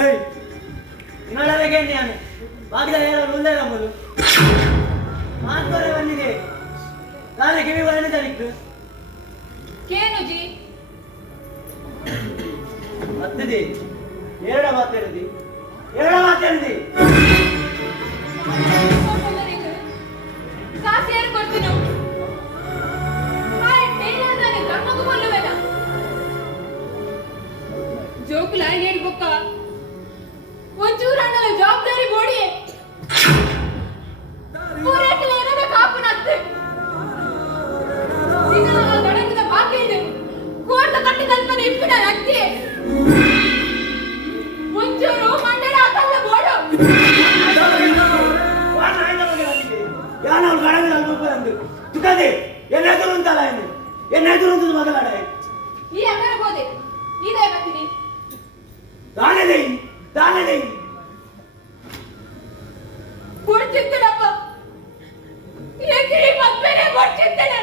ಏಯ್ ಇನ್ನೊಳಗೆ ನಾನು ಬಾಗಿಲ ಹೇಳೋ ಮುಂದೆ ನಮ್ಮದು ಮಾತ್ರೆ ಬಂದಿದೆ ನಾನೇ ಕಿವಿ ಬಂದಿದ್ದ ಕೇನುಜಿ ಮತ್ತಿದೆ ಎರಡ ಮಾತಾಡಿದಿ ಕಾಸು ಯಾರು ಕೊಡ್ತೀನೋ ಧರ್ಮಕ್ಕೂ ಕೊಲ್ಲುವೇನ ಜೋಕುಲ ಹೇಳ್ಬೊಕ್ಕ ಒಂಚೂರು ಹಣ್ಣಲ ಜವಾಬ್ದಾರಿ ಬೋಡಿ ಪೂರೈಸಲು ಏನದ ಕಾಪುನತ್ತೆ ದಡಂಗದ ಬಾಕಿ ಇದೆ ಕೋರ್ತ ಕಟ್ಟಿದಂತನ ಇಪ್ಪಿನ ಅಕ್ಕಿ ಒಂಚೂರು ಮಂಡಳ ಹಾಕಲ್ಲ ಬೋಡು ಯಾನವ್ರು ಗಡಂಗ ಅಲ್ಬಂದು ತುಕದೆ ಎನ್ನೆದುರು ಅಂತಲ್ಲ ಎನ್ನೆದುರು ಅಂತ ಮಗಲಾಡೆ ಈ ಅಂಗರ ಬೋದೆ ಇದೇ ಬರ್ತೀನಿ ದಾನದೇ ಕೊಡ್ತಿದ್ದನಪ್ಪ ಏಕಿರಿ ಮದ್ವೆನೆ ಕೊಡ್ತಿದ್ದನೆ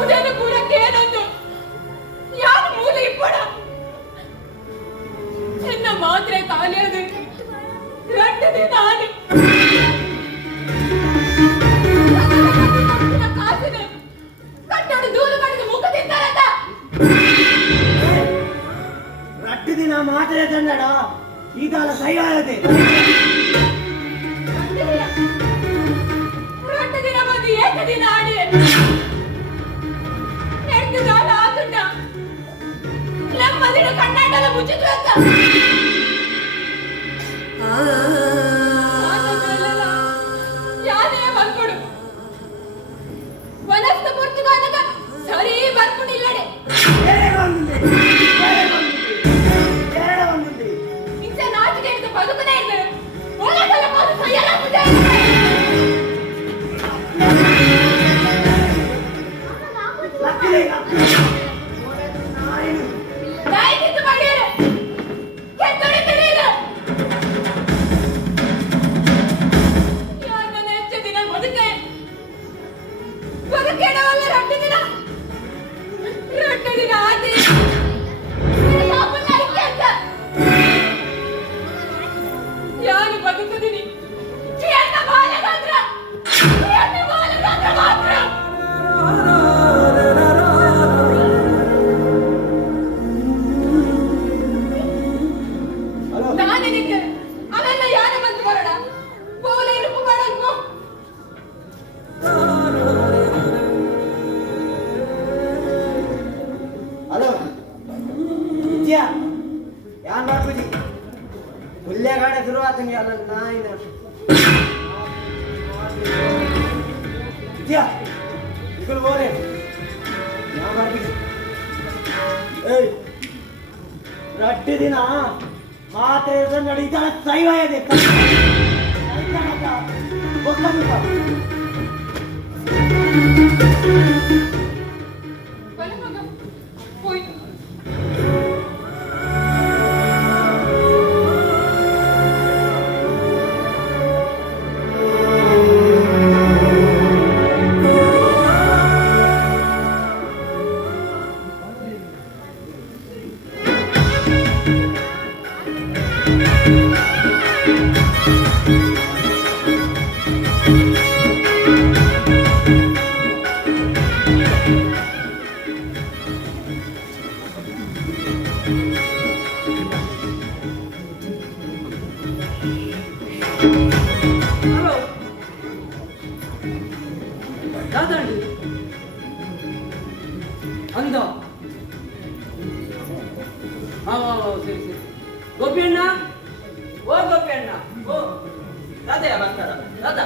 ಉದನ ಪೂರಕ್ಕೆ ಏನೊಂದು ಯಾರು ಮೂಲ ಇಪ್ಪಡ ಎನ್ನ ಮಾತ್ರೆ ಖಾಲಿಯಾದ 2 ದಿನ ಆನೆ ಕಾಸಿನ ಕಟ್ಟೋಡು ದೂರು ಕಡಿದು ಮುಖ ತಿಂತಾರಂತ 2 ದಿನ ಮಾತ್ರೆ ತಂದಡ ಈಗಾಲ ಸಹಿ ಆಗದೆ 2 ದಿನ ಬಂದು ಏಕ ದಿನ ಆಡಿ 2 ದಾಳ ಆತುಂಡ ನಮ್ಮದಿನ ಕಣ್ಣಾಡಲ ಮುಚ್ಚಿದ್ರು ಅಂತ ಯಾನೇ ಬಂದ್ಕೊಡು ವನಸ್ತ ಪುರ್ತುಗಾಲಗ ಸರಿ ಬರ್ಕೊಂಡಿಲ್ಲಡೆ ಇಂಥ ನಾಚಿಕೆ ಹಿಡಿದು ಬದುಕನೇ ಇದ್ದಾರೆ ಒಳಗಲ್ಲ ಬಂದು ಸಯ್ಯಲಾಗ್ಬಿಟ್ಟೆ ನಾಯಿ ಕಿತ್ತು ಮಾಡಿಯರೆ ಕೆತ್ತೊಡೆ ತಿಳಿಯಿಲ್ಲ ಯಾರ ಮನೆ ಹೆಚ್ಚು ದಿನ ಬದುಕೇಡವಲ್ಲ 2 ದಿನ ಆದಿ ಯಾರು ಬದುಕುದಿನಿ ಬಾಲಗಾತ್ರ ಮಾತ್ರ ನಾನೇ ನಿಂಗೆ ಅವೆಲ್ಲ ಯಾರ ಬಂದು ಬರೋಣ ಬೋಲ ಇರುಪು ಮಾಡಲ್ಪೋ ಹಲೋ ವಿದ್ಯಾ ಯಾನ್ ಮಾಡ್ಬಿಡಿ ಹುಲ್ಲೆ ಗಾಡಿ ಶುರುವಾತಂಗೆ ಅಲ್ಲ ನಾಯಿನ ವಿದ್ಯಾ ಇಗಳು ಬೋರೆ ಯಾನ್ ಮಾಡ್ಬಿಡಿ ಏಯ್ 2 ದಿನ ಮಾತೆ ನಡೀತಾ ಸೈವಾಯದೆ హలో కాదండి అందా సరి సరి ಗೋಪಿ ಅಣ್ಣ ಓ ಗೋಪಿ ಅಣ್ಣ ಓ ತಾತಯ್ಯ ಬರ್ತಾರ ತಾತ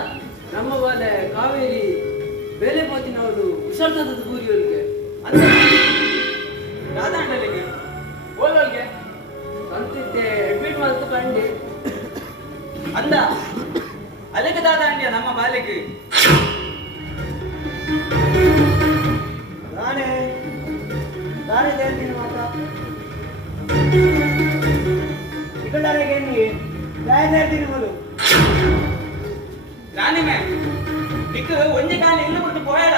ನಮ್ಮ ಬಾಲೆ ಕಾವೇರಿ ಬೇಲೆ ಪೋತಿನವರು ಹುಷಾರ್ತದ ಊರಿಯವರಿಗೆ ಅಂತ ರಾಧಾಂಡಲಿಗೆ ಓಲೋಲ್ಗೆ ಅಂತಿದ್ದೆ ಅಡ್ಮಿಟ್ ಮಾಡ್ತು ಕಂಡು ಅಂದ ಅಲ್ಲಿಗೆ ದಾದಾಂಡ್ಯ ನಮ್ಮ ಬಾಲಿಗೆ ನಾನೇ ಹೇಳ್ತೀನಿ ಮಾತಾ ಇಕಂಡಾರೆಗೆ ಹೇಳ್ತೀನಿ ಮೊದಲು ರಾಣಿಮೆ ದಿಕ್ಕು ಒಂಜಿ ಕಾಲ ಇಲ್ಲು ಬಿಟ್ಟು ಪೋಯಡ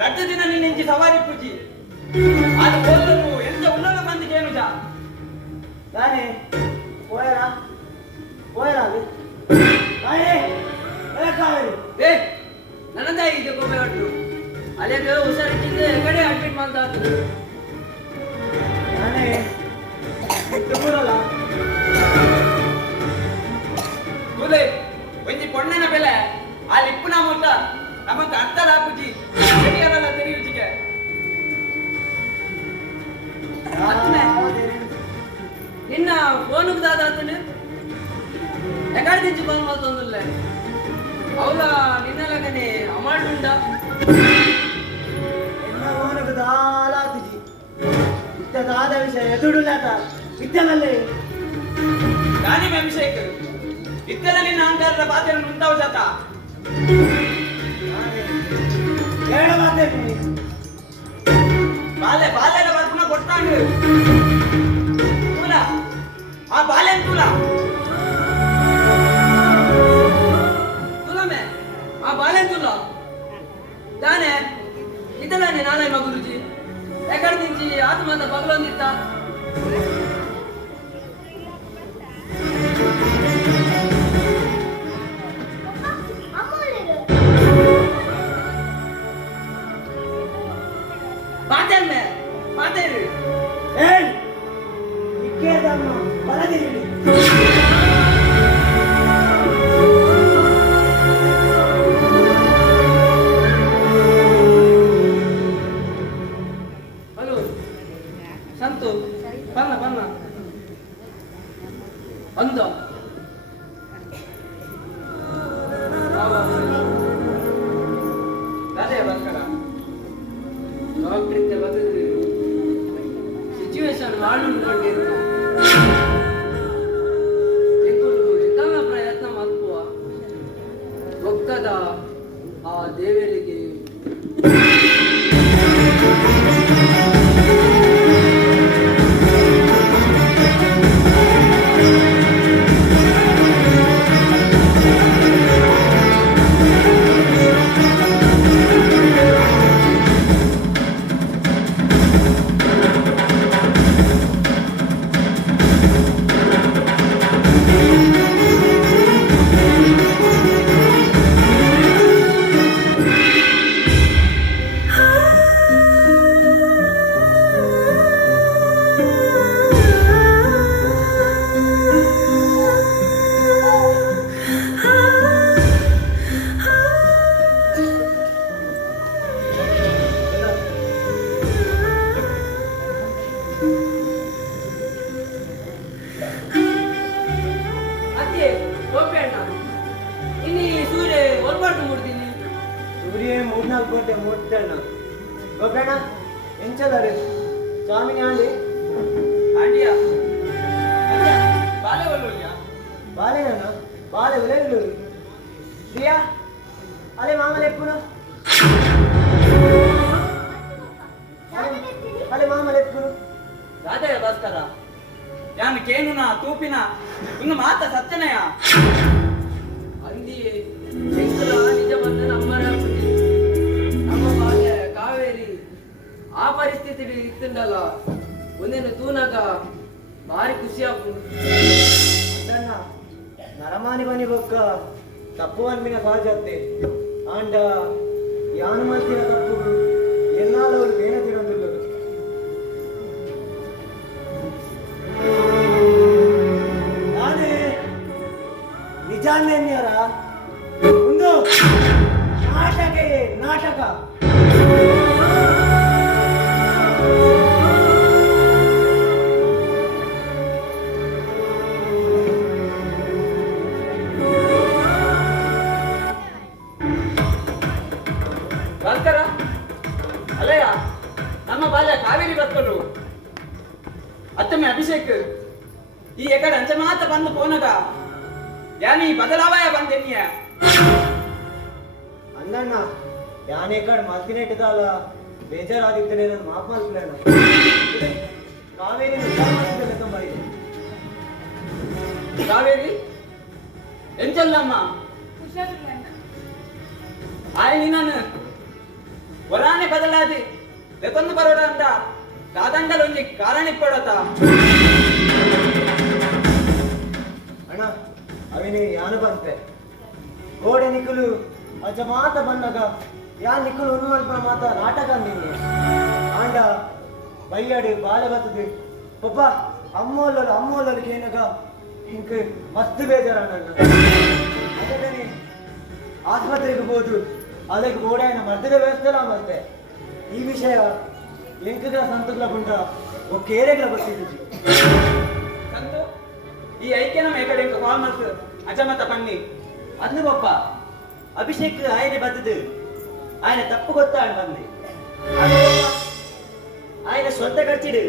ರಡ್ಡು ದಿನ ನಿನ್ನ ಇಂಚಿ ಸವಾರಿ ಪೂಜಿ ಅದು ಹೋದನು ಎಂತ ಉನ್ನತ ಮಂದಿ ಕೇನುಜ ನಾನೇ పోయారా అది ಕಾವೇರಿ ಏ ನನ್ನದ ಇದು ಗೋಪಿ ಹೊಟ್ಟು ಅಲ್ಲಿಗೆ ಹುಷಾರಿಟ್ಟಿದ್ದೆ ಕಡೆ ಅಡ್ಮಿಟ್ ಮಾಡ್ತಾ ಇದ್ರು ನಾನೇ ಬಿಟ್ಟು ಬರಲ್ಲ ಕೂಲೆ ಒಂಜಿ ಪೊಣ್ಣನ ಬೆಲೆ ಆ ಲಿಪ್ಪುನ ಮೊತ್ತ ನಮಗೆ ಅರ್ಥ ಹಾಕುಜಿ ಸರಿಯಲ್ಲ ತೆರೆಯುಜಿಗೆ ನಿನ್ನ ಫೋನ್ ದಾದಾತನು ಎಕಡೆ ದಿಂಚು ಫೋನ್ ಮಾಡ್ತೊಂದಿಲ್ಲ ಅವಳ ನಿನ್ನಲಗನೆ ಅಮೌಂಟ್ ಉಂಟಾ ಫೋನ್కు దాలాతిజి ఇట్ట దాద విషయం ఎదుడులాట ఇట్టలల్లే ರಾಣಿ ಅಭಿಷೇಕ್ ಇತ್ತರಲ್ಲಿ ನಾಂಗಾರದ ಪಾತ್ರ ಮುಂತಾವು ಜಾತ ఏడవాతే ಬಾಲ್ಯದ ಬದುಕುನ ಕೊಟ್ಟಾಂಡು ತೂಲ ಆ ಬಾಲ್ಯನ್ ತೂಲ ತುಲಮೆ ಆ ಬಾಲೆನ್ ತುಲ ತಾನೆ ಇದಲ್ಲಾನೆ ನಾಳೆ ಮಗುರುಜಿ ಎಕಡೆ ದಿಂಚಿ ಆತ್ಮಂತ ಬಗಲೊಂದಿತ್ತ ಮಾತೇನೆ ಮಾತೇರಿ ಏಯ್ ಇಕ್ಕೇದಮ್ಮ ಬಲದಿರಿ ಹಲೋ ಸಂತು ಬನ್ನ ಬನ್ನ ಅಂದ ಅದೇ ಬರ್ಕಡ ಡಾಕ್ಟರ್ ಇದ್ದ ಬದಲು ಸಿಚುವೇಶನ್ ಮಾಡಿಕೊಂಡಿರು ಎಂತ ಪ್ರಯತ್ನ ಮಾಡ್ಕುವ ಒಕ್ಕದ ಆ ದೇವರಿಗೆ ಅತ್ತೆ ಗೋಪಿ ಅಣ್ಣ ಇನ್ನಿ ಸೂರ್ಯ ಒಲ್ಬಾರ್ದು ಮುಡ್ತೀನಿ ಸೂರ್ಯ 3-4 ಗಂಟೆ ಮುಟ್ಟಣ್ಣ ಗೋಪಣ್ಣ ಎಂಚದಾರೆ ಸ್ವಾಮಿನಿ ಆಂಡಿ ಆಂಡಿಯ ಬಾಲೆ ಒಲ್ಲುಲ್ಯ బాలేనన్నా బాలే ఉలేదు దియా అలే మామలు ఎప్పుడు అలే మామలు ఎప్పుడు ರಾಧೆಯ ಭಾಸ್ಕರ ಯಾನು ಕೇನುನ ತೂಪಿನ ಇನ್ನು ಮಾತ ಸತ್ಯನಯ ಅಂದಿ ಎಂಕಲ ನಿಜ ಬಂದ ನಮ್ಮರ ನಮ್ಮ ಬಾಲ್ಯ ಕಾವೇರಿ ಆ ಪರಿಸ್ಥಿತಿ ಇತ್ತಂಡಲ್ಲ ಒಂದೇನು ತೂನಾಗ ಭಾರಿ ಖುಷಿ ಆಗ್ಬೋದು అన్న నరమాని ಬನಿ ಬೊಕ್ಕ ತಪ್ಪು ಅನ್ಮಿನ ಸಹಜತೆ ಆಂಡ ಯಾನು ಮಾಡ್ತಿನ ತಪ್ಪು ಎಲ್ಲಾದವರು ಬೇನ ತಿನ್ನೋದಿಲ್ಲ ನಾನೇ ನಿಜಾನ್ಯಾರ ಒಂದು ನಾಟಕ ಭಾಸ್ಕರ ಅಲ್ಲಯ್ಯ ನಮ್ಮ ಬಾಲ್ಯ ಕಾವೇರಿ ಬರ್ತರು ಅತ್ತಮ್ಮೆ ಅಭಿಷೇಕ್ ಈ ಎಕಡೆ ಅಂಚೆ ಮಾತ್ರ ಬಂದು ಪೋನಗ ಯಾನಿ ಬದಲಾವಯ ಬಂದೆನ್ನಿಯ ಅಣ್ಣಣ್ಣ ಯಾನೇ ಕಡೆ ಮಲ್ತಿನೆಟ್ಟಿದಲ್ಲ ಬೇಜಾರಾದಿದ್ದೇನೆ ನನ್ನ ಮಾಪ್ ಮಲ್ಪಲೇನ ಕಾವೇರಿ ತುಂಬ ಇದೆ ಕಾವೇರಿ ಎಂಚಲ್ಲಮ್ಮ ಹುಷಾರಿಲ್ಲ ಅಣ್ಣ. ಆಯ್ನಿ ನಾನು ವರಾನೆ ಬದಲಾದಿ ಬೆಕೊಂದು ಬರೋಡ ಅಂದ ಕಾದಂಡಲೊಂಜಿ ಕಾರಣಿಪ್ಪಡತ ಅಣ್ಣ ಅವಿನಿ ಯಾನು ಬಂತೆ ಗೋಡೆ ನಿಕ್ಕಲು ಅಜ್ಜ ಮಾತ ಬಂದಾಗ ಯಾ ನಿಕ್ಕಲು ಉನ್ಮಲ್ಪ ಮಾತ ನಾಟಕ ನಿನ್ನೆ ಆಂಡ ಬೈಯಾಡಿ ಬಾಲ ಬರ್ತದೆ ಪಪ್ಪ ಅಮ್ಮೋಲ್ಲರಿಗೆ ಏನಗ ಹಿಂಕ ಮಸ್ತ್ ಬೇಜಾರಣ್ಣ ಅದಕ್ಕೆ ಆಸ್ಪತ್ರೆಗೆ ಹೋದು ಅದಕ್ಕೆ ಗೋಡೆನ ಮರ್ದದ ವ್ಯವಸ್ಥೆ ಮತ್ತೆ ಈ ವಿಷಯ ಎಂಕಗ ಸಂತುಲ ಬಂದ ಒಕ್ಕೇರೆಗಳ ಗೊತ್ತಿದ್ದು ಸಂತು ಈ ಐಕ್ಯ ನಮ್ಮ ಈ ಕಡೆ ಕಾಲ್ ಮಾಡ್ತು ಅಜಮತ ಪನ್ನಿ ಅದ್ನು ಪಪ್ಪ ಅಭಿಷೇಕ್ ಆಯ್ನೆ ಬದ್ದದು ఆయన ತಪ್ಪು ಗೊತ್ತಾడు ಬಂದು ఆయన ಸ್ವಂತ ಖರ್ಚಿಡು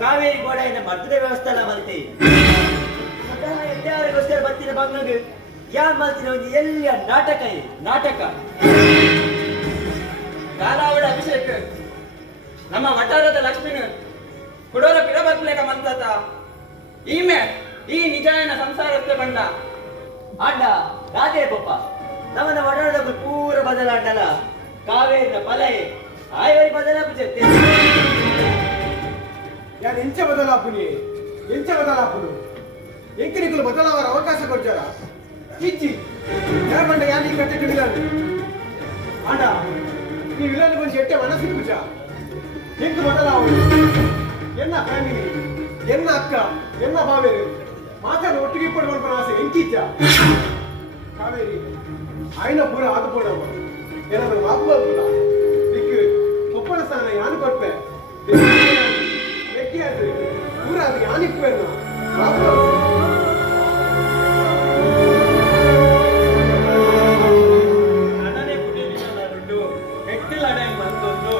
ಕಾವೇರಿ ಗೋಡ ఆయన ಮರ್ದದ ವ್ಯವಸ್ಥೆ ಎಲ್ಲ ಮಲ್ತಿ ಎಂದಾರಿಗೋಸ್ಕರ ಬರ್ತಿನ ಬಂದಾಗ ಯಾ ಮಲ್ತಿನ ಒಂದು ಎಲ್ಲಿಯ ನಾಟಕ ಇದೆ ನಾಟಕ ಕಾಲಾವಡ ಅಭಿಷೇಕ್ ನಮ್ಮ ವಟಾರದ ಲಕ್ಷ್ಮಿನ ಕುಡೋರ ಪಿಡಬರ್ಲೇಕ ಮಂತಾತ ಈಮೆ ಈ ನಿಜಾಯನ ಸಂಸಾರಕ್ಕೆ ಬಂದ ಆಂಡ ರಾಧೆ ಪಪ್ಪ ನಮ್ಮನ್ನ ಒಡಾಡದ ಪೂರ ಬದಲಾಂಡಲ ಕಾವೇರಿನ ಪಲಯೆ ಆಯವರಿ ಬದಲಾಪುಜತ್ತೆ ಯಾರು ಎಂಚ ಬದಲಾಪುನಿ ಎಂಕಿನಿಕಲು ಬದಲಾವರ ಅವಕಾಶ ಕೊಡ್ತಾರ ಇಜ್ಜಿ ಯಾರಂಡ ಯಾರಿಗೆ ಕಟ್ಟೆ ಕಿಡಿದಾಂಡು ಆಂಡ ಈ ವಿಲನ್ ಕೊಂಚ ಎಟ್ಟೆ ಮನಸ್ಸಿನ ಪೂಜ ಎಂಕು ಬದಲಾವಣೆ ಎನ್ನ ಫ್ಯಾಮಿಲಿ ಎನ್ನ ಅಕ್ಕ ಎನ್ನ ಬಾವೇರು ಮಾತಾಡ ಒಟ್ಟಿಗೆ ಪಡುವಂತ ಆಸೆ ಎಂಕಿಚ್ಚ ಕಾವೇರಿ ಆಯ್ನ ಪೂರ ಆದುಕೊಂಡವ ಏನಾದ್ರು ಮಾಪಲ್ಲ ದಿಕ್ಕು ಒಪ್ಪಳ ಸ್ಥಾನ ಯಾನು ಕೊಡ್ಪೆ ವ್ಯಕ್ತಿ ಆದ್ರೆ ಪೂರ ಅದು ಯಾನಿಪ್ಪೇನ ನನನೆ ಪುಟಿದಿನ ನಡುಟು ಹೆಟ್ಟಿಲಡೈ ಮಂತೊಂದು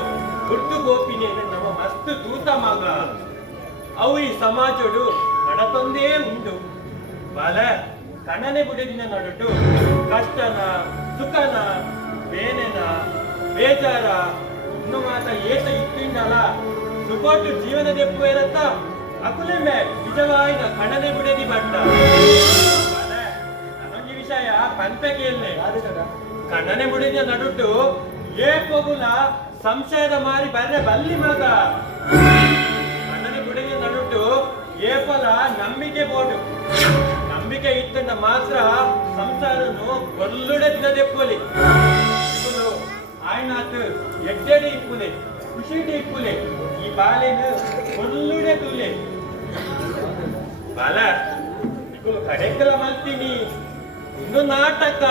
ಗುರ್ತು ಗೋಪಿನಿ ನಮ್ಮ ಮಸ್ತ್ ದೂತ ಮಗ ಅವು ಈ ಸಮಾಜಡು ನಡತೊಂದೇ ಉಂಟು ಬಾಲ ಕಣ್ಣನೆ ಬುಡಿದಿನ ನಡುಟು ಕಷ್ಟನ ಸುಖನ ಬೇನೆನ ಬೇಜಾರ ಇನ್ನು ಮಾತ ಏಸ ಇಟ್ಟಿಂಡಲ ಸುಕೋಟು ಜೀವನ ದೆಪ್ಪು ಇರತ್ತ ಅಕುಲೆಮೆ ನಿಜವಾಯಿನ ಕಣ್ಣನೆ ಬುಡಿದಿ ಬಂಡ ಬಾಲ ನನೊಂದು ವಿಷಯ ಪಂಪೆ ಕೇಳಲೆ ಕಣ್ಣನೆ ಬುಡಿದಿನ ನಡುಟು ಏ ಪೊಗುಲ ಸಂಶಯದ ಮಾರಿ ಬರ್ರೆ ಬಲ್ಲಿ ಮಗ ಕಣ್ಣನೆ ಬುಡಿದಿನ ನಡುಟು ಏಪಲ ನಂಬಿಕೆ ಬೋಡು ನಂಬಿಕೆ ಇಟ್ಟಂಡ ಮಾತ್ರ ಸಂಸಾರನು ಕೊಲ್ಲುಡೆ ದಿನದೆಪ್ಪಲಿ ಇವನು ಆಯ್ನಾತು ಎಡ್ಡೆಡೆ ಇಪ್ಪುಲೆ ಖುಷಿಡೆ ಇಪ್ಪುಲೆ ಈ ಬಾಲೆನು ಕೊಲ್ಲುಡೆ ತುಲೆ ಬಾಲ ಇಗಳು ಕಡೆಕಲ ಮಲ್ತೀನಿ ಇನ್ನು ನಾಟಕ